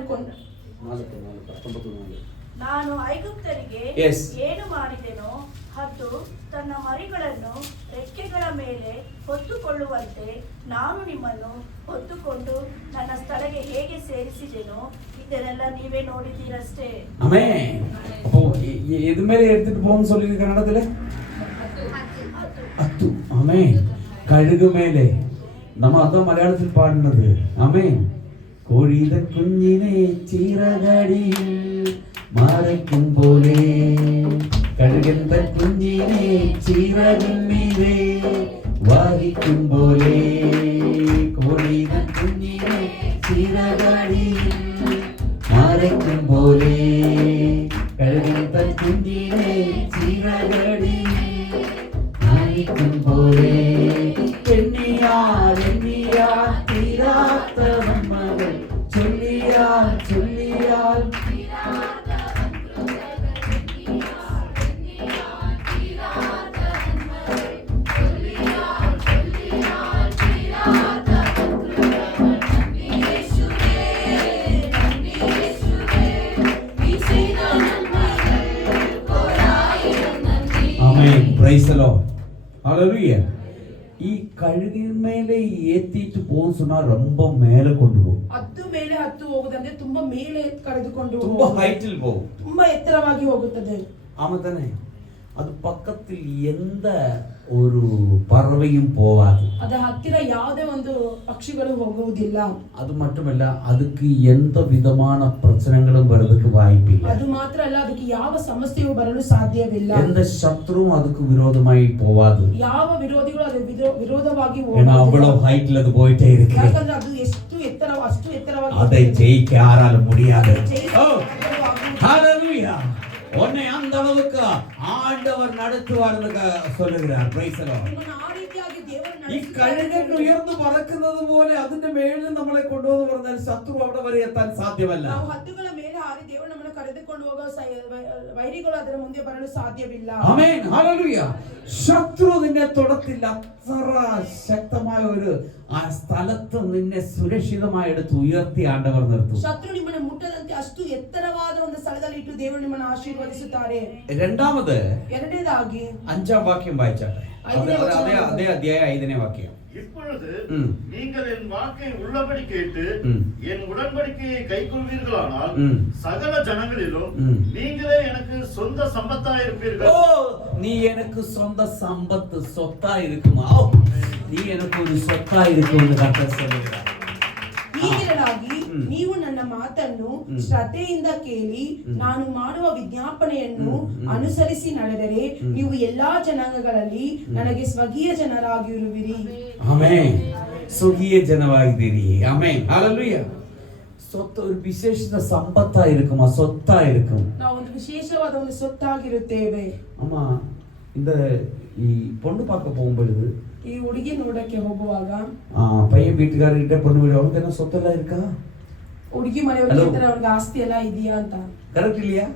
ನಾನು ಐಗುಪ್ತರಿಗೆ ಏನು ಮಾಡಿದೆನೋ ಅದು ತನ್ನ ಮರಿಗಳನ್ನು ರೆಕ್ಕೆಗಳ ಮೇಲೆ ಹೊತ್ತುಕೊಳ್ಳುವಂತೆ ನಾನು ನಿಮ್ಮನ್ನು ಹೊತ್ತುಕೊಂಡು ನನ್ನ ಸ್ಥಳಕ್ಕೆ ಹೇಗೆ ಸೇರಿಸಿದೆನೋ ಇದನ್ನೆಲ್ಲ ನೀವೇ ನೋಡಿದ್ದೀರಷ್ಟೇ. ആമേൻ. അപ്പോൾ എതുമേലെ എടുത്തിട്ട് പോകുന്ന சொல்லி കന്നഡത്തില് അത്തു. ആമേൻ. കഴുകുമേലെ. നമ്മ അതോ മലയാളത്തിൽ പാടുന്നത്. ആമേൻ. കോഴിത കുഞ്ഞിനെ ചിറകടിയിൽ മറയ്ക്കും പോലെ കഴുകന്റെ കുഞ്ഞിനെ ചിറകുമീതെ വഹിക്കും പോലെ കോഴിത കുഞ്ഞിനെ ചിറകടിയിൽ മറയ്ക്കും പോലെ കഴുകന്റെ കുഞ്ഞിനെ ചിറകടിയിൽ പോലെ എണ്ണിയാൽ തീരാത്ത നന്മകൾ ചൊല്ലിയാൽ amen. Praise the Lord. Hallelujah. ഈ കഴുകിന്മേലെ ഏറ്റിട്ട് പോകുന്ന சொன்னா ரொம்ப மேலே கொண்டு പോകും. ಹತ್ತು ಮೇಲೆ ಹತ್ತು ಹೋಗುದಂದ್ರೆ ತುಂಬಾ ಮೇಲೆ ಕರೆದುಕೊಂಡು ತುಂಬಾ ಹೈಟಿൽ പോകും. ತುಂಬಾ ಎತ್ತರವಾಗಿ ಹೋಗುತ್ತದೆ. ആമത്തനെ. അത് പക്കത്തിൽ എന്ത ഒരു പറവയും പോവാതെ. ಅದ ಹತ್ತಿರ ಯಾವುದೇ ಒಂದು ಪಕ್ಷಿಗಳು ಹೋಗುವುದಿಲ್ಲ. ಅದು மட்டுமல்ல ಅದಕ್ಕೆ ಎಂತ ವಿಧமான ಪ್ರಚನೆಗಳು ಬರೋದಕ್ಕೆ ವಾಯ್ಪಿಲ್ಲ. ಅದು ಮಾತ್ರ ಅಲ್ಲ, ಅದಕ್ಕೆ ಯಾವ ಸಮಸ್ಯೆಯೂ ಬರಲು ಸಾಧ್ಯವಿಲ್ಲ. ಎಂತ ಶತ್ರುವು ಅದಕ್ಕೆ ವಿರೋಧമായി പോവാது. ಯಾವ ವಿರೋಧಿಗಳು ಅದು ವಿರೋಧವಾಗಿ அவ்வளவு ஹைட்ல அது போயிட்டே இருக்கு. ಯಾಕಂದ್ರೆ ಅದು ಎಷ್ಟು ಎತ್ತರವಾಗಿ அதை ஜெயிக்க யாராலும் முடியாது. ஹalleluya. உன்னை அந்த அளவுக்கு ஆண்டவர் நடத்துவார்னு சொல்லுகிறார். Praise the lord. ഈ കഴുകൻ ഉയർന്നു പറക്കുന്നത് പോലെ അതിന്റെ മേളിൽ നമ്മളെ കൊണ്ടുവന്ന് പറഞ്ഞാൽ ശത്രു അവിടെ വരെ എത്താൻ സാധ്യമല്ല. ನಾವು ಹತ್ತುಗಳ ಮೇಲೆ ಹಾರಿ ದೇವರು ನಮ್ಮನ್ನು ಕರೆದುಕೊಂಡು ಹೋಗೋ ವೈರಿಗಳು ಅದರ ಮುಂದೆ ಬರಲು ಸಾಧ್ಯವಿಲ್ಲ. ആമേൻ. ഹല്ലേലൂയ. ശത്രു നിന്നെ തൊടത്തില്ല. അത്ര ശക്തമായ ഒരു ആ സ്ഥലത്ത് നിന്നെ സുരക്ഷിതമായി എടുത്ത് ഉയർത്തി ആണ്ടവർ നിർത്തും. ಶತ್ರು ನಿಮ್ಮನ್ನು ಮುಟ್ಟದಂತೆ ಅಷ್ಟು ಎತ್ತರವಾದ ಒಂದು ಸ್ಥಳದಲ್ಲಿ ಇಟ್ಟು ದೇವರು ನಿಮ್ಮನ್ನು ಆಶೀರ್ವದಿಸುತ್ತಾರೆ. രണ്ടാമത് ಎರಡನೇದಾಗಿ 5ാം വാക്യം വായിച്ചാട്ടെ. അതേ അധ്യായം 5ನೇ വാക്യം. இப்பொழுது ம். நீங்கள் என் வாக்கை உள்ளபடி கேட்டு ம். என் உடன்படிக்கையை கைக்கொள்வீர்களானால் ம். சகல ஜனங்களிலும் ம். நீங்களே எனக்கு சொந்த சம்பத்தா ஓ, இருப்பீர்கள். நீ எனக்கு சொந்த சம்பத்து சொத்தா இருக்குமா? நீ எனக்கு ஒரு சொத்தா இருக்கும்னு கர்த்தர் சொல்லுகிறார். ಹೀಗಿರಲಾಗಿ ಹ್ಮ್. ನೀವು ನನ್ನ ಮಾತನ್ನು ಹ್ಮ್. ಶ್ರದ್ಧೆಯಿಂದ ಕೇಳಿ ಹ್ಮ್. ನಾನು ಮಾಡುವ ವಿಜ್ಞಾಪನೆಯನ್ನು ಹ್ಮ್. ಅನುಸರಿಸಿ ನಡೆದರೆ ಹ್ಮ್. ನೀವು ಎಲ್ಲಾ ಜನಾಂಗಗಳಲ್ಲಿ ನನಗೆ ಸ್ವಕೀಯ ಜನರಾಗಿರುವಿರಿ. ಆಮೆನ್. ಸ್ವಕೀಯ ಜನವಾಗಿದ್ದೀರಿ. ಆಮೆನ್. ಹalleluya. சொத்து ஒரு விசேஷ சம்பத்தா இருக்குமா? சொத்தா இருக்கும். ನಾವು ಒಂದು ವಿಶೇಷವಾದ ಒಂದು ಸೊತ್ತಾಗಿರುತ್ತೇವೆ. ஆமா, இந்த பொண்ணு பார்க்க போகும்பொழுது ಈ ಹುಡುಗಿ ನೋಡಕ್ಕೆ ಹೋಗುವಾಗ பையன் வீட்டுக்காரர்கிட்ட பொண்ணு வீடு அவனுக்கு என்ன சொத்தெல்லாம் இருக்கா? ಹುಡುಗಿ ಮನೆಯವ್ರಿಗೆ Hello? ಹೇಳ್ತಾರೆ ಅವ್ರಿಗೆ ಆಸ್ತಿ ಎಲ್ಲ ಇದೆಯಾ ಅಂತ. கரெக்ட் இல்லையா?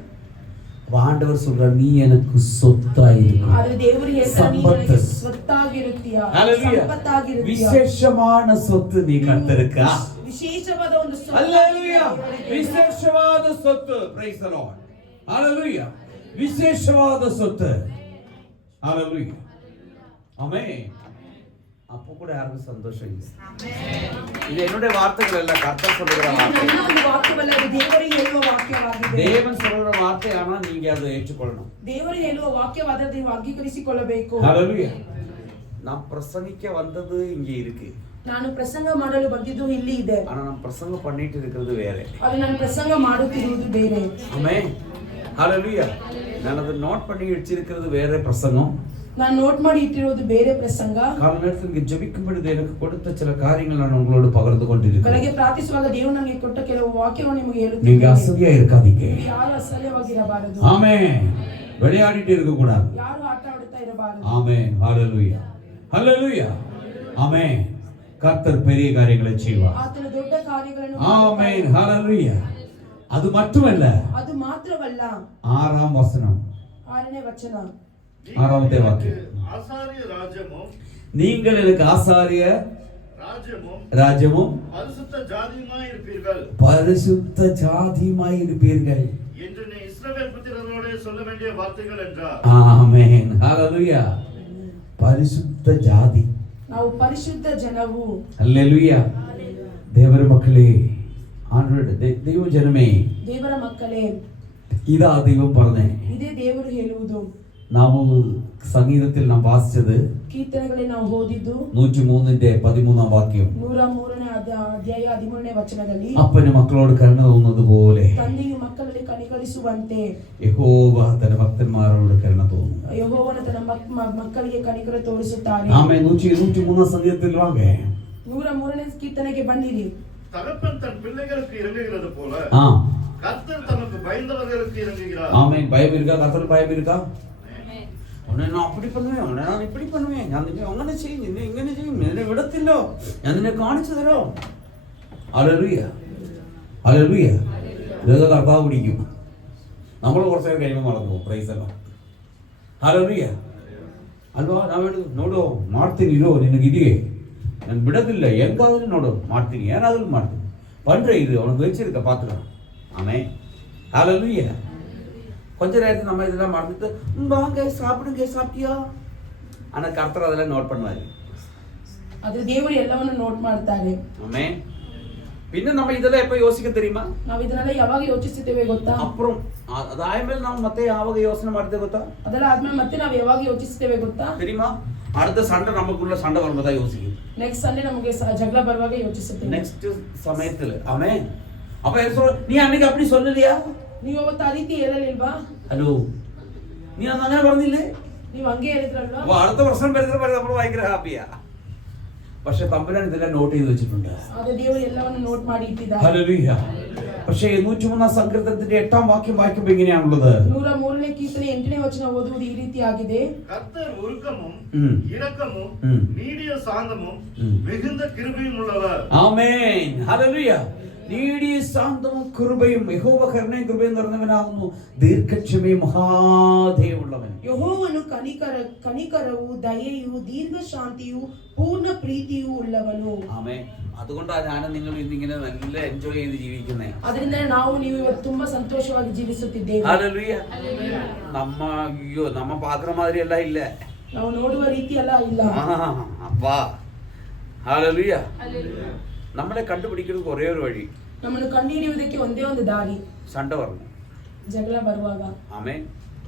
ஆண்டவர் சொல்றார், நீ எனக்கு சொத்தா இருக்கு. ಆದ್ರೆ ದೇವರು ಹೇಳ್ತಾರೆ ನೀನು ನನಗೆ சம்பத்து. ಸ್ವತ್ತಾಗಿರುತ್ತೀಯಾ, Hallelujah. ಸಂಪತ್ತಾಗಿರುತ್ತೀಯಾ. விசேஷமான சொத்து நீ கர்த்தருக்கா. ವಿಶೇಷವಾದ ಒಂದು Hallelujah. விசேஷவாத சொத்து. Praise the Lord. Hallelujah. விசேஷவாத சொத்து. Hallelujah. Amen. அப்போ கூட யாருக்கும் சந்தோஷம் இல்லை. இது என்னுடைய வார்த்தைகள் அல்ல, கர்த்தர் சொல்லுகிற வார்த்தை. ನನ್ನ ಒಂದು ವಾಕ್ಯವಲ್ಲ, ಇದು ದೇವರಿಗೆ ಹೇಳುವ ವಾಕ್ಯವಾಗಿದೆ. தேவன் சொல்லுகிற வார்த்தை, ஆனா நீங்க அதை ஏற்றுக்கொள்ளணும். ದೇವರು ಹೇಳುವ ವಾಕ್ಯವಾದರೆ ನೀವು ಅಂಗೀಕರಿಸಿಕೊಳ್ಳಬೇಕು. Hallelujah. நான் பிரசங்கிக்க வந்தது இங்க இருக்கு. ನಾನು ಪ್ರಸಂಗ ಮಾಡಲು ಬಂದಿದ್ದು ಇಲ್ಲಿ ಇದೆ, ஆனா நான் பிரசங்கம் பண்ணிட்டு இருக்கிறது வேற. ಆದರೆ ನಾನು ಪ್ರಸಂಗ ಮಾಡುತ್ತಿರುವುದು ಬೇರೆ. Amen. Hallelujah. நான் அதை நோட் பண்ணி வச்சிருக்கிறது வேற பிரசங்கம். ನಾನು ನೋಟ್ ಮಾಡಿ ಇಟ್ಟಿರುವುದು ಬೇರೆ ಪ್ರಸಂಗ. கால நேரத்தில் இங்கே ஜெபிக்கும் பொழுது எனக்கு கொடுத்த சில காரியங்கள் நான் உங்களோடு பகிர்ந்து கொண்டிருக்கிறேன். ಬೆಳಗ್ಗೆ ಪ್ರಾರ್ಥಿಸುವಾಗ ದೇವರು ನನಗೆ ಕೊಟ್ಟ ಕೆಲವು ವಾಕ್ಯವನ್ನು ನಿಮಗೆ நீங்க ಹೇಳುತ್ತೇನೆ. அசதியா இருக்காதீங்க. ಯಾರು ಅಸಹ್ಯವಾಗಿರಬಾರದು. ஆமென். விளையாடிட்டு இருக்க கூடாது. ಯಾರು ಆಟ ಆಡುತ್ತಾ ಇರಬಾರದು. ஆமென். ஹalleluya. ஹalleluya. ஆமென். கர்த்தர் பெரிய காரியங்களை செய்வார். ಆತನ ದೊಡ್ಡ ಕಾರ್ಯಗಳನ್ನು ஆமென். ஹalleluya. அது மட்டுமல்ல, ಅದು ಮಾತ್ರವಲ್ಲ, 6ஆம் வசனம், 6ನೇ ವಚನ, 6வது வாக்கியம். ஆசாரிய ராஜ்யமும் நீங்கள் எனக்கு ஆசாரிய ராஜ்யமும் பரிசுத்த ஜாதியுமாய் இருப்பீர்கள். பரிசுத்த ஜாதியுமாய் இருப்பீர்கள் என்று நீ இஸ்ரவேல் புத்திரரோடு சொல்ல வேண்டிய வார்த்தைகள் என்றார். ஆமென். ஹalleluya. பரிசுத்த ஜாதி. ನಾವು ಪರಿಶುದ್ಧ ಜನವು. ஹalleluya. தேவர மக்களே, ஆண்டவரே, ദൈവ ജനമേ, ದೇವರ ಮಕ್ಕಳೇ, ഇതാ ദൈവം പറഞ്ഞേ. ಇದೇ ದೇವರು ಹೇಳುವುದು. ನಾವು സംഗീതത്തിൽ നാം വാസിച്ചത് ಕೀರ್ತನೆಗಳಲ್ಲಿ ನಾವು ಓದಿದ್ದು 103ന്റെ 13ാം വാക്യം. 103ನೇ ಅಧ್ಯಾಯ 13ನೇ ವಚನದಲ್ಲಿ, അപ്പന് മക്കളോട് കരുണ തോന്നുന്നത് പോലെ ತಂದೆಯು ಮಕ್ಕಳಲ್ಲಿ ಕನಿಕರಿಸುವಂತೆ യഹോവ തന്റെ ഭക്തന്മാരോട് കരുണ തോന്നുന്നു. ಯೆಹೋವನು ತನ್ನ ಮಕ್ಕಳಿಗೆ ಕನಿಕರ ತೋರಿಸುತ್ತಾನೆ. ആമേൻ. 103ാം സംഗീതത്തിൽ വാങ്ങ 103ನೇ ಕೀರ್ತನೆಗೆ ಬನ್ನಿರಿ. தகப்பன் தன் பிள்ளைகளுக்கு இறங்குகிறது போல கர்த்தர் தமக்கு பயந்தவர்களுக்கு இறங்குகிறார். ஆமென். பயம் இருக்கா? கர்த்தர் பயம் இருக்கா? അവനെ ഞാൻ അപ്പടി பண்ணுவேன், അവനെ ഞാൻ ഇപ്പടി பண்ணுவேன், ഞാൻ നിന്നെ അങ്ങനെ ചെയ്യും, നിന്നെ ഇങ്ങനെ ചെയ്യും, നിന്നെ വിടത്തില്ലോ, ഞാൻ നിന്നെ കാണിച്ചു തരാം. ഹല്ലേലൂയ. ഹല്ലേലൂയ. ഇതൊക്കെ കർത്താവ് പിടിക്കും. നമ്മൾ കുറച്ച് നേരം കഴിയുമ്പോൾ മറന്നു പോകും. പ്രൈസ് അല്ല. ഹല്ലേലൂയ. ಅಲ್ವಾ, ನಾವು ಹೇಳುದು ನೋಡು ಮಾಡ್ತೀನಿ, ಇರೋ ನಿನಗಿದೆಯೇ, ನಾನು ಬಿಡೋದಿಲ್ಲ, ಹೆಂಗಾದ್ರೂ ನೋಡು ಮಾಡ್ತೀನಿ, ಏನಾದ್ರೂ ಮಾಡ್ತೀನಿ, பண்றே இது அவனுக்கு வச்சிருக்க பார்த்துக்கலாம். ஆமென். ஹல்லேலூயா. கொஞ்ச நேரத்தில் நம்ம இதெல்லாம் மறந்துட்டு வாங்க சாப்பிடுங்க, சாப்பிட்டியா, ஆனா கர்த்தர் அதெல்லாம் நோட் பண்ணுவாரு. ಆದ್ರೆ ದೇವರು ಎಲ್ಲವನ್ನು ನೋಟ್ ಮಾಡ್ತಾರೆ. ஆமென். പിന്നെ நம்ம இதெல்லாம் எப்ப யோசிக்க தெரியுமா? ನಾವು ಇದನ್ನೆಲ್ಲ ಯಾವಾಗ ಯೋಚಿಸುತ್ತೇವೆ ಗೊತ್ತಾ? அப்புறம் ಅದಾದ್ಮೇಲೆ ನಾವು ಮತ್ತೆ ಯಾವಾಗ ಯೋಚನೆ ಮಾಡ್ತೇವೆ ಗೊತ್ತಾ? ಅದೆಲ್ಲ ಆದ್ಮೇಲೆ ಮತ್ತೆ ನಾವು ಯಾವಾಗ ಯೋಚಿಸುತ್ತೇವೆ ಗೊತ್ತಾ? தெரியுமா? அடுத்த சண்டை நமக்குள்ள சண்டை வரும்போது தான் யோசிக்கும். ನೆಕ್ಸ್ಟ್ ಸಂಡೇ ನಮಗೆ ಜಗಳ ಬರುವಾಗ ಯೋಚಿಸುತ್ತೇವೆ. ನೆಕ್ಸ್ಟ್ ಸಮಯத்துல. ஆமென். அப்ப நீ அன்னைக்கு அப்படி சொல்லலையா? ನೀವು ಅವತ್ತು ಆ ರೀತಿ ಹೇಳಲಿಲ್ವಾ? ഹലോ, നീ അന്ന് അങ്ങനെ പറഞ്ഞില്ലേ? ನೀವು ಹಂಗೆ ಹೇಳಿದ್ರಲ್ವಾ? അപ്പൊ അടുത്ത പ്രശ്നം വരുന്നപ്പോൾ നമ്മൾ ഭയങ്കര ഹാപ്പിയാ. പക്ഷെ തമ്പുരാൻ ഇതെല്ലാം നോട്ട് ചെയ്ത് വെച്ചിട്ടുണ്ട്. ಆದ್ರೆ ದೇವರು ಎಲ್ಲವನ್ನು ನೋಟ್ ಮಾಡಿ ಇಟ್ಟಿದ್ದಾರೆ. ഹല്ലേലൂയ. പക്ഷേ 103ാം സങ്കീർത്തനത്തിന്റെ 8ാം വാക്യം വായിക്കുമ്പോൾ എങ്ങനെയാണുള്ളത്? 103ನೇ ಕೀರ್ತನೆ 8ನೇ ವಚನ ಓದುವುದು ಈ ರೀತಿಯಾಗಿದೆ. கர்த்தர் உருக்கமும் இரக்கமும் நீடிய சாந்தமும் மிகுந்த கிருபையும் உள்ளவர். ആമേൻ. ഹല്ലേലൂയ. നീടിയ ശാന്തവും കൃപയും, യഹോവ കരുണയും കൃപയും നിറഞ്ഞവനാകുന്നു, ദീർഘക്ഷമയും മഹാദയവുള്ളവൻ. ಯೆಹೋವನು ಕನಿಕರವು ದಯೆಯು ದೀರ್ಘ ಶಾಂತಿಯು ಪೂರ್ಣ ಪ್ರೀತಿಯು ಉಳ್ಳವನು. ആമേൻ. അതുകൊണ്ടാണ് ഞാൻ നിങ്ങൾ ഇന്നിങ്ങനെ നല്ല എൻജോയ് ചെയ്ത് ജീവിക്കുന്നത്. ಅದರಿಂದ ನಾವು ನೀವು ಇವತ್ತು ತುಂಬಾ ಸಂತೋಷವಾಗಿ ಜೀವಿಸುತ್ತಿದ್ದೇವೆ. ഹല്ലേലൂയ. നമ്മ പാത്ര മാതിരി എല്ലാം ഇല്ല, ನಾವು ನೋಡುವ ರೀತಿ ಎಲ್ಲ ಇಲ್ಲ. அப்பா ഹല്ലേലൂയ. നമ്മളെ കണ്ടുപിടിക്കുന്നത് ഒരേ ഒരു വഴി, ನಮ್ಮನ್ನು ಕಂಡುಹಿಡಿಯುವುದಕ್ಕೆ ಒಂದೇ ಒಂದು ದಾರಿ, സണ്ട പറഞ്ഞു. ಜಗಳ ಬರುವಾಗ ആമേൻ.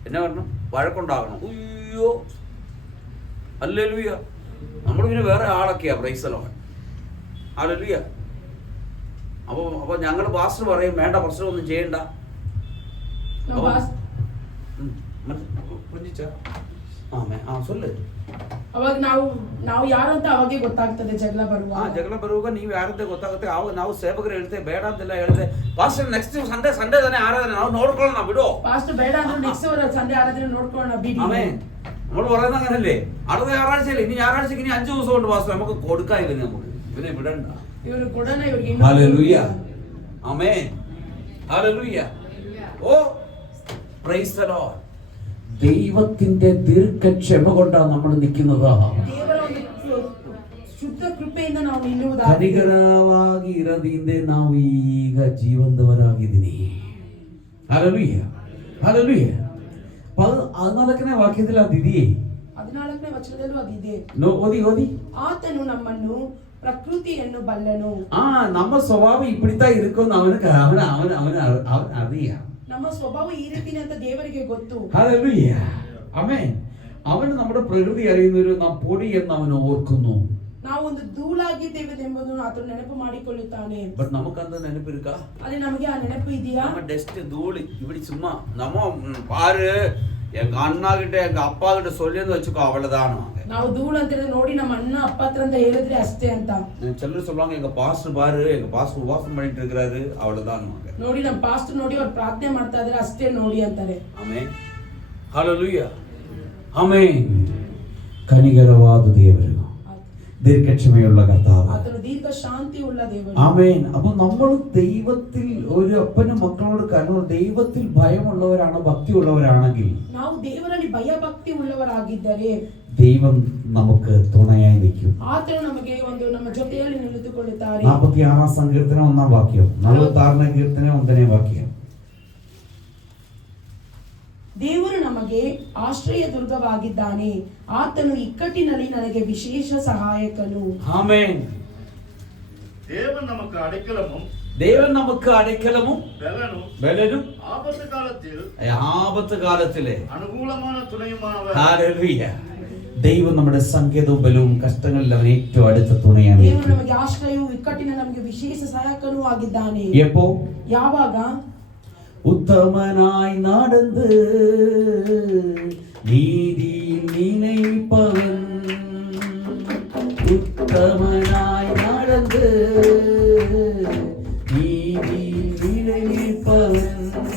എന്നെ പറഞ്ഞു വഴക്കുണ്ടാകണം. അയ്യോ ഹല്ലേലൂയ. നമ്മൾ പിന്നെ വേറെ ആളൊക്കെയാ പ്രൈസലോ. ഹല്ലേലൂയ. അപ്പോൾ ഞങ്ങൾ പാസ്റ്റർ പറയും വേണ്ട പ്രശ്നമൊന്നും ചെയ്യണ്ട. ನಾವು ಪಾಸ್- சொல்லு. ಅವಾಗ ನಾವು ಯಾರು ಅಂತ ಅವಾಗೆ ಗೊತ್ತಾಗ್ತದೆ ಜಗಳ ಬರುವಾಗ. ಜಗಳ ಬರುವಾಗ ನೀವು ಯಾರಂತ ಗೊತ್ತಾಗುತ್ತೆ. ನಾವು ಸೇವಕರು ಹೇಳ್ತೇವೆ ಬೇಡ ಅಂತೆಲ್ಲ ಹೇಳ್ತೇವೆ. ಪಾಸ್ಟರ್ ನೆಕ್ಸ್ಟ್ ಸಂಡೇ ತಾನೇ ಆರಾಧನೆ ನಾವು ನೋಡ್ಕೊಳ್ಳೋಣ ಬಿಡು. ಪಾಸ್ಟರ್ ಬೇಡ ಅಂದ್ರೆ ನೆಕ್ಸ್ಟ್ ಸಂಡೇ ಆರಾಧನೆ ನೋಡ್ಕೊಳ್ಳೋಣ ಬಿಡಿ. ആമേൻ. നമ്മൾ പറയുന്നത് അങ്ങനല്ലേ? അടുത്ത ഞായറാഴ്ചയല്ലേ? ഇനി ഞായറാഴ്ചക്ക് ഇനി 5 ദിവസം കൊണ്ട് പാസ്റ്റർ നമുക്ക് കൊടുക്കാം. ഇതിന് നമുക്ക് ഇവനെ വിടണ്ട. ಇವರು ಕೊಡೋಣ ಇವ್ರಿಗೆ. Hallelujah. Amen. Hallelujah. Oh praise the Lord. ദൈവത്തിന്റെ ദീർഘക്ഷമ കൊണ്ടാണ് നമ്മൾ നിൽക്കുന്നത്. ದೇವರ ಒಂದು ಶುದ್ಧ ಕೃಪೆಯಿಂದ ನಾವು ನಿಲ್ಲುವುದಾಗಿದೆ. ಕನಿಕರವಾಗಿ ಇರದಿಂದ ನಾವು ಈಗ ಜೀವಂತವರಾಗಿದ್ದೀನಿ. ಹಲ್ಲೆಲೂಯ. ಹಲ್ಲೆಲೂಯ. 14ನೇ ವಾಕ್ಯದಲ್ಲಿ ಅದಿದೆಯೇ? 14ನೇ ವಚನದಲ್ಲೂ ಅದಿದೆ. ಓದಿ. ಆತನು ನಮ್ಮನ್ನು ಪ್ರಕೃತಿಯನ್ನು ಬಲ್ಲನು. ನಮ್ಮ ಸ್ವಭಾವ ಇಪ್ಪಿಡ್ತಾ ಇರುಕೊಂಡು ಅವನಿಗೆ ಅವನ അറിയാം. ನಮ್ಮ ಸ್ವಭಾವ ಈ ರೀತಿನೇ ಅಂತ ದೇವರಿಗೆ ಗೊತ್ತು. ഹല്ലേലൂയ. ആമേൻ. അവൻ നമ്മുടെ പ്രകൃതി അറിയുന്നൊരു നാം പൊടി എന്ന് അവൻ ഓർക്കുന്നു. ನಾವು ಒಂದು ಧೂಳಾಗಿದ್ದೇವೆ ಎಂಬುದನ್ನು ಆತನು ನೆನಪು ಮಾಡಿಕೊಳ್ಳುತ್ತಾನೆ. ಬಟ್ ನಮಗಂತ ನೆನಪಿರುತ್ತಾ? ಅಲ್ಲಿ ನಮಗೆ ಆ ನೆನಪು ಇದೆಯಾ? நம்ம டெஸ்ட் தூளி இப்படி சும்மா நம்ம பாரு எங்க அண்ணா கிட்ட எங்க அப்பா கிட்ட சொல்லின்னு வச்சுக்கோ அவ்வளவுதான். ನಾವು ಧೂಳು ಅಂತ ನೋಡಿ ನಮ್ಮ ಅಣ್ಣ ಅಪ್ಪ ಹತ್ರ ಅಂತ ಹೇಳಿದ್ರೆ ಅಷ್ಟೇ ಅಂತ. சிலர் சொல்லுவாங்க எங்க பாஸ்டர் பாரு எங்க பாஸ்டர் உபவாசம் பண்ணிட்டு இருக்கிறாரு அவ்வளவுதான். ನೋಡಿ ನಮ್ಮ ಪಾಸ್ಟರ್ ನೋಡಿ ಅವ್ರು ಪ್ರಾರ್ಥನೆ ಮಾಡ್ತಾ ಇದ್ರೆ ಅಷ್ಟೇ ನೋಡಿ ಅಂತಾರೆ. ಆಮೆನ್. ಹಲ್ಲೆಲೂಯ. ಆಮೆನ್. കനികരവാദ ದೇವರು, ദീർഘക്ഷമയുള്ള കർത്താവ്, ಆತನು ದೀರ್ಘ ಶಾಂತಿ ಉಳ್ಳ ದೇವರು. ആമേൻ. അപ്പോൾ നമ്മൾ ദൈവത്തിൽ ഒരു അപ്പനും മക്കളോട് കാരണം ദൈവത്തിൽ ഭയമുള്ളവരാണ്, ഭക്തിയുള്ളവരാണെങ്കിൽ ನಾವು ದೇವರಲ್ಲಿ ಭಯ ಭಕ್ತಿ ಉಳ್ಳವರಾಗಿದ್ದರೆ ദൈവം നമുക്ക് തുണയായി നിൽക്കും. ಆತನು ನಮಗೆ ಒಂದು ನಮ್ಮ ಜೊತೆಯಲ್ಲಿ ನಿಂತುಕೊಳ್ಳುತ್ತಾರೆ. 46 സങ്കീർത്തനം 1 വാക്യം, 46 കീർത്തനം 1 വാക്യം. ದೇವರು ನಮಗೆ ಆಶ್ರಯ ದುರ್ಗವಾಗಿದ್ದಾನೆ, ಆತನು ಇಕ್ಕಟ್ಟಿನಲ್ಲಿ ನನಗೆ ವಿಶೇಷ ಸಹಾಯಕನು. ആമേൻ. தேவன் நமக்கு அடைக்கலமும் ദൈവം നമുക്ക് അടയ്ക്കലമും ബലനും ആപത്ത് കാലത്തിലെ അനുകൂലമായ തുണയുമാണവർ. ഹല്ലേലൂയ. ദൈവം നമ്മുടെ സങ്കേതവും ബലവും കഷ്ടങ്ങളിൽ അവൻ ഏറ്റവും അടുത്ത തുണയാണ്. ದೇವರು ನಮಗೆ ಆಶ್ರಯವು ಇಕ್ಕಟ್ಟಿನಲ್ಲಿ ನಮಗೆ ವಿಶೇಷ ಸಹಾಯಕನೂ ಆಗಿದ್ದಾನೆ. എപ്പോ? ಯಾವಾಗ? ഉത്തമനായി നടന്ന് നീതിയിൽ നിലനിൽപ്പവൻ, ഉത്തമനായി നടന്ന്